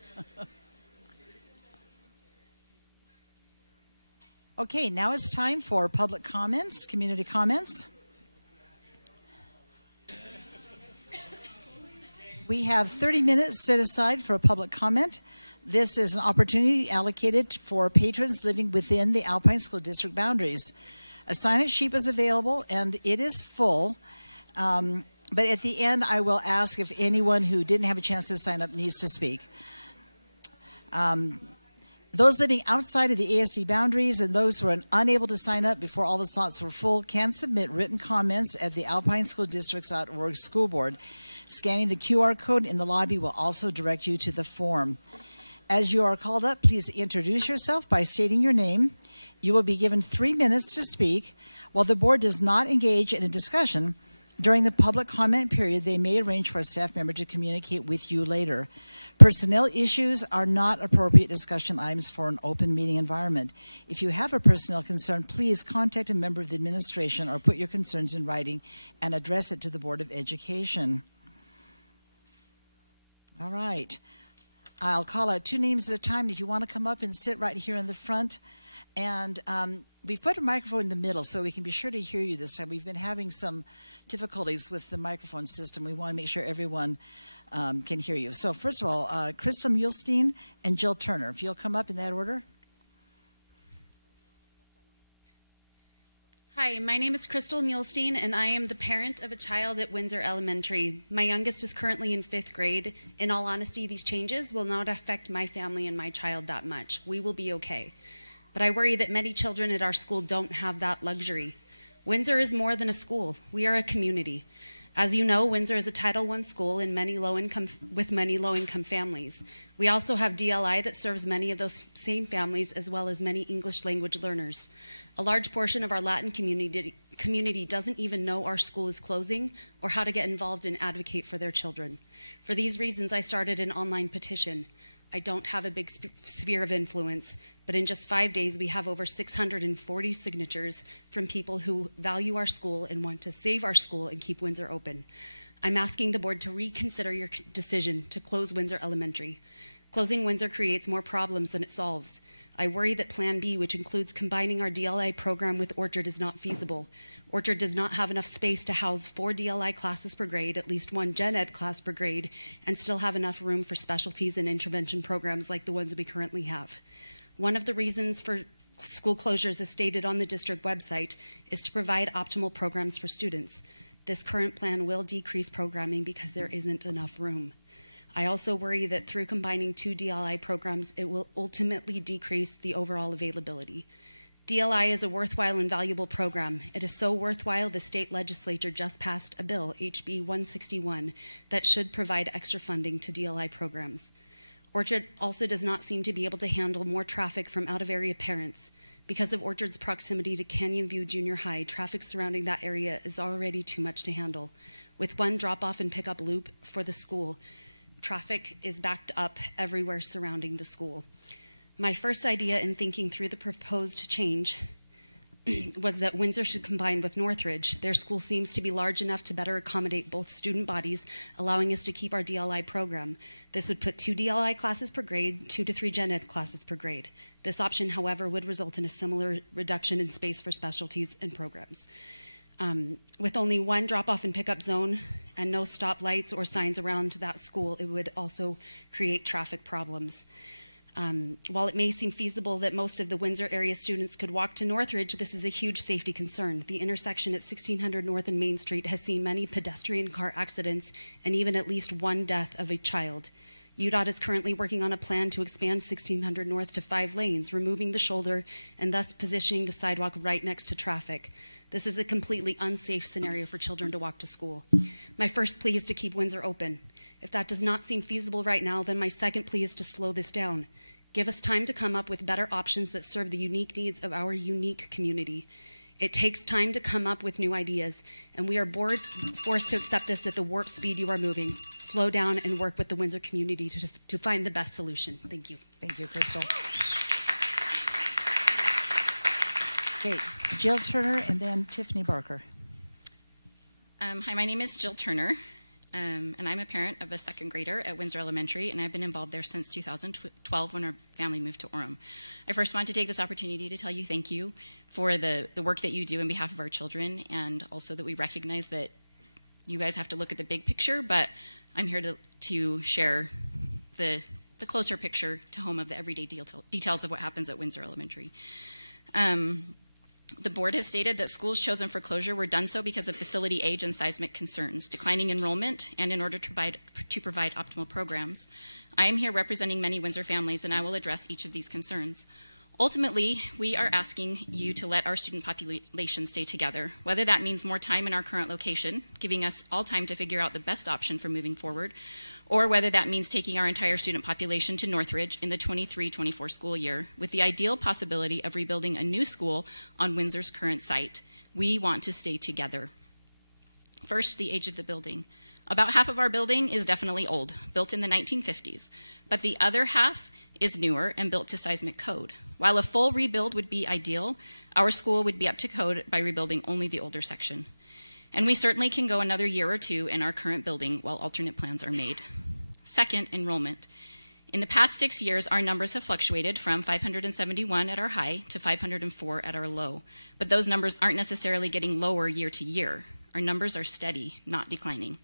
Okay, now it's time for public comments, community comments. We have 30 minutes set aside for a public comment. This is an opportunity allocated for patrons living within the Alpine School District boundaries. A sign-up sheet is available, and it is full. But at the end, I will ask if anyone who didn't have a chance to sign up needs to speak. Those living outside of the ASD boundaries and those who are unable to sign up before all the slots were full can submit written comments at the alpineschooldistricts.org school board. Scanning the QR code in the lobby will also direct you to the form. As you are called up, please introduce yourself by stating your name. You will be given 3 minutes to speak. While the board does not engage in a discussion, During the public comment period, they may arrange for a staff member to communicate with you later. Personnel issues are not appropriate discussion items for an open meeting environment. If you have a personnel concern, please contact a member of the administration or put your concerns in writing and address it to the Board of Education. All right. I'll call out 2 names at a time. If you want to come up and sit right here in the front. And we've put a microphone in the middle so we can be sure to hear you this time. We've been having some difficulties with the microphone system. We want to make sure everyone can hear you. So first of all, Crystal Muhlstein and Jill Turner. If you'll come up in that order. Hi, my name is Crystal Muhlstein, and I am the parent of a child at Windsor Elementary. My youngest is currently in 5th grade. In all honesty, these changes will not affect my family and my child that much. We will be okay. But I worry that many children at our school don't have that luxury. Windsor is more than a school. We are a community. As you know, Windsor is a Title I school with many low-income families. We also have DLI that serves many of those same families, as well as many English language learners. A large portion of our Latin community doesn't even know our school is closing or how to get involved and advocate for their children. For these reasons, I started an online petition. I don't have a big sphere of influence, but in just 5 days, we have over 640 signatures from people who value our school and want to save our school and keep Windsor open. I'm asking the board to reconsider your decision to close Windsor Elementary. Closing Windsor creates more problems than it solves. I worry that Plan B, which includes combining our DLI program with Orchard, is not feasible. Orchard does not have enough space to house 4 DLI classes per grade, at least 1 gen ed class per grade, and still have enough room for specialties and intervention programs like the ones we currently have. One of the reasons for school closures, as stated on the district website, is to provide optimal programs for students. This current plan will decrease programming because there isn't enough room. I also worry that through combining 2 DLI programs, it will ultimately decrease the overall availability. DLI is a worthwhile and valuable program. It is so worthwhile the state legislature just passed a bill, HB 161, that should provide extra funding to DLI programs. Orchard also does not seem to be able to handle more traffic from out-of-area parents. Because of Orchard's proximity to Canyon View Junior High, traffic surrounding that area is already too much to handle. With 1 drop-off and pick-up loop for the school, traffic is backed up everywhere surrounding the school. My first idea in thinking through the proposed change was that Windsor should combine with Northridge. Their school seems to be large enough to better accommodate both student bodies, allowing us to keep our DLI program. This would put 2 DLI classes per grade, 2 to 3 gen ed classes per grade. This option, however, would result in a similar reduction in space for specialties and programs. With only 1 drop-off and pickup zone and no stoplights or signs around that school, it would also create traffic problems. While it may seem feasible that most of the Windsor area students could walk to Northridge, this is a huge safety concern. The intersection at 1600 North and Main Street has seen many pedestrian car accidents and even at least 1 death of a child. UDOT is currently working on a plan to expand 1600 North to 5 lanes, removing the shoulder and thus positioning the sidewalk right next to traffic. This is a completely unsafe scenario for children to walk to school. My first plea is to keep Windsor open. If that does not seem feasible right now, then my second plea is to slow this down. Give us time to come up with better options that serve the unique needs of our unique community. It takes time to come up with new ideas, and we are forced to accept this at the warp speed you are moving. Slow down and work with the Windsor community to find the best solution. Thank you. Thank you, Crystal. Okay, Jill Turner and then Tiffany Barker. Hi, my name is Jill Turner, and I'm a parent of a 2nd grader at Windsor Elementary, and I've been involved there since 2012 when our family moved to Orem. I first want to take this opportunity to tell you thank you for the work that you do on behalf of our children, and also that we recognize that you guys have to look at the big picture, but I'm here to share the closer picture to home of the everyday details of what happens at Windsor Elementary. The board has stated that schools chosen for closure were done so because of facility age and seismic concerns, declining enrollment, and in order to provide optimal programs. I am here representing many Windsor families, and I will address each of these concerns. Ultimately, we are asking you to let our student population stay together, whether that means more time in our current location, giving us all time to figure out the best option for moving forward, or whether that means taking our entire student population to Northridge in the 23-24 school year, with the ideal possibility of rebuilding a new school on Windsor's current site. We want to stay together. First, the age of the building. About half of our building is definitely old, built in the 1950s, but the other half is newer and built to seismic code. While a full rebuild would be ideal, our school would be up to code by rebuilding only the older section. And we certainly can go another year or two in our current building while alternate plans are made. Second, enrollment. In the past 6 years, our numbers have fluctuated from 571 at our high to 504 at our low, but those numbers aren't necessarily getting lower year to year. Our numbers are steady, not declining.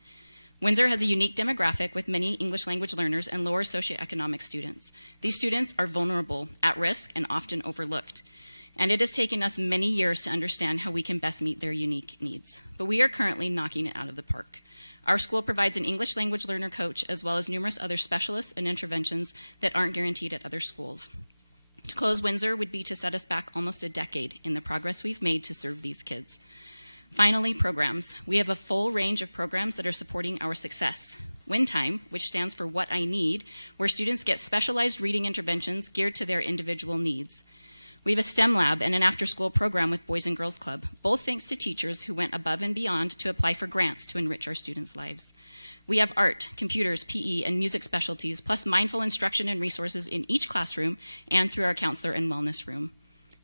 Windsor has a unique demographic with many English language learners and lower socioeconomic students. These students are vulnerable, at risk, and often overlooked. And it has taken us many years to understand how we can best meet their unique needs. But we are currently knocking it out of the park. Our school provides an English language learner coach as well as numerous other specialists and interventions that aren't guaranteed at other schools. To close Windsor would be to set us back almost a decade in the progress we've made to serve these kids. Finally, programs. We have a full range of programs that are supporting our success. WinTime, which stands for What I Need, where students get specialized reading interventions geared to their individual needs. We have a STEM lab and an after-school program with Boys and Girls Club, both thanks to teachers who went above and beyond to apply for grants to enrich our students' lives. We have art, computers, PE, and music specialties, plus mindful instruction and resources in each classroom and through our counselor and wellness room.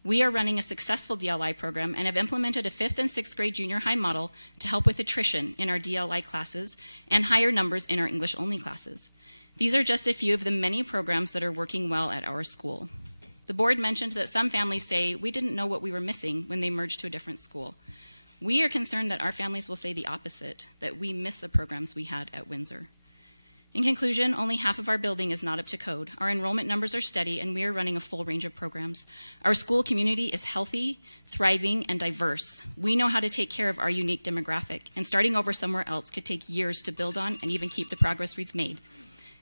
We are running a successful DLI program and have implemented a 5th and 6th grade junior high model to help with attrition in our DLI classes and higher numbers in our English-only classes. These are just a few of the many programs that are working well at our school. The board mentioned that some families say we didn't know what we were missing when they merged to a different school. We are concerned that our families will say the opposite, that we miss the programs we had at Windsor. In conclusion, only half of our building is not up to code. Our enrollment numbers are steady, and we are running a full range of programs. Our school community is healthy, thriving, and diverse. We know how to take care of our unique demographic, and starting over somewhere else could take years to build on and even keep the progress we've made.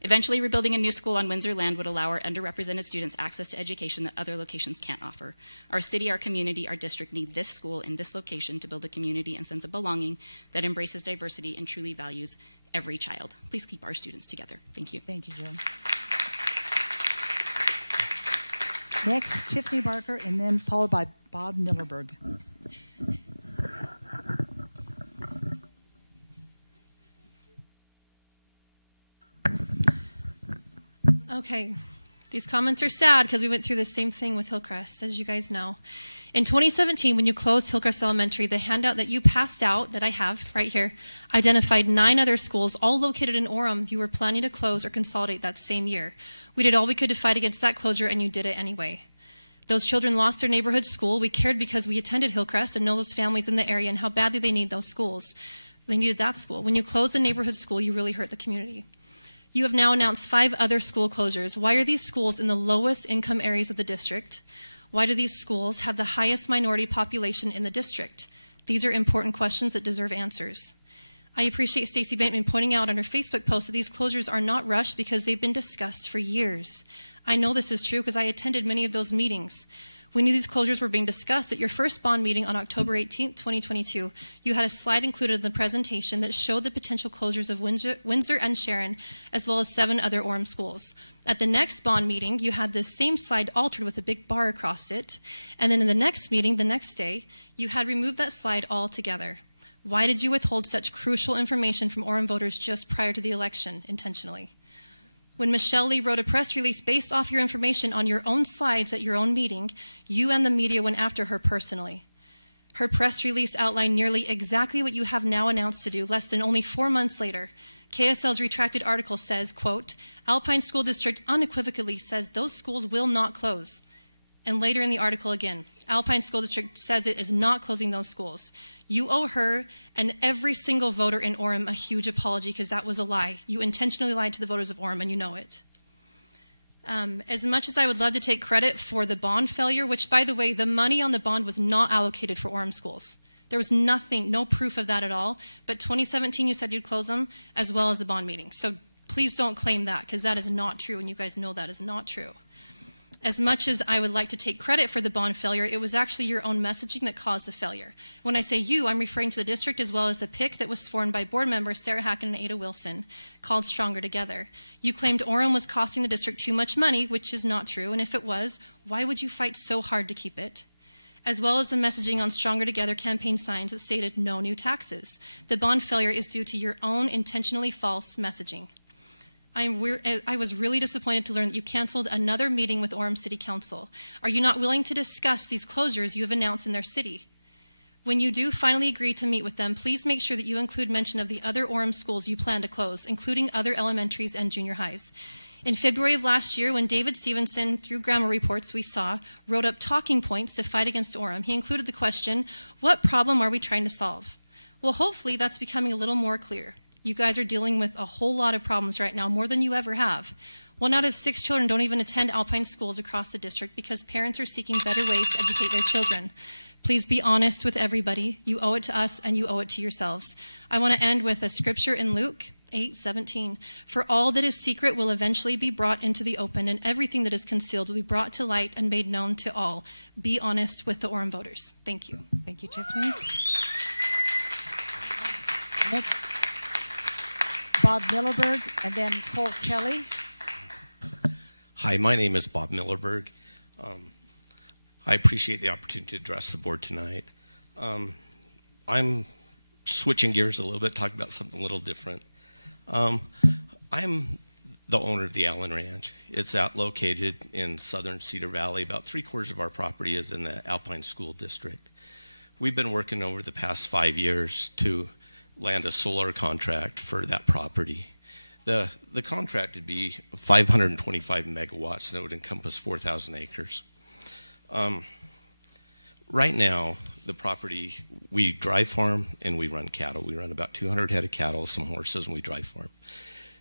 Eventually, rebuilding a new school on Windsor land would allow our underrepresented students access to education that other locations can't offer. Our city, our community, our district need this school in this location to build a community and sense of belonging that embraces diversity and truly values every child. Please keep our students together. Thank you. Thank you, Joan. Next, Tiffany Barker, and then followed by Bob Millerberg. Okay, these comments are sad because we went through the same thing with Hillcrest, as you guys know. In 2017, when you closed Hillcrest Elementary, the handout that you passed out, that I have right here, identified 9 other schools, all located in Orem, you were planning to close or consolidate that same year. We did all we could to fight against that closure, and you did it anyway. Those children lost their neighborhood school. We cared because we attended Hillcrest and know those families in the area and how badly they need those schools. They needed that school. When you closed a neighborhood school, you really hurt the community. You have now announced 5 other school closures. Why are these schools in the lowest income areas of the district? Why do these schools have the highest minority population in the district? These are important questions that deserve answers. I appreciate Stacey Bateman pointing out on her Facebook post that these closures are not rushed because they've been discussed for years. I know this is true because I attended many of those meetings. We knew these closures were being discussed at your first bond meeting on October 18, 2022. You had a slide included in the presentation that showed the potential closures of Windsor and Sharon, as well as 7 other Orem schools. At the next bond meeting, you had this same slide altered with a big bar across it. And then in the next meeting, the next day, you had removed that slide altogether. Why did you withhold such crucial information from Orem voters just prior to the election intentionally? When Michelle Lee wrote a press release based off your information on your own slides at your own meeting, you and the media went after her personally. Her press release outlined nearly exactly what you have now announced to do less than only 4 months later. KSL's retracted article says, quote, Alpine School District unequivocally says those schools will not close. And later in the article again, Alpine School District says it is not closing those schools. You owe her and every single voter in Orem a huge apology because that was a lie. You intentionally lied to the voters of Orem and you know it. As much as I would love to take credit for the bond failure, which by the way, the money on the bond was not allocated for Orem schools. There was nothing, no proof of that at all. But 2017, you said you'd close them as well as the bond meeting. So please don't claim that because that is not true and you guys know that is not true. As much as I would like to take credit for the bond failure, it was actually your own messaging that caused the failure. When I say you, I'm referring to the district as well as the PIC that was formed by board members Sarah Hacken and Ada Wilson, called Stronger Together. You claimed Orem was costing the district too much money, which is not true, and if it was, why would you fight so hard to keep it? as well as the messaging on Stronger Together campaign signs that stated no new taxes. The bond failure is due to your own intentionally false messaging. I was really disappointed to learn that you canceled another meeting with Orem City Council. Are you not willing to discuss these closures you have announced in their city? When you do finally agree to meet with them, please make sure that you include mention of the other Orem schools you plan to close, including other elementaries and junior highs. In February of last year, when David Stevenson, through grammar reports we saw, wrote up talking points to fight against Orem, he included the question, what problem are we trying to solve? Well, hopefully that's becoming a little more clear. You guys are dealing with a whole lot of problems right now, more than you ever have. 1 out of 6 children don't even attend Alpine schools across the district because parents are seeking better ways to educate their children. Please be honest with everybody. You owe it to us and you owe it to yourselves. I want to end with a scripture in Luke 8:17. For all that is secret will eventually be brought into the open, and everything that is concealed will be brought to light and made known to all. Be honest with the Orem voters. Thank you. Thank you, Tiffany. Next, Bob Millerberg, and then Cole Kelly. Hi, my name is Bob Millerberg. I appreciate the opportunity to address the board tonight. I'm switching gears a little bit, talking about something a little different. I'm the owner of the Allen Ranch. It's located in southern Cedar Valley. About 3/4 of our property is in the Alpine School District. We've been working over the past 5 years to land a solar contract for that property. The contract would be 525 megawatts, and it would encompass 4,000 acres. Right now, the property, we dry farm and we run cattle. We run about 200 head of cattle, some horses, and we dry farm.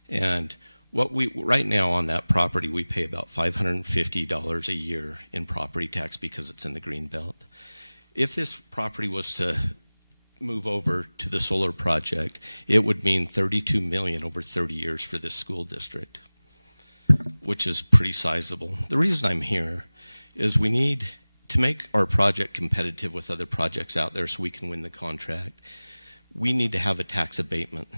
And right now on that property, we pay about $550 a year in property tax because it's in the green belt. If this property was to move over to the solar project, it would mean $32 million over 30 years for this school district, which is pretty sizable. The reason I'm here is we need to make our project competitive with other projects out there so we can win the contract. We need to have a tax abatement.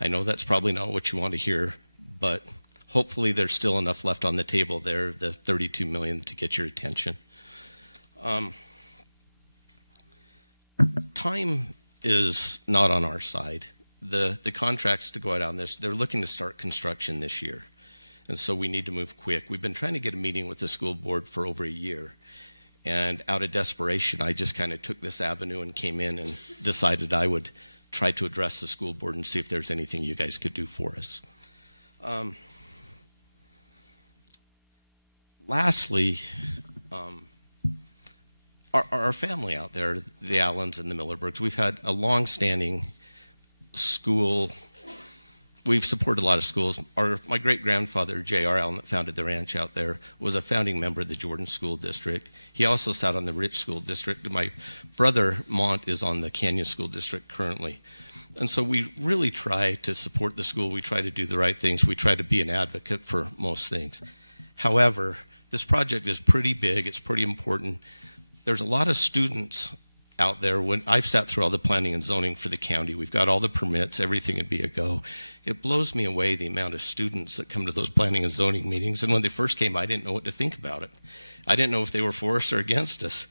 I know that's probably not what you want to hear, but hopefully there's still enough left on the table there, the $32 million, to get your attention. Time is not on our side. The contracts to go out on this, they're looking to start construction this year. And so we need to move quick. We've been trying to get a meeting with the school board for over a year. And out of desperation, I just kind of took this avenue and came in and decided I would try to address the school board and see if there's anything you guys could do for us. Lastly, our family out there, the Allens and the Millerbergs, we've had a long-standing school. We've supported a lot of schools. My great-grandfather, J.R. Allen, that founded the ranch out there, was a founding member of the Jordan School District. He also sat on the Rich School District. My brother, Mont, is on the Canyon School District currently. And so we really try to support the school. We try to do the right things. We try to be an advocate for most things. However, this project is pretty big. It's pretty important. There's a lot of students out there. When I've sat through all the planning and zoning for the county, we've got all the permits, everything would be a go. It blows me away the amount of students that come to those planning and zoning meetings. And when they first came, I didn't know what to think about it. I didn't know if they were for us or against us.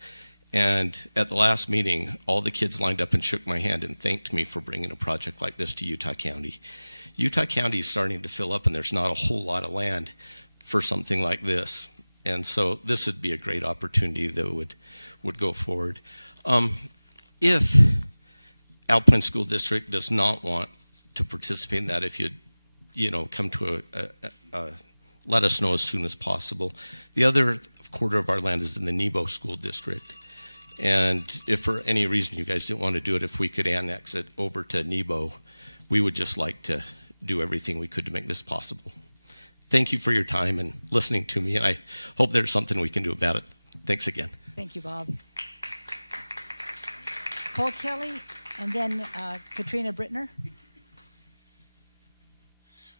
And at the last meeting, all the kids lined up and shook my hand and thanked me for bringing a project like this to Utah County. Utah County is starting to fill up, and there's not a whole lot of land for something like this. And so this would be a great opportunity that would go forward. If Alpine School District does not want to participate in that, if you'd come to let us know as soon as possible. The other quarter of our land is in the Nebo School District. And if for any reason you guys didn't want to do it, if we could annex it over to Nebo, we would just like to do everything we could to make this possible. Thank you for your time and listening to me, and I hope there's something we can do about it. Thanks again. Thank you, Bob. Cole Kelly, and then Katrina Brittner.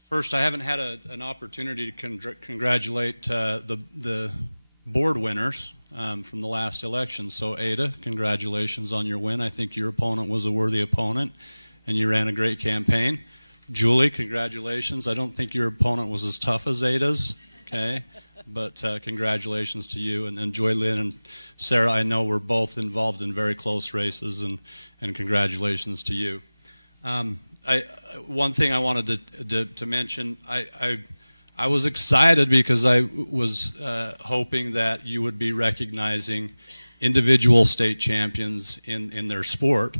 First, I haven't had an opportunity to congratulate the board winners from the last election. So, Ada, congratulations on your win. I think your opponent was a worthy opponent, and you ran a great campaign. Julie, congratulations. I don't think your opponent was as tough as Ada's, okay? But congratulations to you. And Joy Lynn and Sarah, I know we're both involved in very close races, and congratulations to you. One thing I wanted to mention, I was excited because I was hoping that you would be recognizing individual state champions in their sport.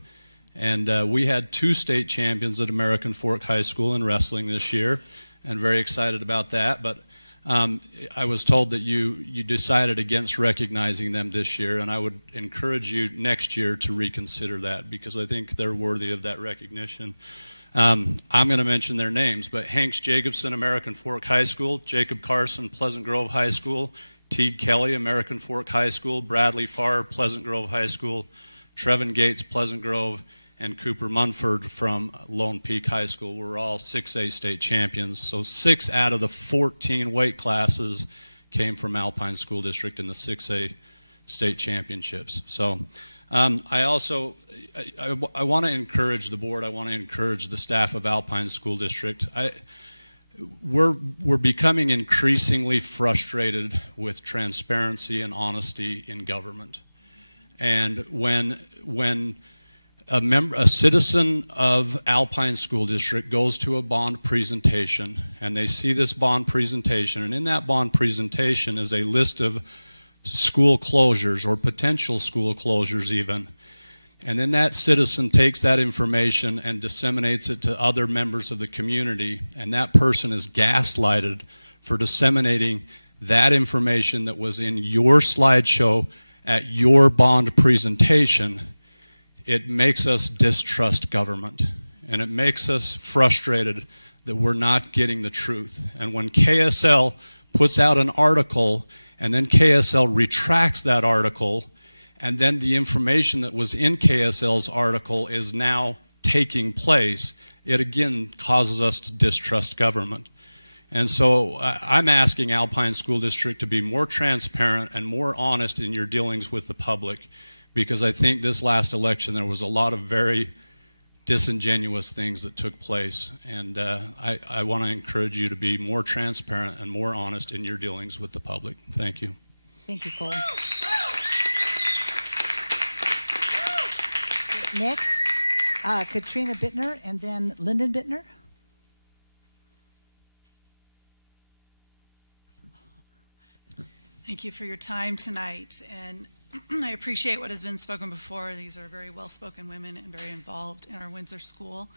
And we had 2 state champions at American Fork High School in wrestling this year, and very excited about that. But I was told that you decided against recognizing them this year, and I would encourage you next year to reconsider that, because I think they're worthy of that recognition. I'm going to mention their names, but Hanks Jacobson, American Fork High School; Jacob Carson, Pleasant Grove High School; Teague Kelly, American Fork High School; Bradley Farr, Pleasant Grove High School; Trevin Gates, Pleasant Grove; and Cooper Munford from Lone Peak High School. We're all 6A state champions. So 6 out of the 14 weight classes came from Alpine School District in the 6A state championships. So I also want to encourage the board. I want to encourage the staff of Alpine School District. We're becoming increasingly frustrated with transparency and honesty in government. And when a citizen of Alpine School District goes to a bond presentation, and they see this bond presentation, and in that bond presentation is a list of school closures or potential school closures even, and then that citizen takes that information and disseminates it to other members of the community, and that person is gaslighted for disseminating that information that was in your slideshow at your bond presentation, it makes us distrust government, and it makes us frustrated that we're not getting the truth. And when KSL puts out an article, and then KSL retracts that article, and then the information that was in KSL's article is now taking place, it again causes us to distrust government. And so I'm asking Alpine School District to be more transparent and more honest in your dealings with the public, because I think this last election there was a lot of very disingenuous things that took place. And I want to encourage you to be more transparent and more honest in your dealings with the public. Thank you. Thank you, Cole. Next, Katrina Bittner, and then Lyndon Bittner. Thank you for your time tonight, and I appreciate what has been spoken before. These are very well-spoken women and very involved in our Windsor school.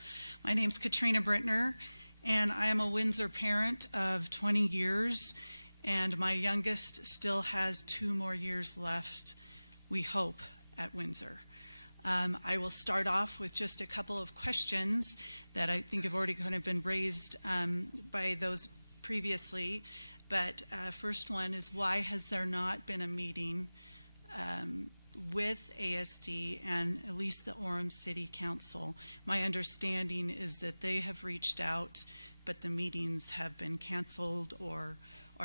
My name's Katrina Brittner, and I am a Windsor parent of 20 years, and my youngest still has 2 more years left, we hope, at Windsor. I will start off with just a couple of questions that I think have already kind of been raised by those previously. But first one is, why has there not been a meeting with ASD and at least the Orem City Council? My understanding is that they have reached out, but the meetings have been canceled or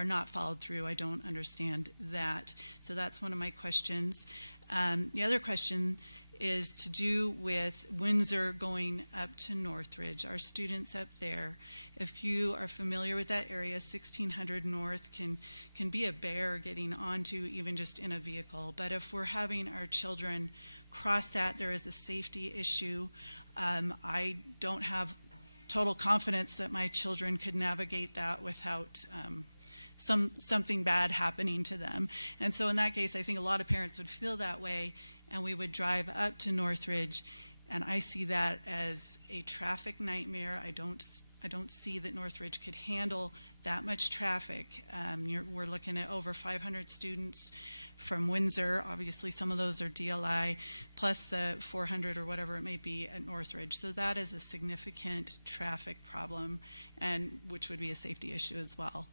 not followed through. I don't understand that. So that's one of my questions. The other question is to do with Windsor going up to Northridge, our students up there. If you are familiar with that area, 1600 North can be a bear getting onto even just in a vehicle. But if we're having our children cross that, there is a safety issue. I don't have total confidence that my children could navigate that without something bad happening to them. And so in that case, I think a lot of parents would feel that way, and we would drive up to Northridge, and I see that as a traffic nightmare. I don't see that Northridge could handle that much traffic. We're looking at over 500 students from Windsor. Obviously, some of those are DLI, plus the 400 or whatever it may be at Northridge. So that is a significant traffic problem, and which would be a safety issue as well.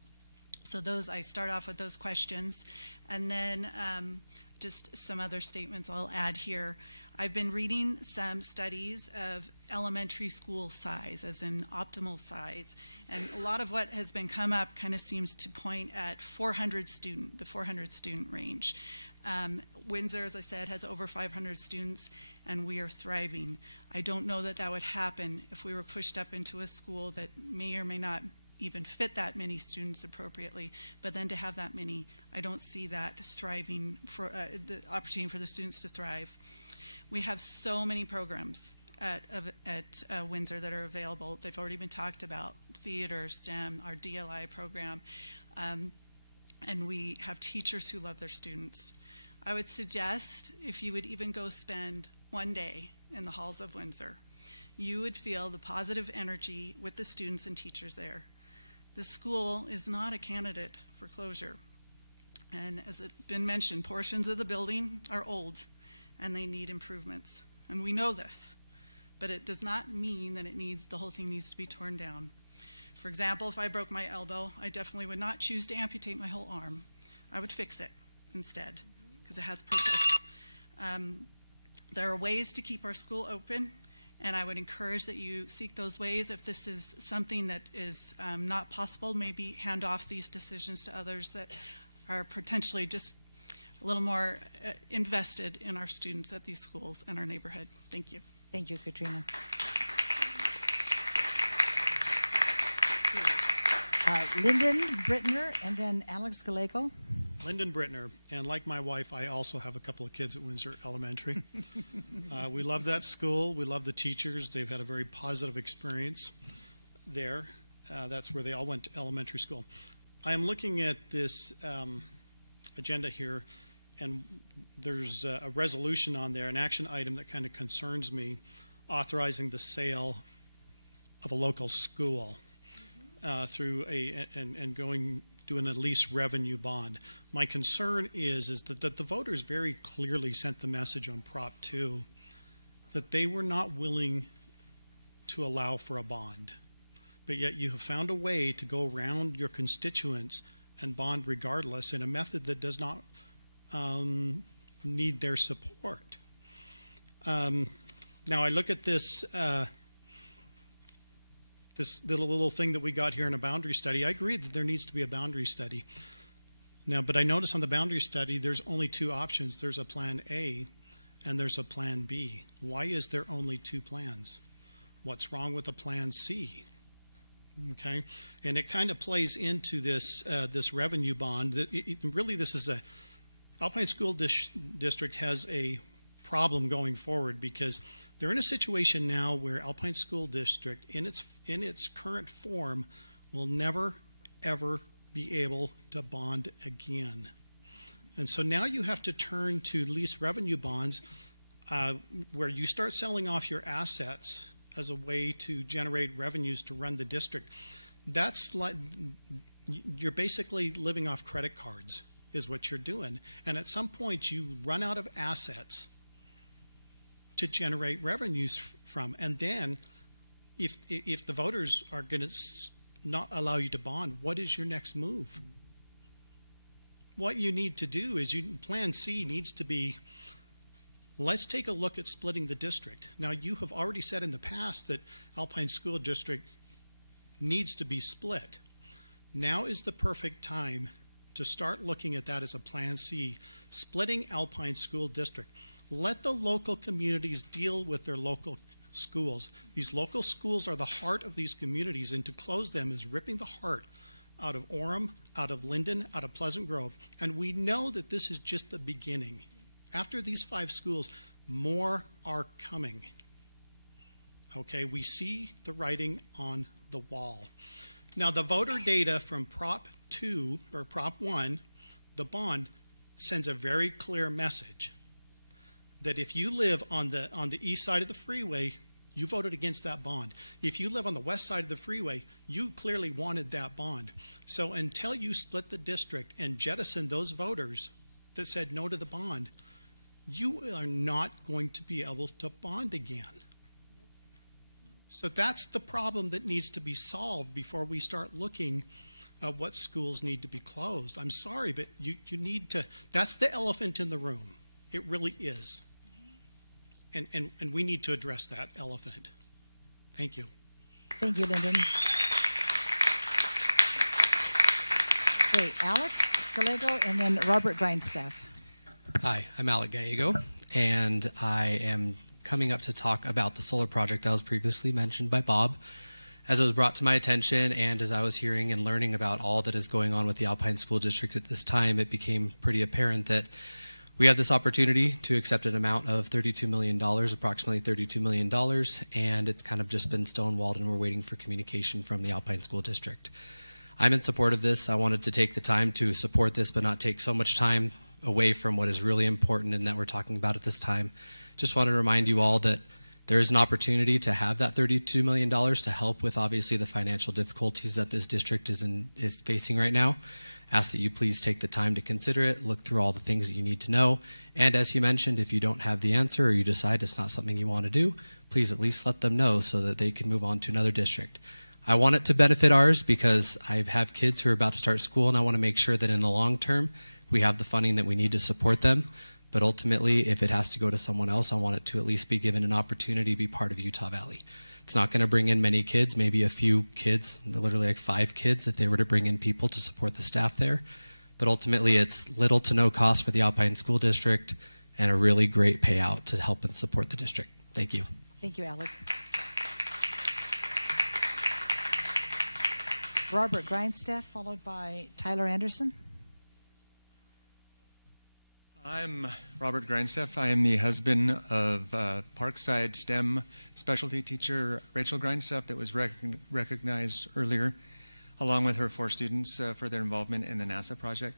So I start off with those questions, and then just some other statements I'll add here. I've been reading some studies of elementary school size, as in optimal size, and a lot of what has been come up kind of seems to point at the 400 student range. Windsor, as I said, has over 500 students, and we are thriving. I don't know that that would happen if we were pushed up into a school that may or may not even fit that many students appropriately. But then to have that many, I don't see that thriving for the opportunity for the students to thrive. We have so many programs at Windsor that are available. They've already been talked about: theater, STEM, our DLI program, and we have teachers who love their students. I would suggest if you would even go spend one day in the halls of Windsor, you would feel the positive energy with the students and teachers there. The school is not a candidate for closure. And as it's been mentioned, portions of the building are old and they need improvements. And we know this, but it does not mean that the whole thing needs to be torn down. For example, if I broke my elbow, I definitely would not choose to amputate my whole arm. I would fix it instead, because it has purpose. There are ways to keep our school open, and I would encourage that you seek those ways. If this is something that is not possible, maybe hand off these decisions to others that are potentially just a little more invested in our students at these schools and our neighborhood. Thank you. Thank you, Katrina. Lyndon Brittner and then Alex Gallego. Lyndon Brittner, and like my wife, I also have a couple of kids at Windsor Elementary. We love that school. We love the teachers. They've had a very positive experience there. That's where they all went to elementary school. I am looking at this agenda here, and there's a resolution on there, an action item that kind of concerns me, authorizing the sale of a local school through doing a lease revenue bond. My concern is that the voters very clearly sent the message on Prop 2 that they were not willing to allow for a bond. But yet you have found a way to go around your constituents and bond regardless in a method that does not need their support. Now I look at this this little thing that we got here in a boundary study. I agree that there needs to be a boundary study. Now, but I notice on the boundary study, there's only two options. There's a plan A and there's a plan B. Why is there only two plans? What's wrong with a plan C? Okay, and it kind of plays into this this revenue bond. Really, this is Alpine School District has a problem going forward because they're in a situation now where Alpine School District, in its current form, will never ever be able to bond again. And so now you have to turn to lease revenue bonds, where you start selling off your assets as a way to generate revenues to run the district. That's like, you're basically living off credit cards is what you're doing. And at some point you run out of assets to generate revenues from. And then if the voters are going to not allow you to bond, what is your next move? What you need to do is plan C needs to be, let's take a look at splitting the district. Now, you have already said in the past that Alpine School District needs to be split. Now is the perfect time to start looking at that as a plan C, splitting Alpine School District. Let the local communities deal with their local schools. These local schools are the heart of these communities, and to close them is ripping the heart out of Orem, out of Linden, out of Pleasant Grove. And we know that this is just the beginning. After these 5 schools, more are coming. Okay, we see the writing on the wall. Now, the voter data from Prop 2 or Prop 1, the bond, sends a very clear message that if you live on the east side of the freeway, you voted against that bond. If you live on the west side of the freeway, you clearly wanted that bond. So until you split the district and jettison those voters that said no to the bond, you are not going to be able to bond again. So that's the problem that needs to be solved before we start looking at what schools need to be closed. I'm sorry, but you need to, that's the elephant in the room. It really is. And we need to address that elephant. Thank you. Thank you, Lyndon. Okay, Alex Gallego and then Robert Grindstaff. Hi, I'm Alec Gallego, and I am coming up to talk about the solar project that was previously mentioned by Bob. As it was brought to my attention and as I was hearing and learning about all that is going on with the Alpine School District at this time, it became pretty apparent that we have this opportunity to accept an amount of $32 million, approximately $32 million, and it's kind of just been stonewalled and we're waiting for communication from the Alpine School District. I'm in support of this. I wanted to take the time to support this, but not take so much time away from what is really important and that we're talking about at this time. Just want to remind you all that there is an opportunity to have that $32 million to help with obviously the financial difficulties that this district is facing right now. Ask that you please take the time to consider it, look through all the things that you need to know, and as you mentioned, if you don't have the answer or you decide it's not something you want to do, please at least let them know so that they can move on to another district. I want it to benefit ours because I have kids who are about to start school and I want to make sure that in the long term we have the funding that we need to support them. But ultimately, if it has to go to someone else, I want it to at least be given an opportunity to be part of Utah Valley. It's not going to bring in many kids, maybe a few kids, literally like 5 kids if they were to bring in people to support the staff there. But ultimately, it's little to no cost for the Alpine School District and a really great payout to help and support the district. Thank you. Thank you, Alec. Robert Grindstaff, followed by Tyler Anderson. I'm Robert Grindstaff. I am the husband of Parkside STEM specialty teacher Rachel Grindstaff that was recognized earlier, along with her 4 students for their involvement in the NASA project.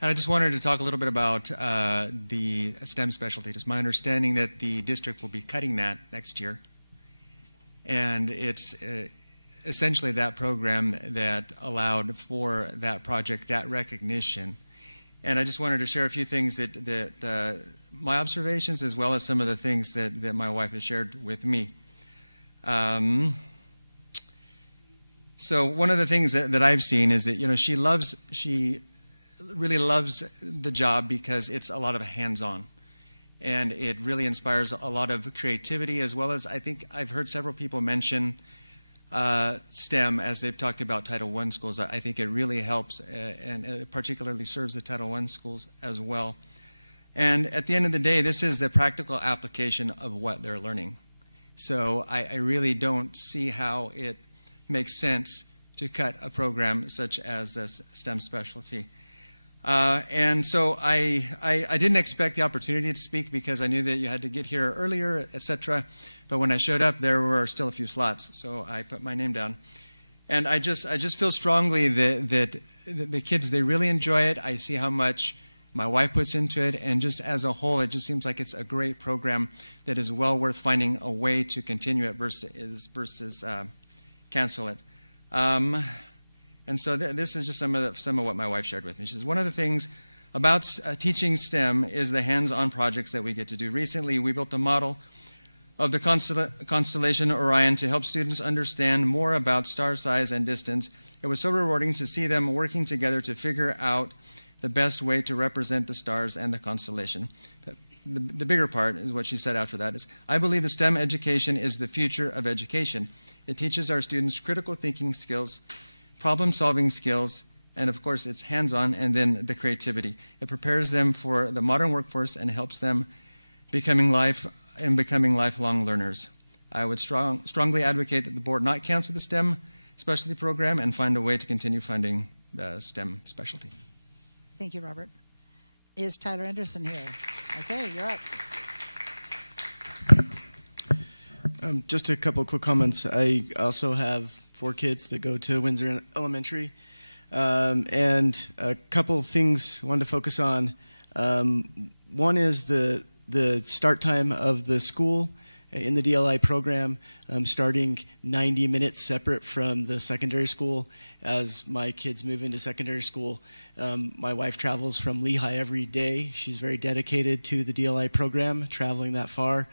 And I just wanted to talk a little bit about the STEM specialty. It's my understanding that the district will be cutting that next year. And it's essentially that program that allowed for that project, that recognition. And I just wanted to share a few things that my observations, as well as some of the things that my wife has shared with me. So one of the things that I've seen is that, you know, she really loves the job because it's a lot of hands-on. And it really inspires a lot of creativity, as well as I think I've heard several people mention STEM as they've talked about Title I schools. I think it really helps and it particularly serves the Title I schools as well. And at the end of the day, this is the practical application of what they're learning. So I really don't see how it makes sense to cut a program such as this STEM specialty. And so I didn't expect the opportunity to speak because I knew that you had to get here earlier, etc. But when I showed up, there were still a few slots, so I put my name down. And I just feel strongly that the kids, they really enjoy it. I see how much my wife puts into it, and just as a whole, it just seems like it's a great program that is well worth finding a way to continue it versus cancel it. And so this is just some of what my wife shared with me. She says, one of the things about teaching STEM is the hands-on projects that we get to do. Recently, we built a model of the constellation Orion to help students understand more about star size and distance. It was so rewarding to see them working together to figure out the best way to represent the stars and the constellation. The bigger part is what she said after that is, I believe the STEM education is the future of education. It teaches our students critical thinking skills, problem-solving skills, and of course it's hands-on, and then the creativity. It prepares them for the modern workforce and helps them becoming lifelong learners. I would strongly advocate that the board not cancel the STEM specialty program and find a way to continue funding the STEM specialty. Thank you, Robert. Is Tyler Anderson here? Okay, you're up. Just a couple of quick comments. I also have 4 kids that go to Windsor Elementary. And a couple of things I wanted to focus on. One is the start time of the school in the DLI program, starting 90 minutes separate from the secondary school. As my kids move into secondary school, my wife travels from Lehigh every day. She's very dedicated to the DLI program, traveling that far.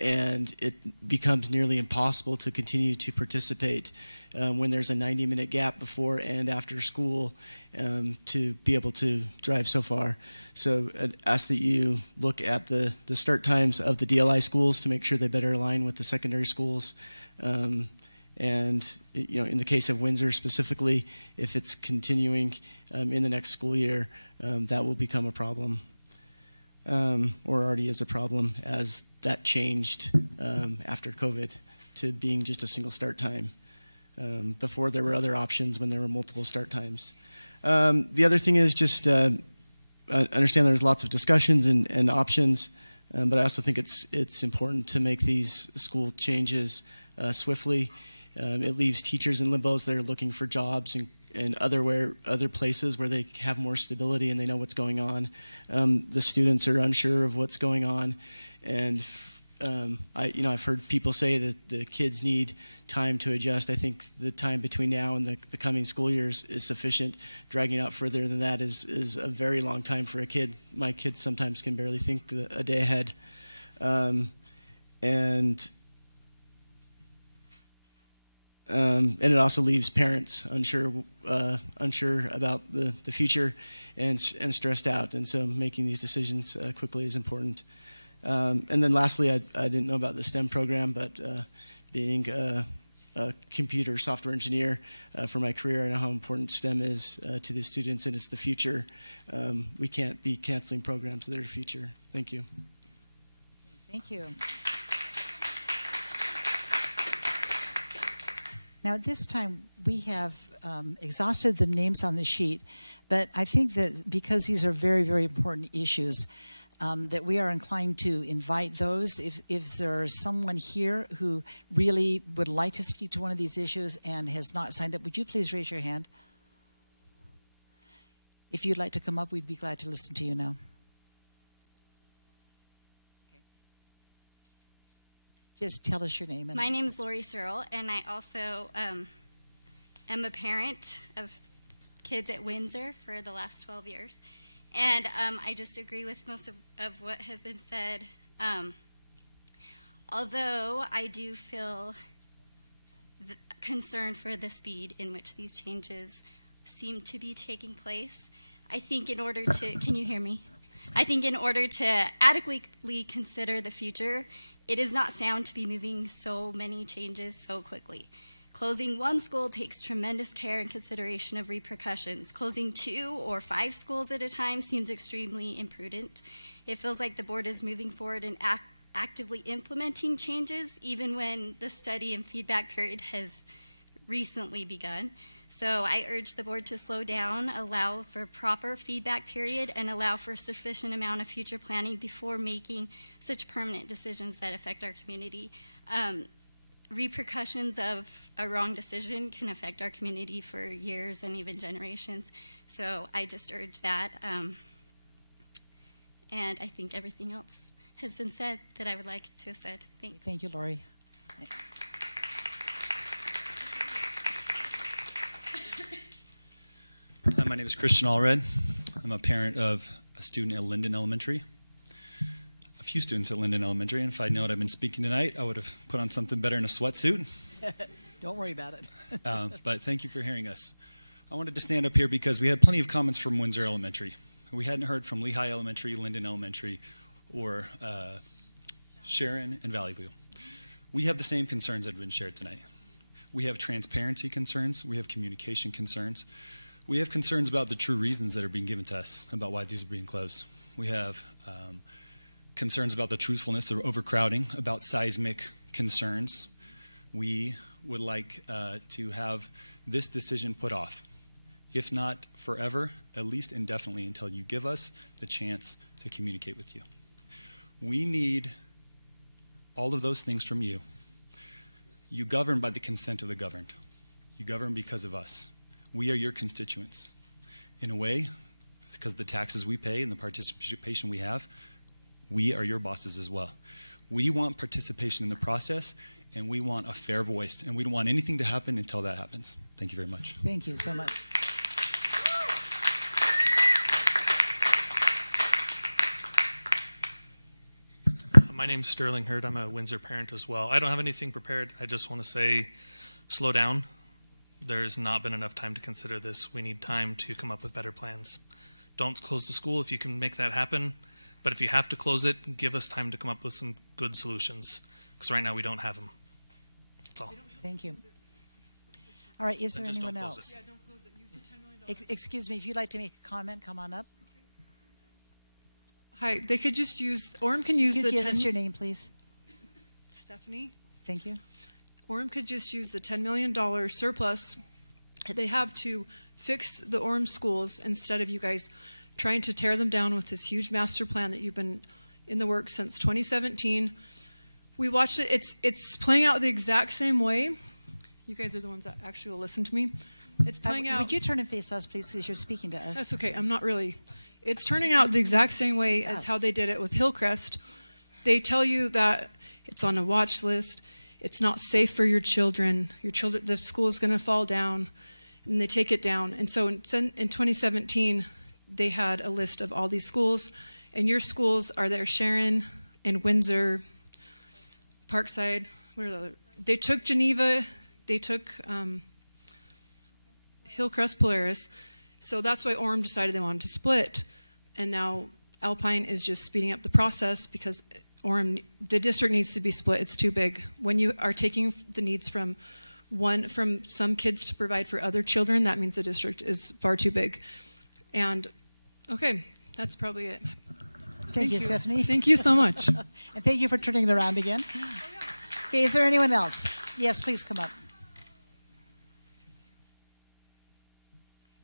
And it becomes nearly impossible to continue to participate when there's a 90-minute gap before and after school to be able to drive so far. So I'd ask that you look at the start times of the DLI schools to make sure they better align with the secondary schools. And you know, in the case of Windsor specifically, if it's continuing in the next school year, that will become a problem. Or already is a problem, as that changed after COVID to being just a single start time. before there were other options when there were multiple start times. The other thing is just understand there's lots of discussions and options, but I also think it's important to make these school changes swiftly. It leaves teachers in limbos that are looking for jobs and other places where they have more stability and they know what's going on. The students are unsure of what's going on, and I've heard people say that the kids need time to adjust. I think the time between now and the coming school years is sufficient. Dragging out further than that is a very long time for a kid. My kids sometimes can barely think a day ahead. And it also leaves parents unsure about the future and stressed out. And so making these decisions quickly is important. And then lastly, I didn't know about the STEM program, but being a computer software engineer for my career, I know how important STEM is to the students, and it's the future. We can't be canceling programs that are the future. Thank you. Thank you. Now, at this time, we have exhausted the names on the sheet, but I think that because these are very, very important issues, that we are inclined to invite those. If there's someone here who really would like to speak to one of these issues and has not signed up, would you please raise your hand? If you'd like to come up, we'd be glad to listen to you now. Okay. Just tell us your name. My name is Lori Searle, and I also am a parent of kids at Windsor for the last 12 years. And I just agree with most of what has been said. Although I do feel concerned for the speed in which these changes seem to be taking place, I think in order to, can you hear me? I think in order to adequately consider the future, it is not sound to be moving so many changes so quickly. Closing one school takes tremendous care and consideration of repercussions. Closing 2 or 5 schools at a time seems extremely imprudent. It feels like the board is moving forward and actively implementing changes, even when the study and feedback period has recently begun. So I urge the board to slow down, allow for proper feedback period, and allow for sufficient amount of future planning before making such permanent decisions that affect our community. Repercussions of a wrong decision can affect our community for years and even generations. So I just urge that. And I think everything else has been said that I would like to have said. Thanks. Thank you, Lori. Hi, my name is Christian Allred. I'm a parent of a student at Linden Elementary. A few students at Linden Elementary, and if I'd known I'd been speaking tonight, I would have put on something better in a sweatsuit. Don't worry about it. But thank you for hearing us. I wanted to stand up here because we had plenty of comments from Windsor Elementary. We hadn't heard from Lehigh Elementary, Linden Elementary, or Sharon and Valley View. We have the same concerns that have been shared tonight. We have transparency concerns. We have communication concerns. We have concerns about the true reasons that are being given to us about why these are being closed. We have concerns about the truthfulness of overcrowding, about seismic concerns. We would like to have this decision put off, if not forever, at least indefinitely until you give us the chance to communicate with you. We need all of those things from you. You govern by the consent of the governed. You govern because of us. We are your constituents. In a way, because of the taxes we pay and the participation we have, we are your bosses as well. We want participation in the process, and we want a fair voice, and we don't want anything to happen until that happens. Thank you very much. Thank you so much. My name's Sterling Hurd. I'm a Windsor parent as well. I don't have anything prepared. I just want to say, slow down. There's not been enough time to consider this. We need time to come up with better plans. Don't close the school if you can make that happen. But if you have to close it, give us time to come up with some good solutions. Because right now we don't have them. That's all. Thank you. All right, is there Just anyone don't close else? it. don't close it. Use the $10 million. Excuse me, if you'd like to make a comment, come on up. Hi, they could just use, Orem can use Could the you give us 10. your name, please? Stephanie. Thank you. Orem could just use the $10 million surplus that they have to fix the Orem schools instead of you guys trying to tear them down with this huge master plan that you've been in the works since 2017. We watched it. It's playing out the exact same way. You guys are the ones that actually will listen to me. It's playing out. Would you turn and face us, please, because you're speaking to us? That's okay. I'm not really. It's turning out the exact same way as how they did it with Hillcrest. They tell you that it's on a watch list. It's not safe for your children. The school is going to fall down, and they take it down. And so in 2017, they had a list of all these schools, and your schools are there: Sharon and Windsor, Parkside. What are the other? They took Geneva. They took Hillcrest, Polaris. So that's why Orem decided they wanted to split. And now Alpine is just speeding up the process because Orem, the district needs to be split. It's too big. When you are taking the needs from some kids to provide for other children, that means the district is far too big. And okay, that's probably it. Thank you, Stephanie. Thank you so much. And thank you for turning it around again. Okay, is there anyone else? Yes, please come up.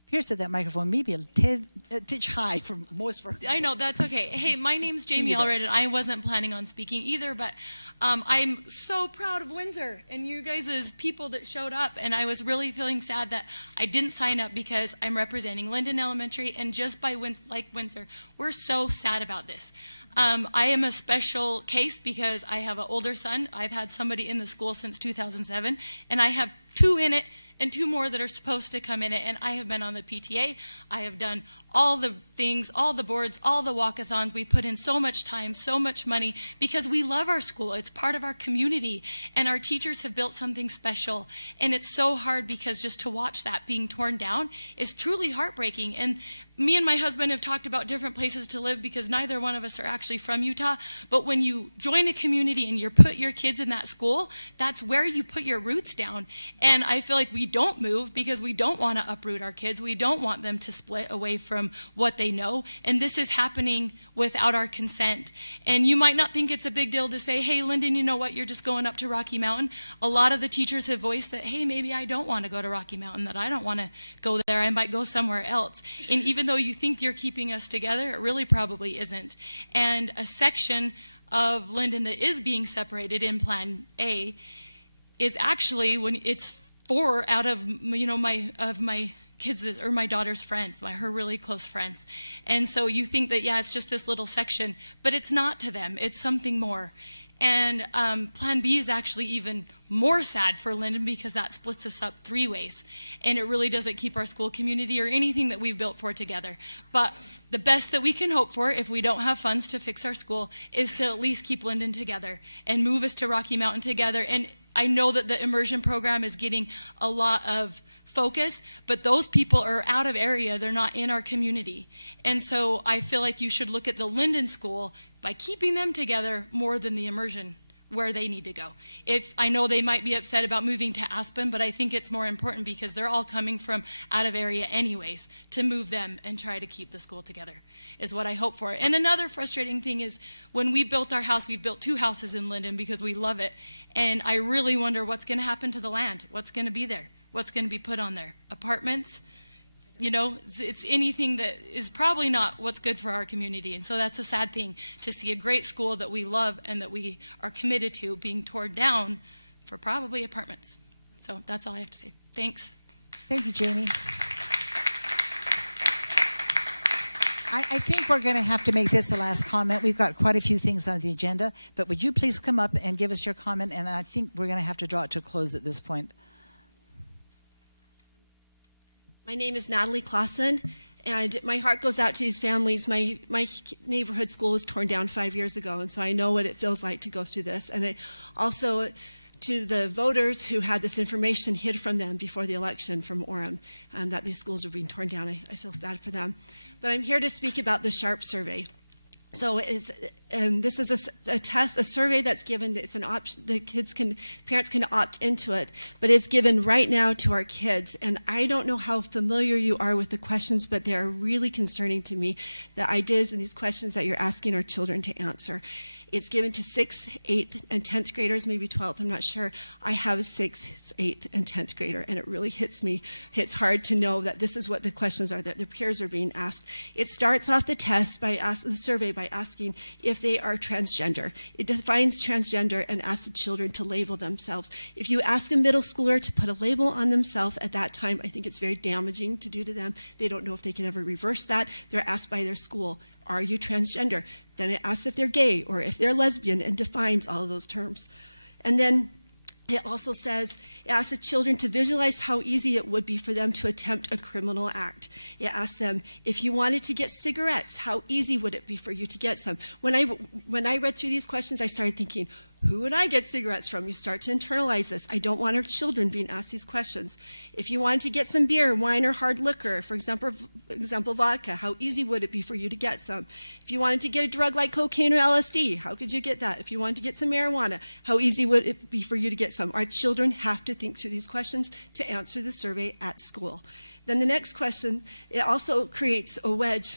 Here's to that microphone, maybe a titch high for most of our I know, that's okay. Hey, my name's Jamie Allred, and I wasn't planning on speaking either, but I'm so proud of Windsor and you guys as people that showed up, and I was really feeling sad that I didn't sign up because I'm representing Linden Elementary, and just by like Windsor, we're so sad about this. I am a special case because I have an older son. I've had somebody in the school since 2007, and I have 2 in it and 2 more that are supposed to come in it. And I have been on the PTA. I have done all the things, all the boards, all the walkathons. We put in so much time, so much money because we love our school. It's part of our community, and our teachers have built something special. And it's so hard because just to watch that being torn down is truly heartbreaking. And me and my husband have talked about different places to live because neither one of us are actually from Utah. But when you join a community and you put your kids in that school, that's where you put your roots down. And I feel like we don't move because we don't want to uproot our kids. We don't want them to split away from what they know. And this is happening without our consent. And you might not think it's a big deal to say, hey, Linden, you know what? You're just going up to Rocky Mountain. A lot of the teachers have voiced that, hey, maybe I don't want to go to Rocky Mountain, that I don't want to go there. I might go somewhere else. And even though you think you're keeping us together, it really probably isn't. And a section of Linden that is being separated in Plan A is actually, when it's 4 out of my kids or my daughter's friends, her really close friends. And so you think that, yeah, it's just this little section, but it's not to them. It's something more. And Plan B is actually even more sad for Linden because that splits us up 3 ways. And it really doesn't keep our school community or anything that we've built for together. But the best that we can hope for, if we don't have funds to fix our school, is to at least keep Linden together and move us to Rocky Mountain together. And I know that the immersion program is getting a lot of focus, but those people are out of area. They're not in our community. And so I feel like you should look at the Linden School by keeping them together more than the immersion where they need to go. I know they might be upset about moving to Aspen, but I think it's more important because they're all coming from out of area anyways, to move them and try to keep the school together is what I hope for. And another frustrating thing is when we built our house, we built 2 houses in Linden because we love it. And I really wonder what's going to happen to the land. What's going to be there? What's going to be put on there? Apartments? You know, it's anything that is probably not what's good for our community. And so that's a sad thing to see a great school that we love and that we are committed to being torn down for probably apartments. So that's all I have to say. Thanks. Thank you, Jamie. I think we're going to have to make this the last comment. We've got quite a few things on the agenda, but would you please come up and give us your comment? And I think we're going to have to draw it to a close at this point. My name is Natalie Clausen, and my heart goes out to these families. My neighborhood school was torn down 5 years ago, and so I know what it feels like to go through this. And also to the voters who had this information hid from them before the election from Orem, that these schools are being torn down. I feel bad for them. But I'm here to speak about the SHARP survey. So as this is a test, a survey that's given. It's an option. Parents can opt into it, but it's given right now to our kids. And I don't know how familiar you are with the questions, but they are really concerning to me. The ideas and these questions that you're asking our children to answer. It's given to 6th, 8th, and 10th graders, maybe 12th, I'm not sure. I have a 6th, 8th, and 10th grader, and it really hits hard to know that this is what the questions are that their peers are being asked. It starts off the test the survey by asking if they are transgender. It defines transgender and asks the children to label themselves. If you ask a middle schooler to put a label on themselves at that time, I think it's very damaging to do to them. They don't know if they can ever reverse that. They're asked by their school, are you transgender? Then it asks if they're gay or if they're lesbian and defines all of those terms. And then it also says, it asks the children to visualize how easy it would be for them to attempt a criminal act. It asks them, if you wanted to get cigarettes, how easy would it be for you to get some? When I read through these questions, I started thinking, who would I get cigarettes from? You start to internalize this. I don't want our children being asked these questions. If you wanted to get some beer, wine, or hard liquor, for example, vodka, how easy would it be for you to get some? If you wanted to get a drug like cocaine or LSD, how could you get that? If you wanted to get some marijuana, how easy would it be for you to get some? Our children have to think through these questions to answer the survey at school. Then the next question, it also creates a wedge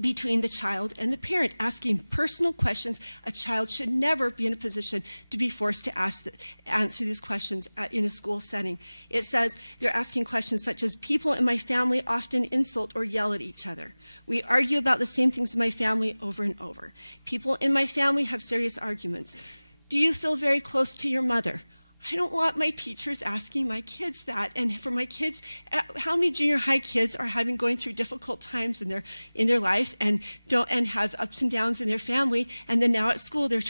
between the child and the parent, asking personal questions. A child should never be in a position to be forced to answer these questions in a school setting. It says they're asking questions such as, people in my family often insult or yell at each other. We argue about the same things in my family over and over. People in my family have serious arguments. Do you feel very close to your mother? I don't want my teachers asking my kids that. And for my kids, how many junior high kids are going through difficult times in their life and have ups and downs in their family, and then now at school they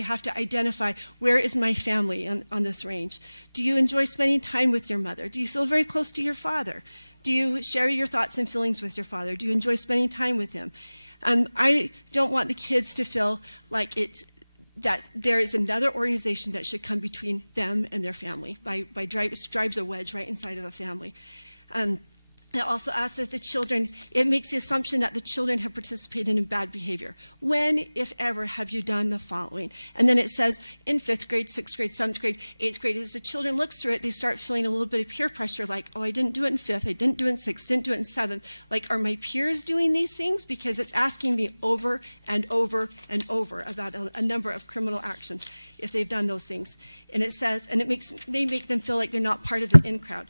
have to identify, where is my family on this range? Do you enjoy spending time with your mother? Do you feel very close to your father? Do you share your thoughts and feelings with your father? Do you enjoy spending time with him? I don't want the kids to feel like that there is another organization that should come between them and their family drives a wedge right inside of a family. It also asks that it makes the assumption that the children have participated in bad behavior. When, if ever, have you done the following? And then it says in 5th grade, 6th grade, 7th grade, 8th grade, as the children look through it, they start feeling a little bit of peer pressure, like, oh, I didn't do it in 5th, I didn't do it in 6th, didn't do it in 7th. Like, are my peers doing these things? Because it's asking me over and over and over about a number of criminal actions if they've done those things. And it says, and it may make them feel like they're not part of the in crowd.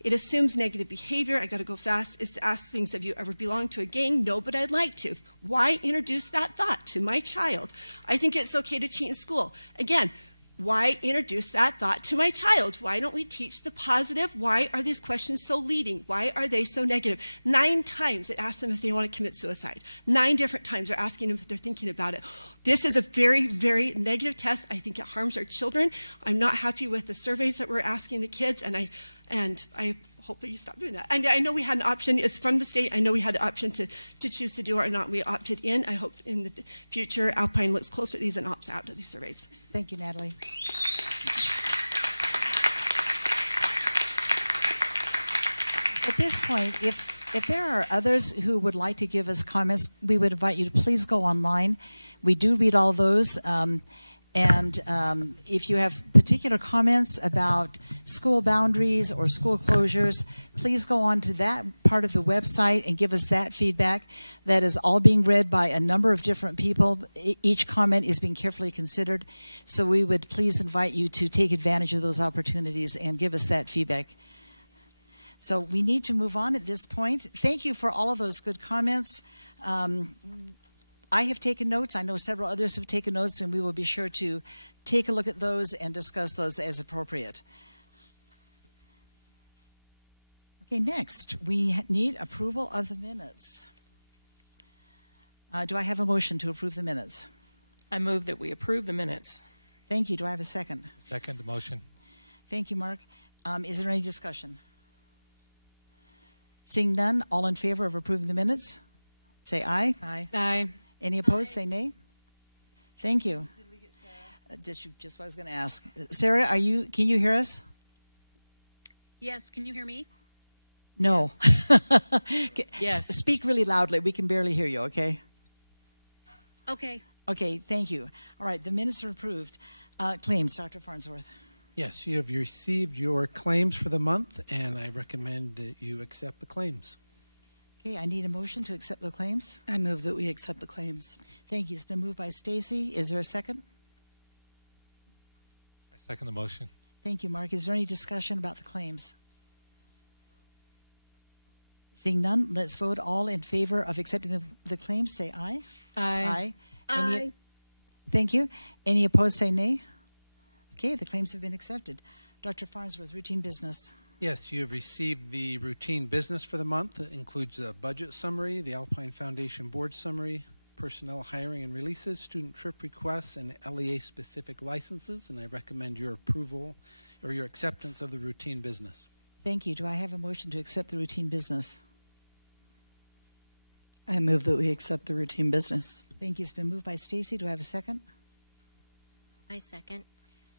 It assumes negative behavior. I got to go fast. It asks things, have you ever belonged to a gang? No, but I'd like to. Why introduce that thought to my child? I think it's okay to cheat in school. Again, why introduce that thought to my child? Why don't we teach the positive? Why are these questions so leading? Why are they so negative? 9 times it asks them if they want to commit suicide. 9 different times they're asking them if they're thinking about it. This is a very, very negative test. I think it harms our children. I'm not happy with the surveys that we're asking the kids, and I hope that you stop doing that. And I know we had an option. It's from the state. I know we had the option to choose to do it or not. We opted in. I hope in the future Alpine looks closer at these and opts out of these surveys. Thank you, Natalie. At this point, if there are others who would like to give us comments, we would invite you to please go online. We do read all those. If you have particular comments about school boundaries or school closures, please go on to that part of the website and give us that feedback. That is all being read by a number of different people. Each comment is being carefully considered. So we would please invite you to take advantage of those opportunities and give us that feedback. So we need to move on at this point. Thank you for all of those good comments. I have taken notes. I know several others have taken notes, and we will be sure to take a look at those and discuss those as appropriate. Okay, next, we need approval of the minutes. Do I have a motion to approve the minutes? I move that we approve the minutes. Thank you. Do I have a second? Second the motion. Thank you, Mark. Is there any discussion? Seeing none, all in favor of approving the minutes, say aye. Aye. Aye. Any opposed, say nay. Thank you. Did we get Sarah? Just what I was going to ask. Sarah, can you hear us? Yes, can you hear me? No. Yes. Speak really loudly. We can barely hear you, okay? Okay. Okay, thank you. All right, the minutes are approved. Claims, Dr. Farnsworth. Yes, you have received your claims for the month, and I recommend that you accept the claims. Okay, I need a motion to accept the claims. I move that we accept the claims. Thank you. It's been moved by Stacy. Is there a second? I second the motion. Thank you, Mark. Is there any discussion about the claims? Seeing none, let's vote. All in favor of accepting the claims, say aye. Aye. Aye. Thank you. Any opposed, say nay. Okay, the claims have been accepted. Dr. Farnsworth, routine business. Yes, you have received the routine business for the month. It includes a budget summary, the Alpine Foundation board summary, personnel hiring and releases, student trip requests, and LEA-specific licenses, and I recommend your approval or your acceptance of the routine business. Thank you. Do I have a motion to accept the routine business? I move that we accept the routine business. Thank you. It's been moved by Stacy. Do I have a second? I second.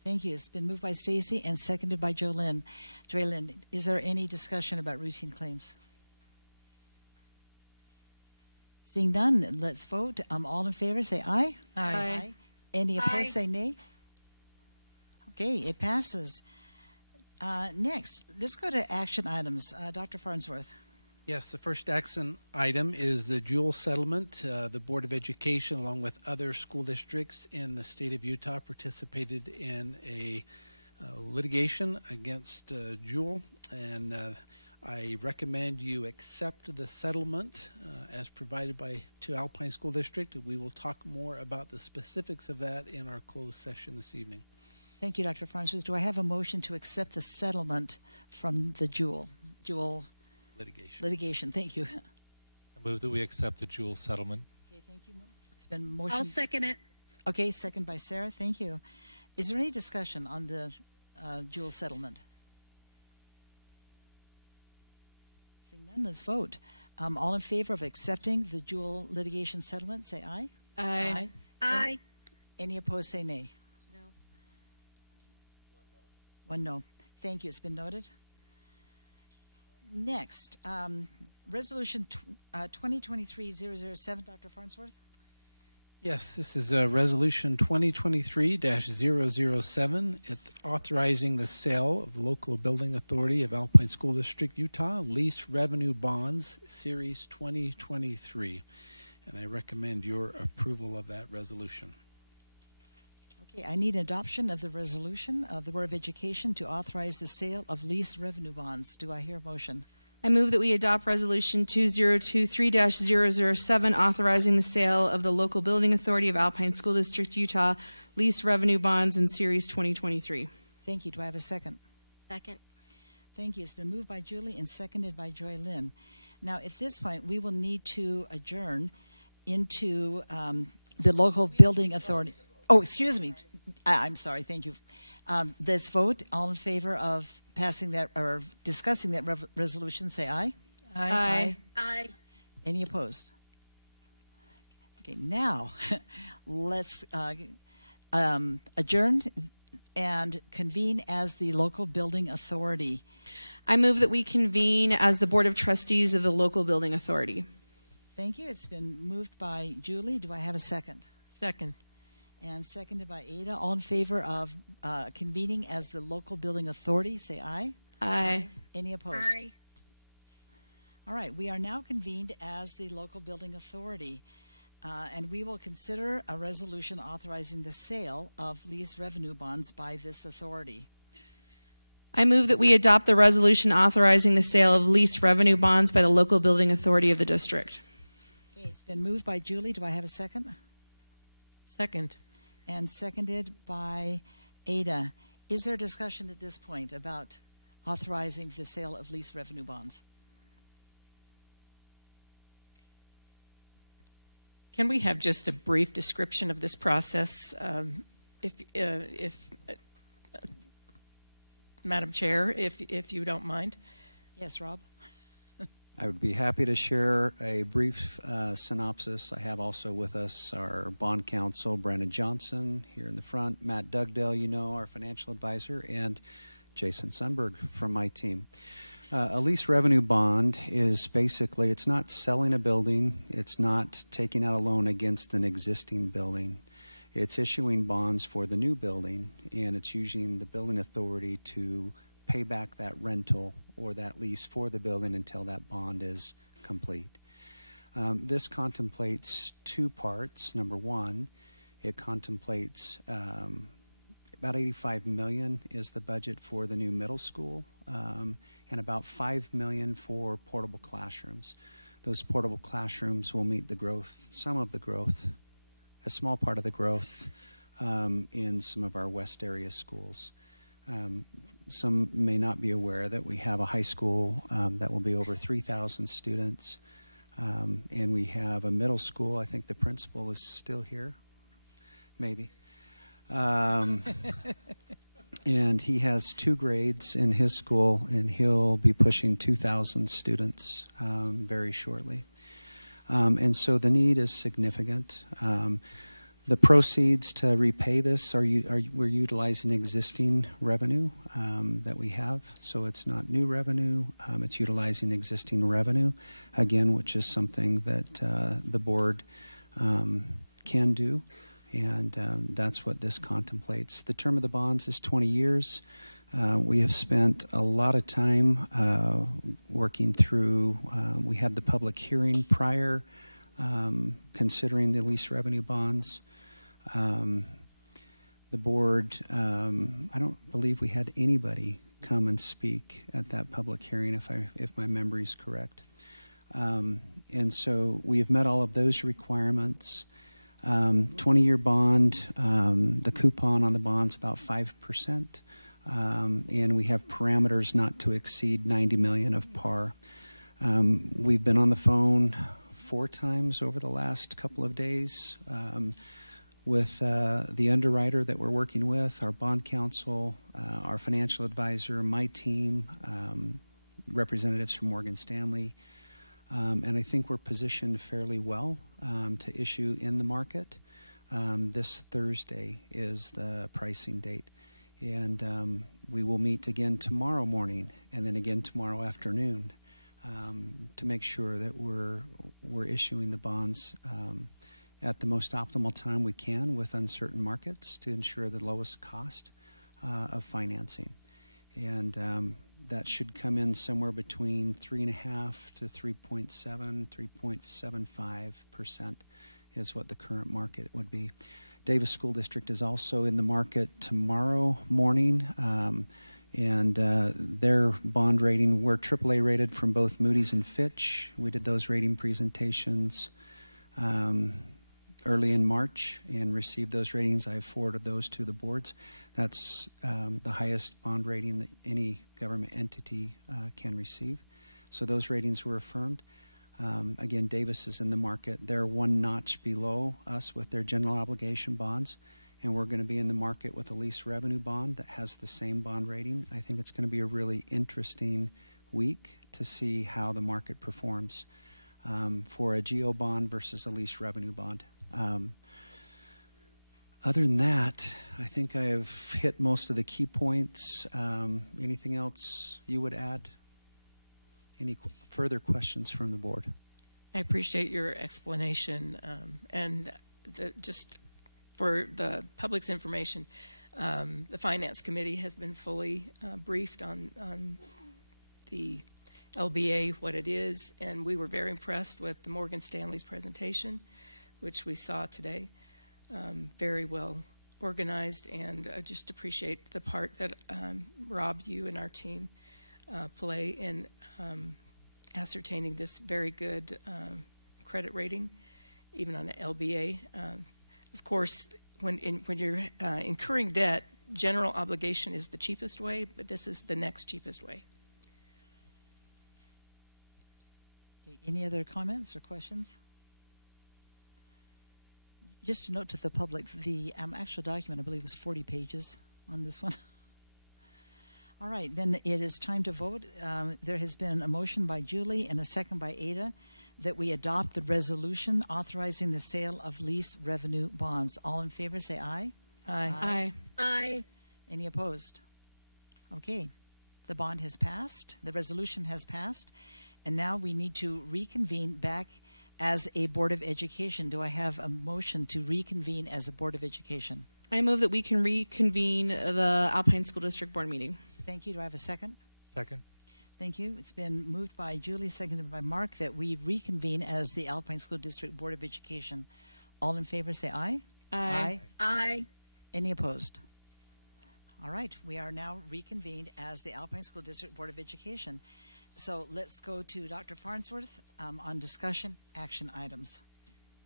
Thank you. It's been moved by Stacy and seconded by Jolynn. Jolynn, is there any discussion about routine claims? Seeing none, let's vote. All in favor, say aye. Aye. Any opposed, Aye. say nay. Okay, it passes. Next, let's go to action items. Dr. Farnsworth. Yes, the first action item is the Jewel settlement. The Board of Education, along with other school districts in the state of Utah, participated in a litigation against Jewel, and I recommend you accept the settlement as provided to Alpine School District. We will talk more about the specifics of that in our closed session this evening. Thank you, Dr. Farnsworth. Do I have a motion to accept the settlement from the Jewel litigation? Thank you. I move that we accept the Jewel settlement. Okay, thank you. It's been motion. I'll second it. Okay, second by Sarah. Thank you. Is there any discussion on the Jewel settlement? Seeing none, let's vote. All in favor of accepting the Jewel litigation settlement, say aye. Aye. Aye. Any opposed, say nay. No. One no. Thank you. It's been noted. Next, Resolution 2023-007, Dr. Farnsworth. Yes, this is Resolution 2023-007. It's authorizing the sale of Local Building Authority of Alpine School District, Utah, Lease Revenue Bonds, Series 2023. And I recommend your approval of that resolution. Okay, I need adoption of the resolution of the Board of Education to authorize the sale of lease revenue bonds. Do I hear a motion? I move that we adopt Resolution 2023-007, authorizing the sale of the Local Building Authority of Alpine School District, Utah, lease revenue bonds in Series 2023. Thank you. Do I have a second? Second. Thank you. It's been moved by Julie and seconded by Joy Lynn. Now, at this point, we will need to adjourn into the Local Building Authority. Oh, excuse me. I'm sorry. Thank you. Let's vote. All in favor of passing that or discussing that resolution, say aye. Aye. Aye. Any opposed? Okay, now let's adjourn and convene as the Local Building Authority. I move that we convene as the Board of Trustees of the Local Building Authority. Thank you. It's been moved by Julie. Do I have a second? Second. And seconded by Ada. All in favor of convening as the Local Building Authority, say aye. Aye. Any opposed? Aye. All right, we are now convened as the Local Building Authority, and we will consider a resolution authorizing the sale of lease revenue bonds by this authority. I move that we adopt the resolution authorizing the sale of lease revenue bonds by the Local Building Authority of the district. Okay, it's been moved by Julie. Do I have a second? Second. And seconded by Ada. Is there discussion at this point about authorizing the sale of lease revenue bonds? Can we have just a brief description of this process, Madam Chair, if you don't mind? Yes, Rob. I would be happy to share a brief synopsis. I have also with us our bond counsel, Brandon Johnson, here in the front, Matt Dugdale, our financial advisor, and Jason Sundberg from my team. A lease revenue bond is basically, it's not selling a building, it's not taking out a loan against an existing building. It's issuing bonds for the new building, and it's using the building authority to pay back that rental or that lease for the building until that bond is complete. This contemplates two parts. Number one, it contemplates about $85 million is the budget for the new middle school, and about $5 million for portable classrooms. Those portable classrooms will meet the growth, some of the growth, a small part of the growth in some of our West area schools. Some may not be aware that we have a high school that will be over 3,000 students, and we have a middle school. I think the principal is still here, maybe. And he has 2 grades in his school, and he'll be pushing 2,000 students very shortly. And so the need is significant. The proceeds to repay this we're utilizing existing revenue that we have. So it's not new revenue, it's utilizing existing revenue, again, which is something that the board can do. And that's what this contemplates. The term of the bonds is 20 years. We have spent a lot of time working through, we had the public hearing prior, considering the lease revenue bonds. The board, I don't believe we had anybody come and speak at that public hearing, if my memory is correct. And so we have met all of those requirements. 20-year bond, the coupon on the bond's about 5%, and we have parameters not to exceed 90 million of par. We've been on the phone 4 times over the last couple of days with the underwriter that we're working with, our bond counsel, our financial advisor, my team, representatives from Morgan Stanley. And I think we're positioned fairly well to issue in the market. This Thursday is the pricing date. And we will meet again tomorrow morning and then again tomorrow afternoon to make sure that we're issuing the bonds at the most optimal time we can with uncertain markets to ensure the lowest cost of financing. And that should come in somewhere between 3.5 to 3.7, 3.75% is what the current market would be. Davis School District is also in the market tomorrow morning, and their bond rating, we're AAA rated from both Moody's and Fitch. We did those rating presentations early in March and received those ratings. I forwarded those to the boards. That's the highest bond rating that any government entity can receive. So those ratings were affirmed. Again, Davis is in the market. They're 1 notch below us with their general obligation bonds, and we're going to be in the market with a lease revenue bond that has the same bond rating. I think it's going to be a really interesting week to see how the market performs for a GO bond versus a lease revenue bond. Other than that, I think I've hit most of the key points. Anything else you would add? Any further questions from the board? I appreciate your explanation, and just for the public's information, the Finance Committee has been fully briefed on the LBA, what it is, and we were very impressed with the Morgan Stanley's presentation, which we saw today. Very well organized, and I just appreciate the part that Rob, you and our team play in ascertaining this very good credit rating, even on the LBA. Of course, when you're incurring debt, general obligation is the cheapest way, but this is the next cheapest way. Any other comments or questions? Just a note to the public, the actual document, I believe, was 40 pages on this one. All right, then it is time to vote. There has been a motion by Julie and a second by Ada that we adopt the resolution authorizing the sale of lease revenue bonds. All in favor, say aye. Aye. Aye. Aye. Any opposed? Okay. The bond has passed. The resolution has passed. And now we need to reconvene back as a Board of Education. Do I have a motion to reconvene as a Board of Education? I move that we can reconvene the Alpine School District Board meeting. Thank you. Do I have a second? Second. Thank you. It's been moved by Julie, seconded by Mark, that we reconvene as the Alpine School District Board of Education. All in favor say aye. Aye. Aye. Any opposed? All right. We are now reconvened as the Alpine School District Board of Education. So let's go to Dr. Farnsworth on discussion action items.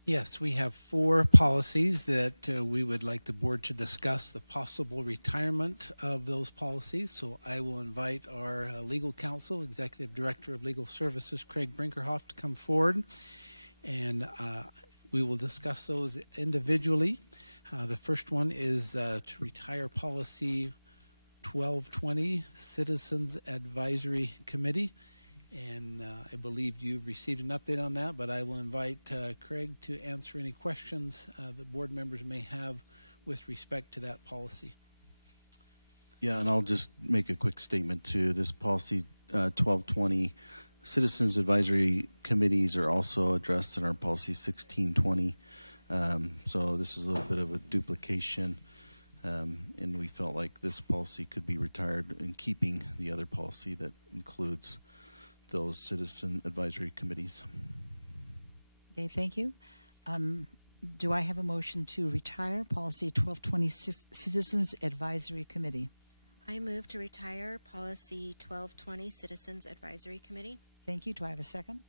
Yes, we have 4 policies that we would like the board to discuss the possible retirement of those policies. So I will invite our legal counsel, Executive Director of Legal Services, Craig Brinkerhoff, to come forward. And we will discuss those individually. The first one is to retire policy 1220, Citizens Advisory Committee. And I believe you've received an update on that, but I will invite Craig to answer any questions the board members may have with respect to that policy. Yeah, and I'll just make a quick statement to this policy 1220. Citizens Advisory Committees are also addressed in our policy 1620. So this is a little bit of a duplication, and we felt like this policy could be retired in keeping the other policy that includes those citizen advisory committees. Okay, thank you. Do I have a motion to retire policy 1220, Citizens Advisory Committee? I move to retire policy 1220, Citizens Advisory Committee. Thank you. Do I have a second?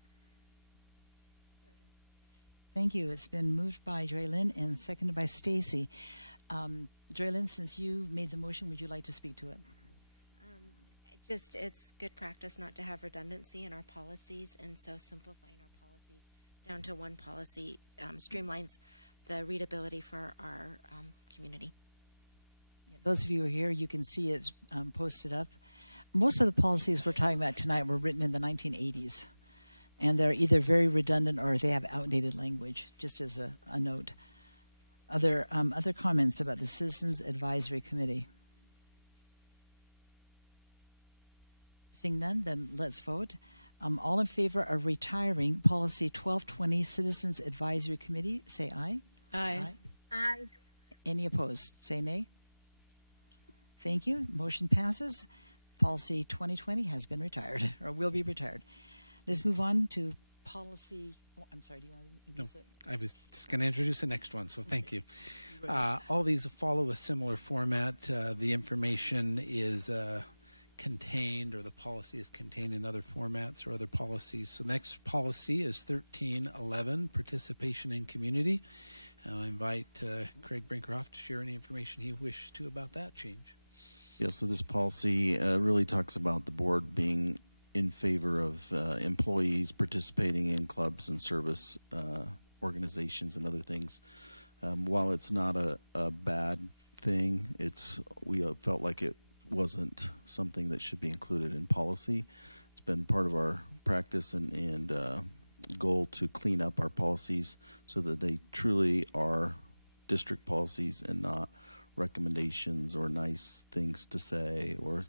Thank you. It's been moved by Joy Lynn and seconded by Stacy. Joy Lynn, since you made the motion, would you like to speak to it? Just, it's good practice not to have redundancy in our policies, and so simplifying our policies down to one policy streamlines the readability for our community. Those of you who are here, you can see it posted up. Most of the policies we're talking about tonight were written in the 1980s, and they're either very redundant or they have outdated language, just as a note. Other comments about the Citizens Advisory Committee? Seeing none, then let's vote. All in favor of retiring policy 1220, Citizens Advisory Committee, say aye. Aye. Aye. Any opposed, say nay. Thank you. Motion passes. Policy 2020 has been retired, or will be retired. Let's move on to policy. Oh, I'm sorry, do you want to introduce it? I was just going to introduce the next one, so thank you. All these follow a similar format. The information is contained, or the policy is contained in other formats or other policies. So next policy is 1311, Participation in Community. I invite Craig Brinkerhoff to share any information he wishes to about that change. Yeah, so this policy really talks about the board being in favor of employees participating in clubs and service organizations and other things. While it's not a bad thing, we felt like it wasn't something that should be included in policy. It's been part of our practice and goal to clean up our policies so that they truly are district policies and not recommendations or nice things to say or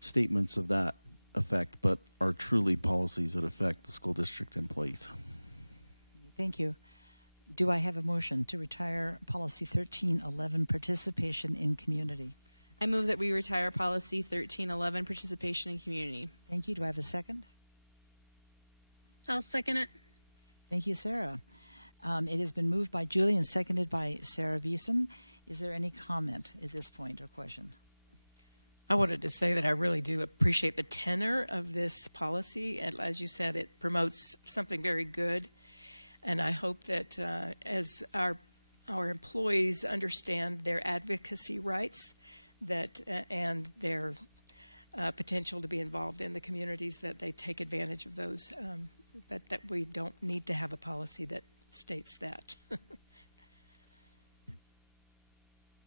statements of that effect, but are truly policies that affect the school district employees. Thank you. Do I have a motion to retire policy 1311, Participation in Community? I move that we retire policy 1311, Participation in Community. Thank you. Do I have a second? I'll second it. Thank you, Sarah. It has been moved by Julie and seconded by Sarah Beeson. Is there any comment at this point or question? I wanted to say that I really do appreciate the tenor of this policy. And as you said, it promotes something very good. And I hope that as our employees understand their advocacy rights and their potential to be involved in the communities, that they take advantage of those, but that we don't need to have a policy that states that.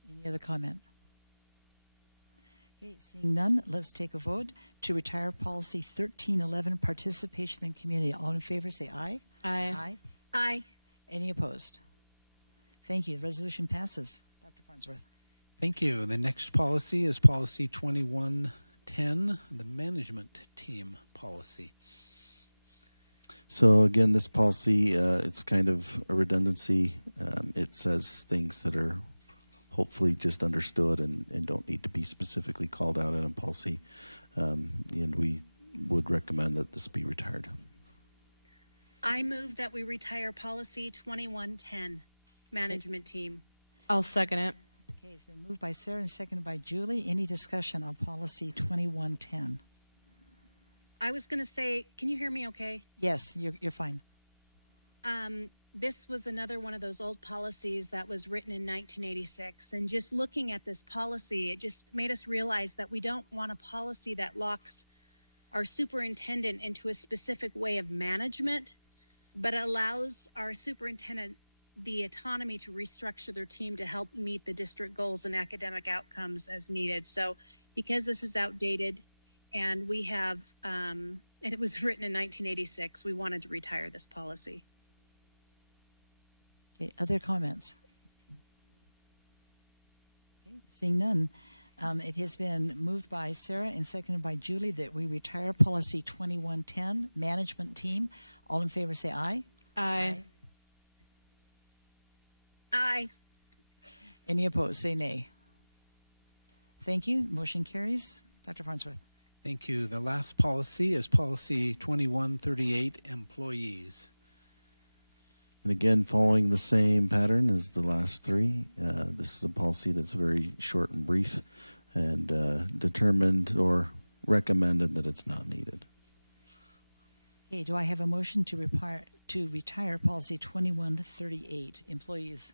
Any other comment? Okay, seeing none, let's take a vote to retire policy 1311, Participation in Community. All in favor, say aye. Aye. Aye. Aye. Any opposed? Thank you. The resolution passes. Dr. Farnsworth. Thank you. The next policy is policy 2110, the management team policy. So again, this policy, it's kind of a redundancy. It says things that are hopefully just understood and don't need to be specifically called out in a policy. And we would recommend that this be retired. I move that we retire policy 2110, management team. I'll second it. Okay, it's been moved by Sarah and seconded by Julie. Any discussion on policy 2110? I was going to say, can you hear me okay? Yes, you're fine. This was another one of those old policies that was written in 1986. And just looking at this policy, it just made us realize that we don't want a policy that locks our superintendent into a specific way of management, but allows our superintendent the autonomy to restructure their team to help meet the district goals and academic outcomes as needed. So because this is outdated and we have, and it was written in 1986, we wanted to retire this policy. Okay, other comments? Okay, seeing none. It has been moved by Sarah and seconded by Julie that we retire policy 2110, management team. All in favor say aye. Aye. Aye. Any opposed say nay. Thank you. Motion carries. Dr. Farnsworth. Thank you. The last policy is policy 2138, employees. And again, following the same pattern as the last three, this is a policy that's very short and brief and determined or recommended that it's not needed. Okay, do I have a motion to retire policy 2138, employees?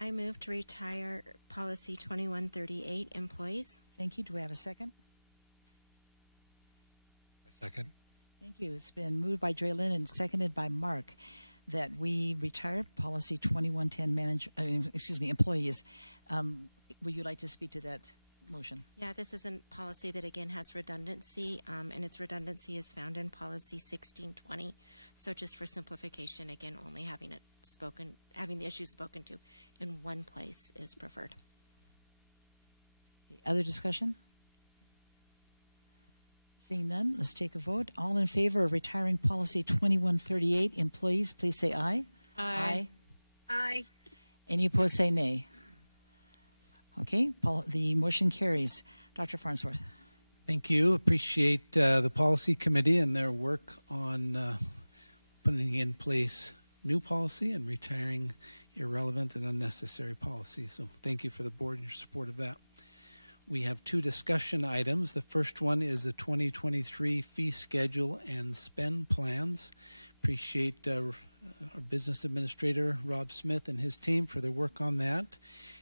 I move to retire policy 2138, employees. Thank you. Do we have a second? A second. Thank you. It's been moved by Draylin and seconded by Mark that we retire policy 2110 employees. Would you like to speak to that motion? Yeah, this is a policy that again has redundancy, and its redundancy is found in policy 1620. So just for simplification, again, only having the issue spoken to in one place is preferred. Other discussion? Seeing none, let's take a vote. All in favor of retiring policy 2138, employees, please say aye. Aye. Aye. Any opposed, say nay. Okay, the motion carries. Dr. Farnsworth. Thank you. Appreciate the policy committee and their work on putting in place new policy and retiring irrelevant and unnecessary policy. So thank you for the board and your support of that. We have two discussion items. The first one is the 2023 fee schedule and spend plans. Appreciate our business administrator, Rob Smith, and his team for their work on that,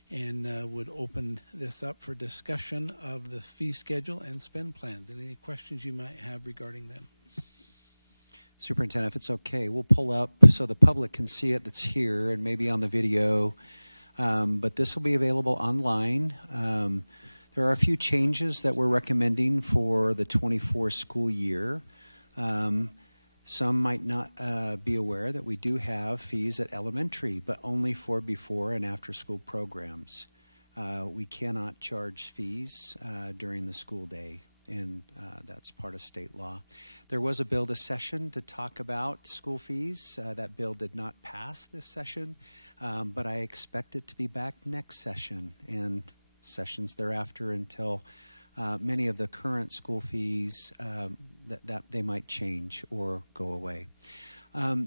and would open this up for discussion of the fee schedule and spend plans. And any questions you might have regarding them? Superintendent, if it's okay, we'll pull up so the public can see it that's here and maybe on the video, but this will be available online. There are a few changes that we're recommending for the 24 school year. Some might not be aware that we do have fees at elementary, but only for before and after school programs. We cannot charge fees during the school day, and that's part of state law. There was a bill this session to talk about school fees. That bill did not pass this session, but I expect it to be back next session and sessions thereafter until many of the current school fees that they might change or go away.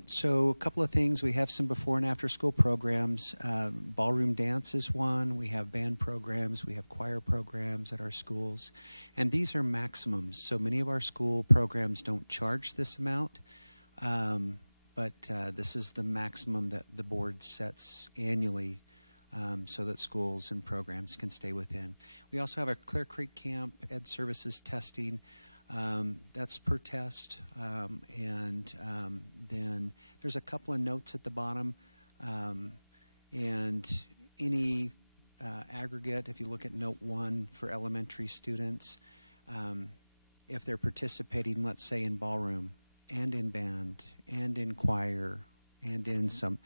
So a couple of things. We have some before and after school programs. Ballroom dance is one. We have band programs. We have choir programs at our schools. And these are maximums. So many of our school programs don't charge this amount. But this is the maximum that the board sets annually so that schools and programs can stay within. We also have our Clear Creek Camp Ed Services testing. That's per test. And then there's a couple of notes at the bottom. And any aggregate, if you look at note 1 for elementary students, if they're participating, let's say in ballroom and in band and in choir and in some,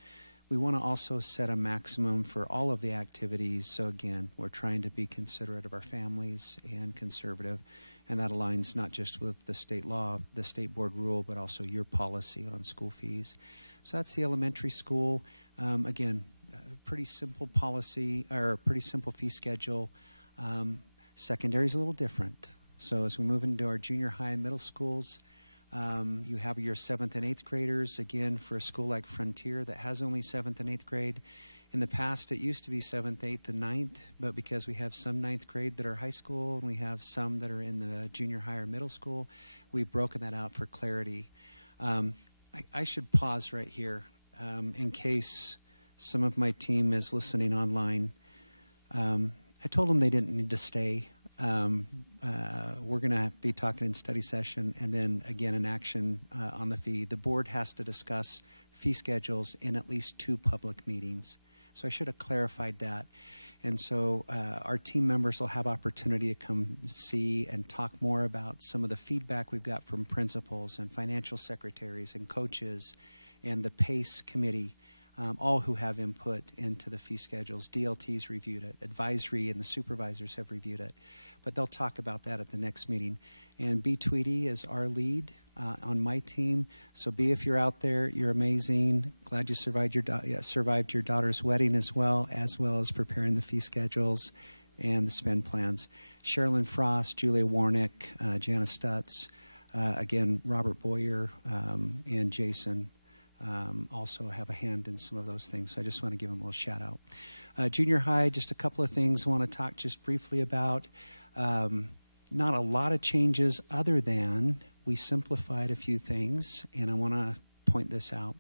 We want to also set a maximum for all of the activities. So again, we're trying to be considerate of our families and conservative, and that aligns not just with the state law, the state board rule, but also your policy on school fees. So that's the elementary school. Again, pretty simple policy, or pretty simple fee schedule. Secondary is a little different. So as we move into our junior high and middle schools, you have your 7th and 8th graders. Again, for a school like Frontier that has only 7th and 8th grade. In the past, it used to be 7th, 8th, and 9th, but because we have some 9th grade that are high school and we have some that are in the junior high or middle school, we've broken that out for clarity. I should pause right here in case some of my team is listening online. I told them they didn't need to stay. We're going to be talking in study session and then again in action on the fee. The board has to discuss fee schedules in at least 2 public meetings. So I should have clarified that. And so our team members will have opportunity to come see and talk more about some of the feedback we've got from principals and financial secretaries and coaches and the PACE committee, all who have input into the fee schedules. DLT's reviewed it. Advisory and the supervisors have reviewed it. But they'll talk about that at the next meeting. And B. Tweedy is our lead on my team. So B, if you're out there, you're amazing. Glad you survived your daughter's wedding as well as preparing the fee schedules and the spend plans. Sherilyn Frost, Julia Warnick, Jana Stutz, again, Robert Boyer, and Jason also have a hand in some of those things. So I just want to give them a little shout out. Junior high, just a couple of things I want to talk just briefly about. Not a lot of changes other than we simplified a few things, and I want to point this out.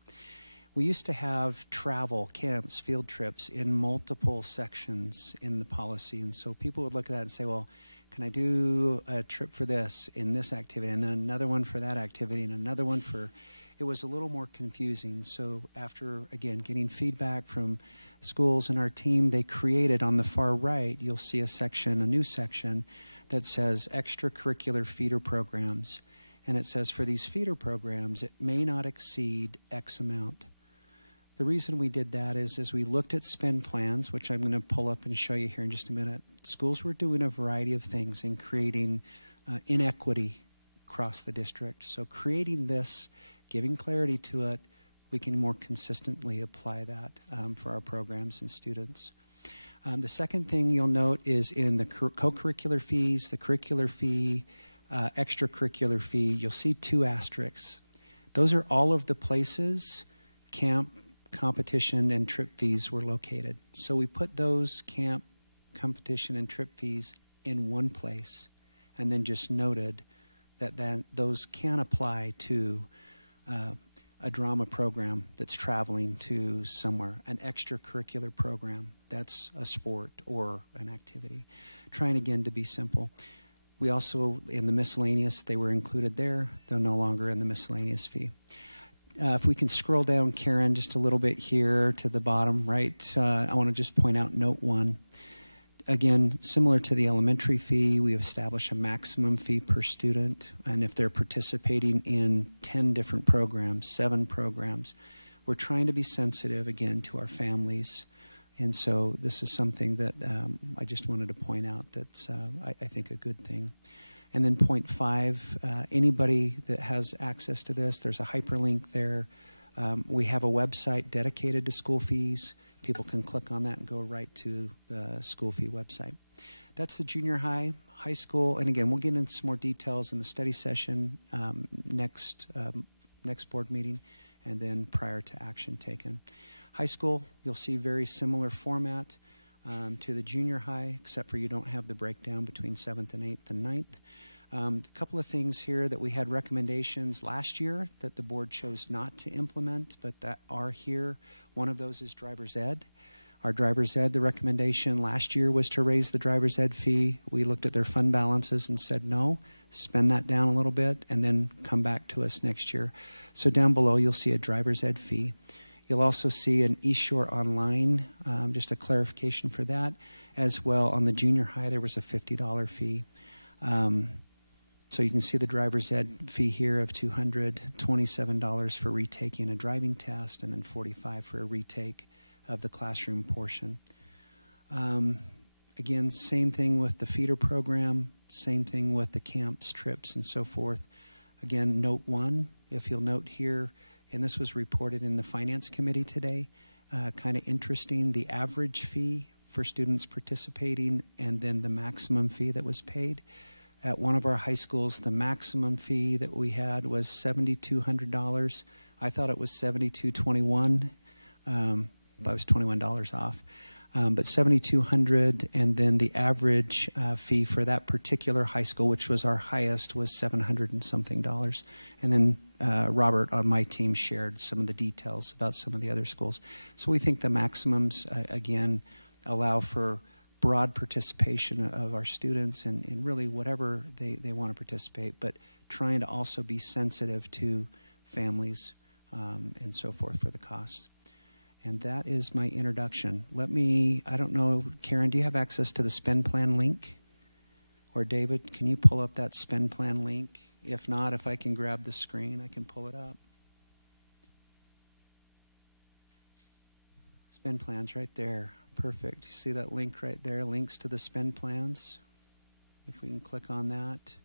We used to have travel, camps, field trips in multiple sections in the policy, and so people would look at that and say, well, can I do a trip for this in this activity, and then another one for that activity, and another one for... It was a little more confusing. So after, again, getting feedback from schools and our team, they created on the far right, you'll see a section, a new section, that says extracurricular feeder programs. And it says for these feeder programs, it may not exceed X amount. The reason we did that is as we looked at spend plans, which I'm going to pull up and show you here in just a minute, schools were doing a variety of things in creating inequity across the district. So creating this, giving clarity to it, we can more consistently apply that for our programs and students. The second thing you'll note is in the co-curricular fees, the curricular fee, extracurricular fee, you'll see 2 asterisks. Those are all of the places camp, competition, and trip fees were located. So we put those camp, competition, and trip fees in one place and then just noted that those can apply to a drama program that's traveling to somewhere, an extracurricular program that's a sport or an activity. Trying again to be simple. We also, in the miscellaneous, they were included there. They're no longer in the miscellaneous fee. If we can scroll down, Karen, just a little bit here to the bottom right, I want to just point out note 1. Again, similar to the elementary fee, we establish a maximum fee per student. And if they're participating in 10 different programs, 7 programs, we're trying to be sensitive, again, to our families. And so this is something that I just wanted to point out that's, I think, a good thing. And then point 5, anybody that has access to this, there's a hyperlink there. We have a website dedicated to school fees. People can click on that and go right to the school fee website. That's the junior high, high school, and again, we'll get into some more details in the study session next board meeting and then prior to action taken. High school, you'll see very similar format to the junior high, except for you don't have the breakdown between 7th and 8th and 9th. A couple of things here that we had recommendations last year that the board chose not to implement, but that are here. One of those is driver's ed. Our driver's ed, the recommendation last year was to raise the driver's ed fee. We looked at their fund balances and said no, spend that down a little bit and then come back to us next year. So down below you'll see a driver's ed fee. You'll also see an East Shore Online, just a clarification for that. As well, on the junior high, there was a $50 fee. So you can see the driver's ed fee here of $227 for retaking a driving test, and then $45 for a retake of the classroom portion. Again, same thing with the feeder program, same thing with the camps, trips, and so forth. Again, note 1, if you'll note here, and this was reported in the Finance Committee today, kind of interesting, the average fee for students participating and then the maximum fee that was paid. At one of our high schools, the maximum fee that we had was $7,200. I thought it was $7,221, but I was $21 off. But $7,200, and then the average fee for that particular high school, which was our highest, was $700 and something. And then Robert on my team shared some of the details about some of the other schools. So we think the maximums, again, allow for broad participation of our students and really whatever they want to participate, but trying to also be sensitive to families and so forth for the costs. And that is my introduction. I don't know, Karen, do you have access to the spend plan link? Or David, can you pull up that spend plan link? If not, if I can grab the screen, I can pull it up. Spend plans right there. Perfect. You see that link right there? Links to the spend plans. If we can click on that.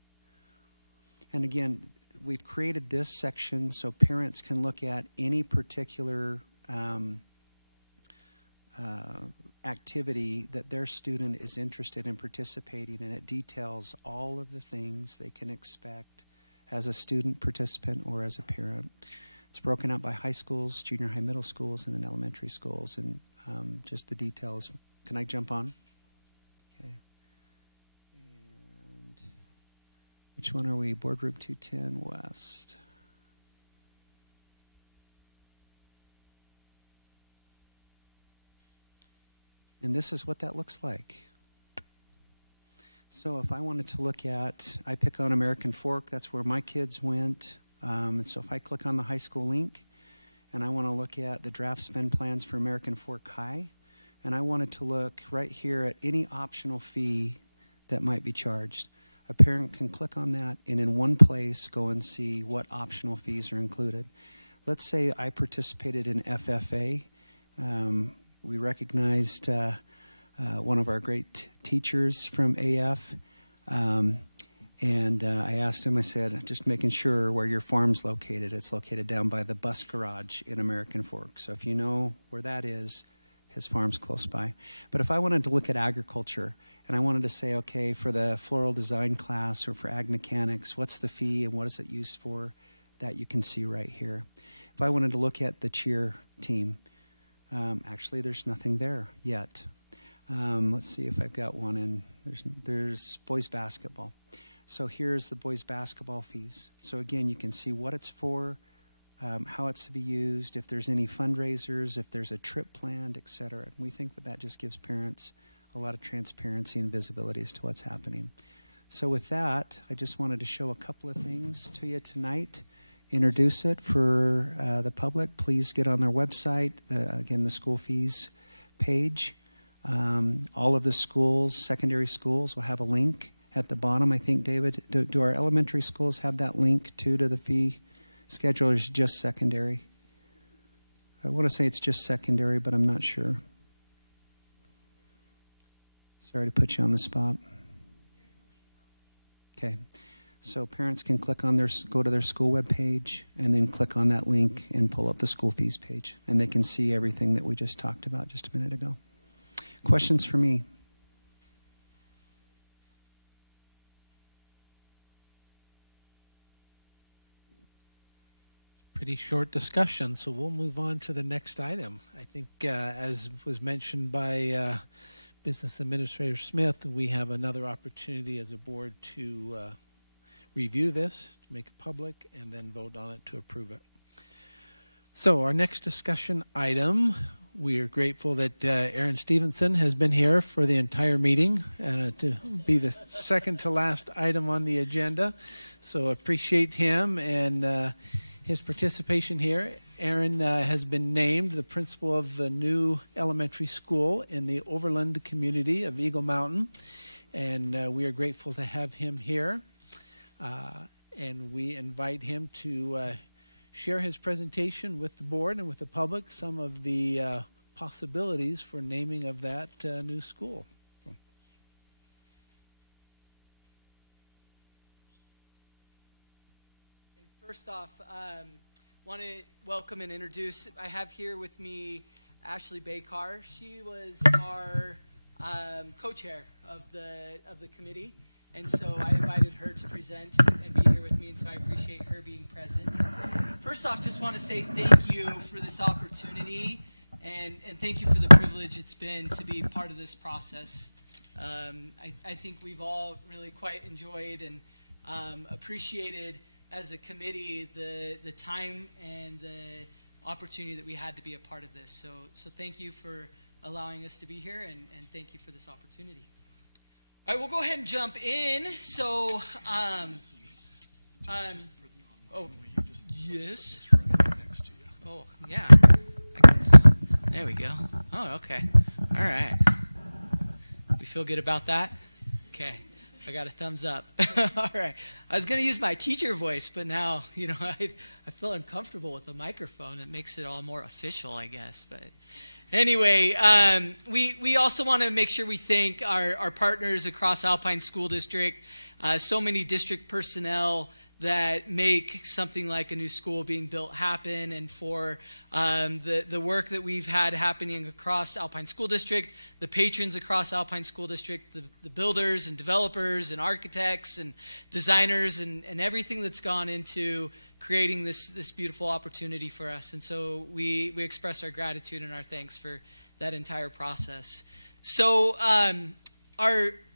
And again, we've created this section so parents can look at any particular activity that their student is interested in participating in. It details all of the things they can expect as a student participant or as a parent. It's broken out by high schools, junior high, middle schools, and then elementary schools, and just the details. Can I jump on? Okay. And which one are we? Boardroom 210 West. And this is what that looks like. So if I wanted to look at, I pick on American Fork, that's where my kids went. And so if I click on the high school link, and I want to look at the draft spend plans for American Fork High, and I wanted to look right here at any optional fee that might be charged, a parent can click on that and in one place go and see what optional fees are included. Let's say I participated in FFA. We recognized one of our great teachers from AF, and I asked him, I said, just making sure where your farm's located. It's located down by the bus garage in American Fork. So if you know where that is, his farm's close by. But if I wanted to look at agriculture, and I wanted to say, okay, for the floral design class or for ag mechanics, what's the fee and what is it used for? That you can see right here. If I wanted to look at the cheer team, actually there's nothing there yet. Let's see if I've got one in. There's boys basketball. So here's the boys basketball fees. So again, you can see what it's for, how it's to be used, if there's any fundraisers, if there's a trip planned, et cetera. And we think that that just gives parents a lot of transparency and visibility as to what's happening. So with that, I just wanted to show a couple of things to you tonight, introduce it for the public. Please get on their website, again, the school fees page. All of the schools, secondary schools, will have a link at the bottom. I think, David, do our elementary schools have that link too to the fee schedule, or is it just secondary? I want to say it's just secondary, but I'm not sure. Sorry to put you on the spot. Okay. So parents can click on go to their school web page and then click on that link and pull up the school fees page. And they can see everything that we just talked about just a minute ago. Questions for me? Pretty short discussion, so we'll move on to the next item. I think, as was mentioned by Business Administrator Smith, we have another opportunity as a board to review this, to make it public, and then vote on it to approve it. So our next discussion item, we are grateful that Aaron Stevenson has been here for the entire meeting to be the second to last item on the agenda. So appreciate him and his participation here. Aaron has been named the principal of the new elementary school in the Overland community of Eagle Mountain, and we are grateful to have him here. and we invite him to share his presentation with the board and with the public some of the possibilities for naming of that new school. First off, want to welcome and introduce, I have here with me Ashley Bakar. She was our co-chair of the committee, and so I invited her to present and be here with me, and so I appreciate her being present. First off, just want to say thank you for this opportunity, and thank you for the privilege it's been to be part of this process. I think we've all really quite enjoyed and appreciated as a committee the time and the opportunity that we had to be a part of this. So thank you for allowing us to be here, and thank you for this opportunity. All right, we'll go ahead and jump in. So, oh, yes. Oh, yeah. There we go. Oh, okay. All right. We feel good about that? Okay. I got a thumbs up. All right. I was going to use my teacher voice, but now, I feel uncomfortable with the microphone. It makes it all more official, I guess. But anyway, we also want to make sure we thank our partners across Alpine School District, so many district personnel that make something like a new school being built happen, and for the work that we've had happening across Alpine School District, the patrons across Alpine School District, the builders and developers and architects and designers and everything that's gone into creating this beautiful opportunity for us. And so we express our gratitude and our thanks for that entire process. So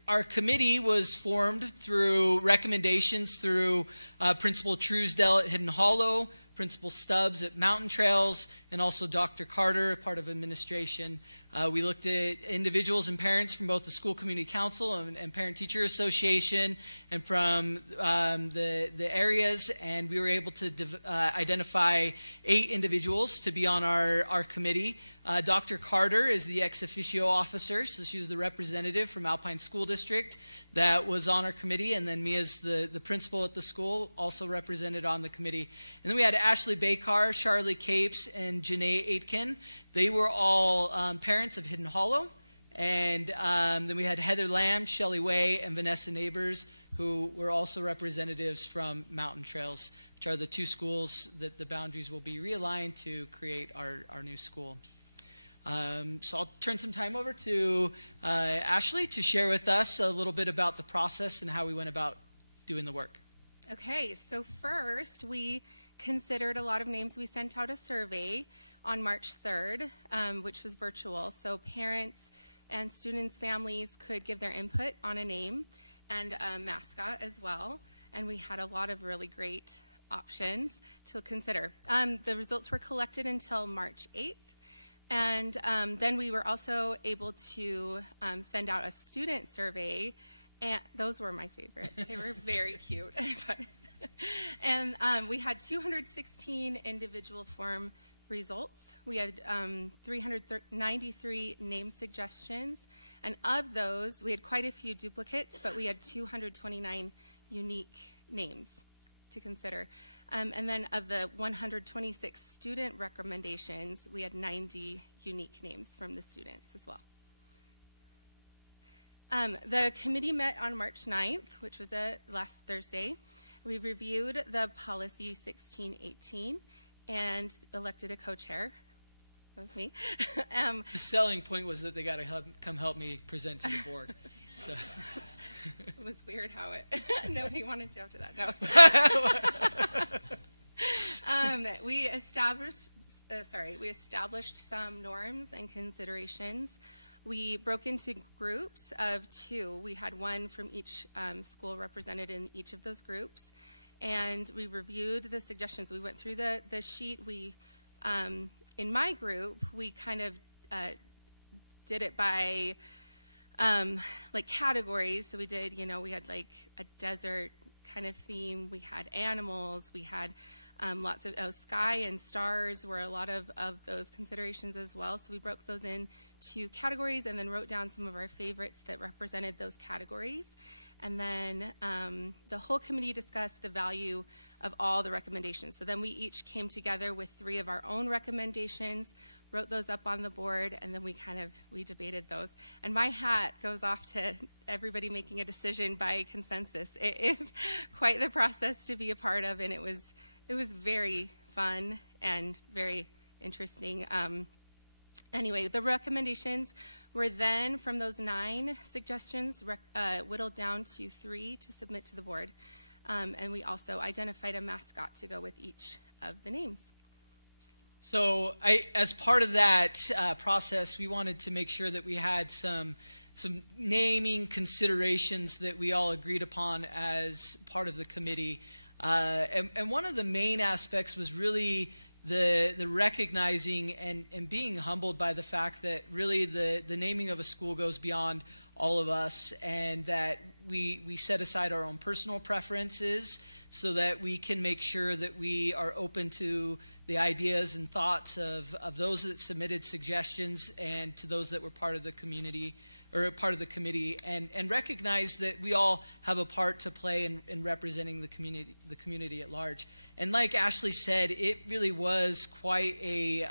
our committee was formed through recommendations through Principal Truesdell at Hidden Hollow, Principal Stubbs at Mountain Trails, and also Dr. Carter, part of administration. We looked at individuals and parents from both the School Community Council and Parent-Teacher Association and from the areas, and we were able to identify 8 individuals to be on our committee. Dr. Carter is the ex officio officer, so she was the representative from Alpine School District that was on our committee, and then me as the principal at the school, also represented on the committee. And then we had Ashley Bakar, Charlie Capes, and Janae Aitken. They were all parents of Hidden Hollow. And then we had Heather Lamb, Shelley Way, and Vanessa Neighbors, who were also representatives from Mountain Trails, which are the 2 schools that the boundaries will be realigned to create our new school. So I'll turn some time over to Ashley to share with us a little bit about the process and how we went about doing the work. Okay, so first we considered a lot of names. We sent out a survey on March 3rd, which was virtual. So parents and students' families could give their input on a name and a mascot as well. And we had a lot of really great options to consider. The results were collected until March 8th. And then we were also able to send out a student survey. And those were my favorite. They were very cute. And we had 216 individual form results. We had 393 name suggestions. And of those, we had quite a few duplicates, but we had 229 unique names to consider. And then of the 126 student recommendations, we had 90 unique names from the students as well. The committee met on March 9th, which was last Thursday. We reviewed the policy 1618 and elected a co-chair. That was me. The selling point was that they got to come help me present to the board. So. It was weird how nobody wanted to after that. No. We established some norms and considerations. We broke into groups of 2. We had one from each school represented in each of those groups. And we reviewed the suggestions. We went through the sheet. We, in my group, we kind of did it by like categories. So we did, we had like a desert kind of theme. We had animals. We had lots of sky and stars were a lot of those considerations as well. So we broke those into categories and then wrote down some of our favorites that represented those categories. And then the whole committee discussed the value of all the recommendations. So then we each came together with 3 of our own recommendations, wrote those up on the board, and then we debated those. And my hat goes off to everybody making a decision by consensus. It is quite the process to be a part of, and it was very fun and very interesting. Anyway, the recommendations were then, from those 9 suggestions, whittled down to 3 to submit to the board. And we also identified a mascot to go with each of the names. So as part of that process, we wanted to make sure that we had some naming considerations that we all agreed upon as part of the committee. And one of the main aspects was really the recognizing and being humbled by the fact that really the naming of a school goes beyond all of us, and that we set aside our own personal preferences so that we can make sure that we are open to the ideas and thoughts of those that submitted suggestions and to those that were part of the community or part of the committee, and recognize that we all have a part to play in representing the community at large. And like Ashley said, it really was quite a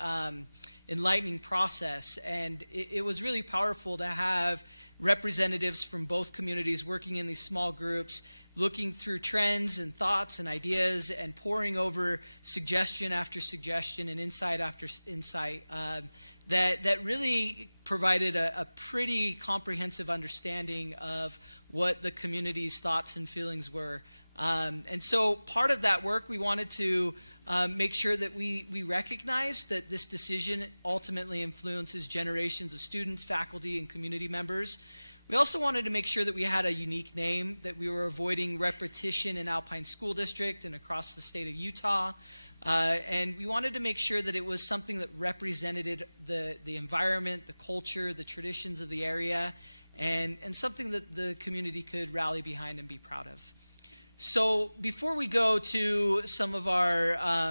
enlightening process, and it was really powerful to have representatives from both communities working in these small groups, looking through trends and thoughts and ideas and poring over suggestion after suggestion and insight after insight that really provided a pretty comprehensive understanding of what the community's thoughts and feelings were. And so part of that work, we wanted to make sure that we recognize that this decision ultimately influences generations of students, faculty, and community members. We also wanted to make sure that we had a unique name, that we were avoiding repetition in Alpine School District and across the state of Utah. And we wanted to make sure that it was something that represented the environment, the culture, the traditions of the area, and something that the community could rally behind and be proud of. So before we go to some of our,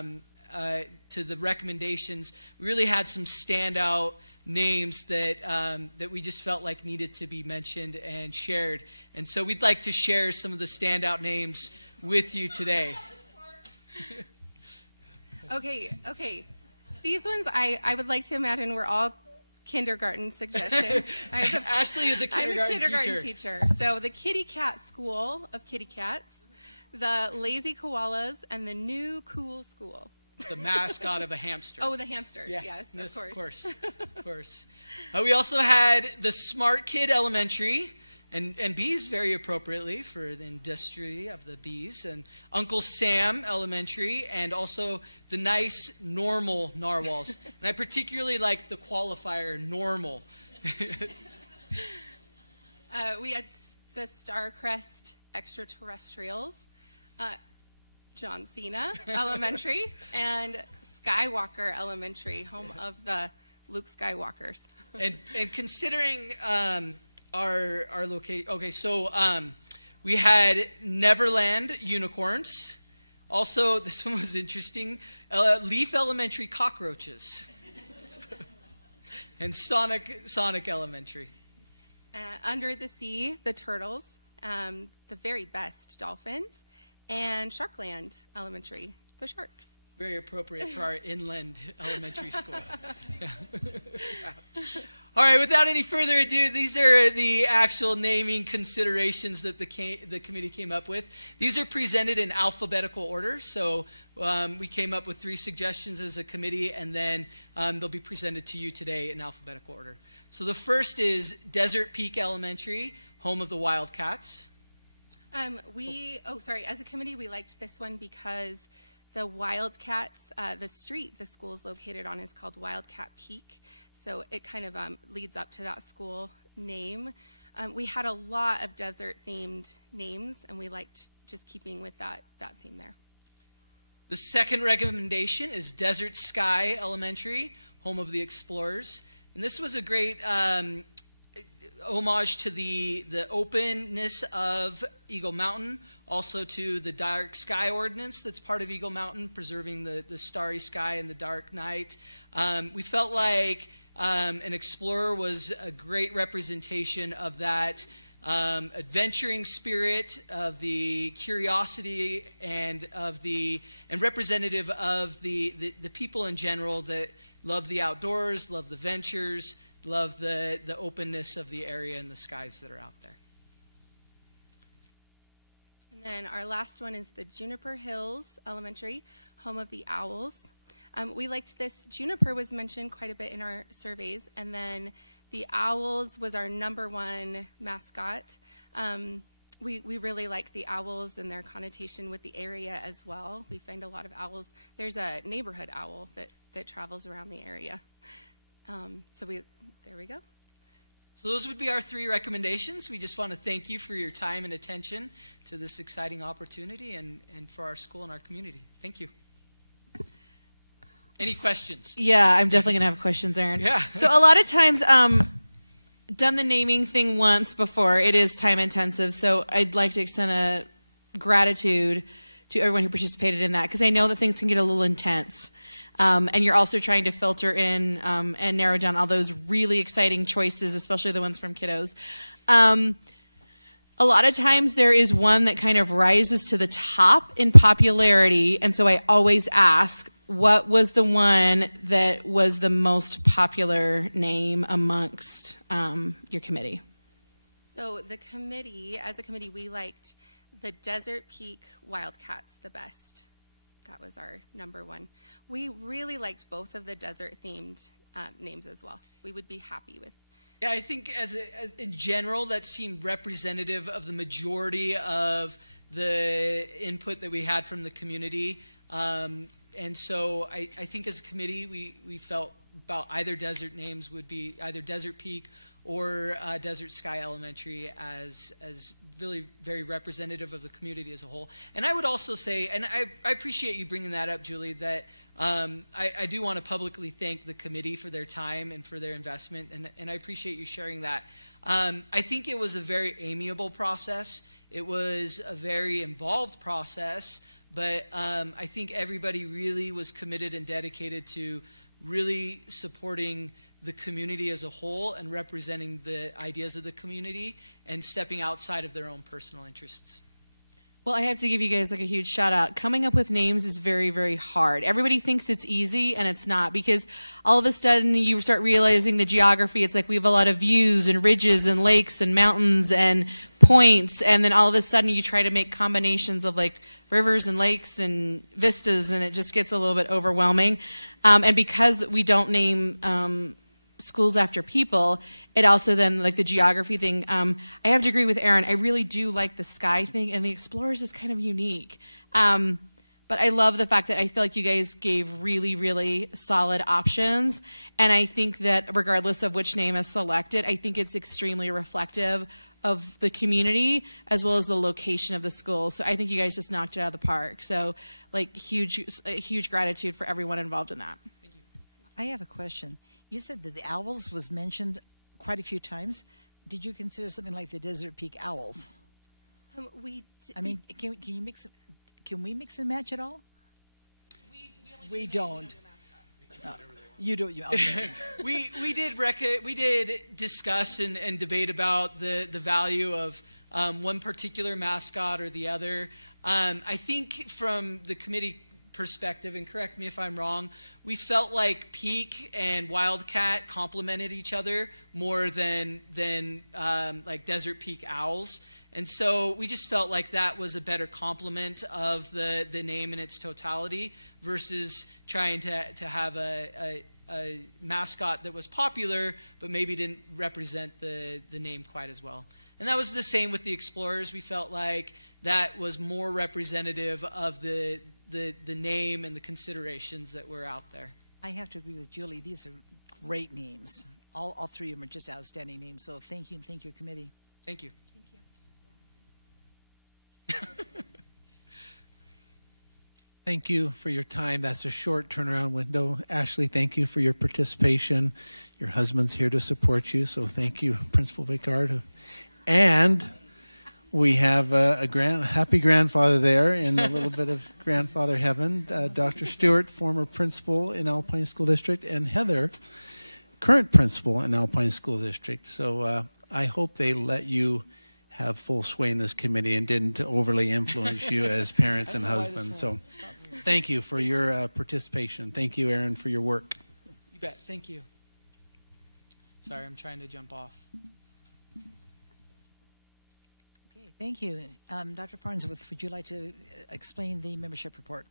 to the recommendations, we really had some standout names that we just felt like needed to be mentioned and shared. And so we'd like to share some of the standout names with you today. Okay. These ones I would like to imagine were all kindergarten suggestions. Ashley is a kindergarten teacher. So the Kitty Cat School of Kitty Cats, the Lazy Koalas, and the New Cool School. The mascot of a hamster. Oh, the hamsters, yeah. Yes, of course. Of course. We also had the Smart Kid Elementary, and bees very appropriately for the industry of the bees, and Uncle Sam Elementary, and also the nice normal narwhals. And I particularly like the qualifier normal. We had the Starcrest Extraterrestrials, John Cena Elementary, and Skywalker Elementary, home of the Luke Skywalkers. And considering our location, okay, so we had Neverland Unicorns. Also, this one was interesting, Leaf Elementary Cockroaches. And Sonic Elementary. Under the Sea, the Turtles, the very best Dolphins, and Sharkland Elementary, the Sharks. Very appropriate for our inland elementary school. Yeah. All right, without any further ado, these are the actual naming considerations that the committee came up with. These are presented in alphabetical order. So we came up with 3 suggestions as a committee, and then they'll be presented to you today in alphabetical order. So the first is Desert Peak Elementary, home of the Wildcats. As a committee, we liked this one because the Wildcats, the street the school is located on is called Wildcat Peak. So it kind of leads up to that school name. We had a lot of desert-themed names, and we liked just keeping with that theme there. The second recommendation is Desert Sky Elementary, home of the Explorers. And this was a great homage to the openness of Eagle Mountain, also to the dark sky ordinance that's part of Eagle Mountain, preserving the starry sky in the dark night. We felt like an explorer was a great representation of that adventuring spirit, of the curiosity, and representative of the people in general that love the outdoors, love the ventures, love the openness of the area and the skies that are out there. And then our last one is the Juniper Hills Elementary, home of the owls. We liked this. Juniper was mentioned quite a bit in our surveys, and then the owls was our #1 mascot. We really like the owls and their connotation with the area as well. We find a lot of owls. There's a neighborhood owl that travels around the area. There we go. So those would be our 3 recommendations. We just want to thank you for your time and attention to this exciting opportunity and for our school and our community. Thank you. Any questions? Yeah, I'm definitely going to have questions, Aaron. Yeah. So a lot of times, done the naming thing once before. It is time intensive. So I'd like to extend a gratitude to everyone who participated in that, because I know that things can get a little intense. And you're also trying to filter in and narrow down all those really exciting choices, especially the ones from kiddos. A lot of times there is one that kind of rises to the top in popularity, and so I always ask, what was the one that was the most popular name amongst your committee? So as a committee, we liked the Desert Peak Wildcats the best. That was our #1. We really liked both of the desert-themed names as well. We would be happy with. Yeah, I think as in general, that seemed representative of the majority of the input that we had from the community. And so I think as a committee, we felt about either desert names would be either Desert Peak or Desert Sky Elementary as really very representative of the community as a whole. And I would also say, and I appreciate you bringing that up, Julie, that I do want to publicly thank the committee for their time and for their investment, and I appreciate you sharing that. I think it was a very amiable process. It was a very involved process, but I think everybody really was committed and dedicated to really supporting the community as a whole and representing the ideas of the community and stepping outside of their own personal interests. Well, I have to give you guys like a huge shout out. Coming up with names is very, very hard. Everybody thinks it's easy, and it's not, because all of a sudden you start realizing the geography. It's like we have a lot of views and ridges and lakes and mountains and points, and then all of a sudden you try to make combinations of like rivers and lakes and vistas, and it just gets a little bit overwhelming. And because we don't name schools after people, it also then, like the geography thing, I have to agree with Aaron. I really do like the sky thing, and the Explorers is kind of unique. But I love the fact that I feel like you guys gave really, really solid options, and I think that regardless of which name is selected, I think it's extremely reflective of the community as well as the location of the school. So I think you guys just knocked it out of the park. So like huge gratitude for everyone involved in that. Thank you. I have a question. You said that the owls was mentioned quite a few times. Did you consider something like the Desert Peak Owls? Can you mix? Can we mix and match at all? We don't. You don't. You. Okay. we did discuss and debate about the value of one particular mascot or the other. I think from the committee perspective, and correct me if I'm wrong, we felt like Peak and Wildcat complemented each other more than like Desert Peak Owls. And so we just felt like that was a better complement of the name in its totality versus trying to have a mascot that was popular but maybe didn't represent the name quite as well. And that was the same with the Explorers. We felt like that was more representative of the name and the considerations that were out there. I have to agree with Julie. These are great names. All three of them are just outstanding names. So thank you, and thank your committee. Thank you. Thank you. Thank you for your time. That's a short turnaround window. Ashley, thank you for your participation. Your husband's here to support you, so thank you, Principal Bicard. And we have a happy grandfather there in a little bit of grandfather heaven. Dr. Stewart, former principal in Alpine School District, and Heather, current principal in Alpine School District. So I hope they let you have full sway in this committee and didn't overly influence you as parents and husbands. So thank you for your participation. Thank you, Aaron, for your work. You bet. Thank you. Sorry, I'm trying to jump off. Okay, thank you. Dr. Farnsworth, would you like to explain the membership report?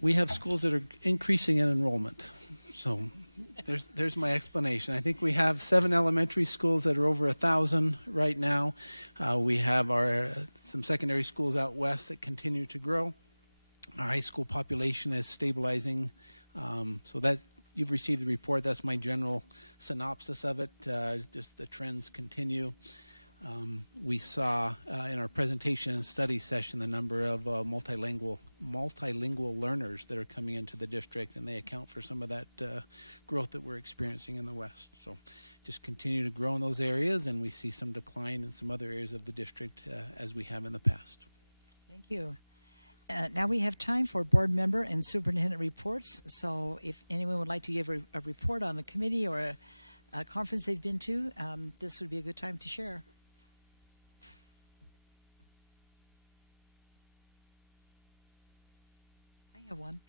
We have schools that are increasing in enrollment. So there's my explanation. I think we have 7 elementary schools that are over 1,000 right now. We have some secondary schools out west that continue to grow. Our high school population is stabilizing. So that you've received the report. That's my general synopsis of it. Just the trends continue. We saw in our presentation and study session the number of multilingual learners that are coming into the district, and they account for some of that growth that we're experiencing in the West. So just continue to grow in those areas, and we see some decline in some other areas of the district as we have in the past. Thank you. Now we have time for board member and superintendent reports. So if anyone would like to give a report on a committee or a conference they've been to, this would be a good time to share. I have one.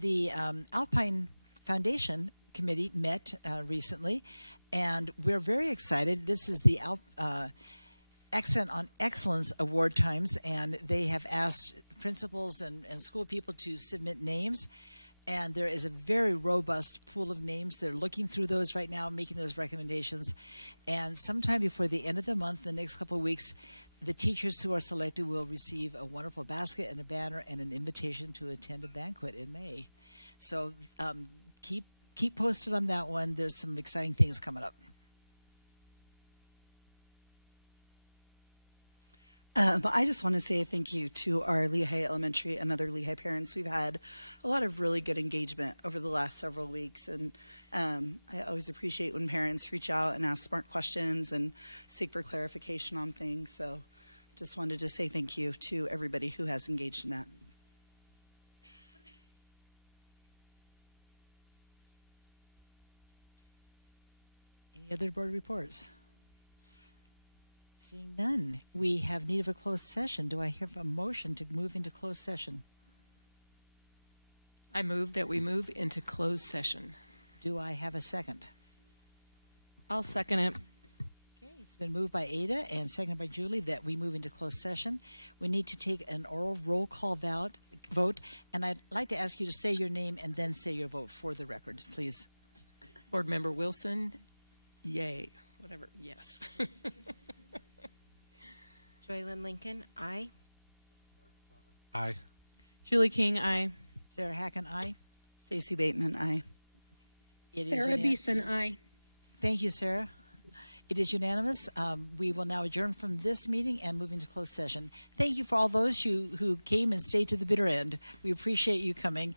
The Alpine Foundation Committee met recently, and we're very excited. This is the Accent on Excellence Award times, and they have asked principals and school people to submit names, and there is a very robust pool of names. They're looking through those right now, making those recommendations, and sometime before the end of the month, the next couple of weeks, the teachers who are selected will receive a wonderful basket and a banner and an invitation to attend a banquet in May. So keep posted on that one. There's some exciting things coming up. But I just want to say thank you to our Lehigh Elementary and other Lehigh parents. We've had a lot of really good engagement over the last several weeks, and I always appreciate when parents reach out and ask smart questions and seek for clarification on things. So just wanted to say thank you to everybody who has engaged in that. Any other board reports? Seeing none, we have need of a closed session. Do I hear a motion to move into closed session? I move that we move into closed session. Do I have a second? I'll second it. Okay, it's been moved by Ada and seconded by Julie that we move into closed session. We need to take an oral roll call vote, and I'd like to ask you to say your name and then say your vote for the record, please. Board Member Wilson, yay. Whatever, yes. Joylyn Lincoln, aye. Aye. Julie King, aye. Sarah Hacken, aye. Stacy Bateman, aye. Sarah Beeson, aye. Thank you, Sarah. It is unanimous. We will now adjourn from this meeting and move into closed session. Thank you for all those who came and stayed to the bitter end. We appreciate you coming.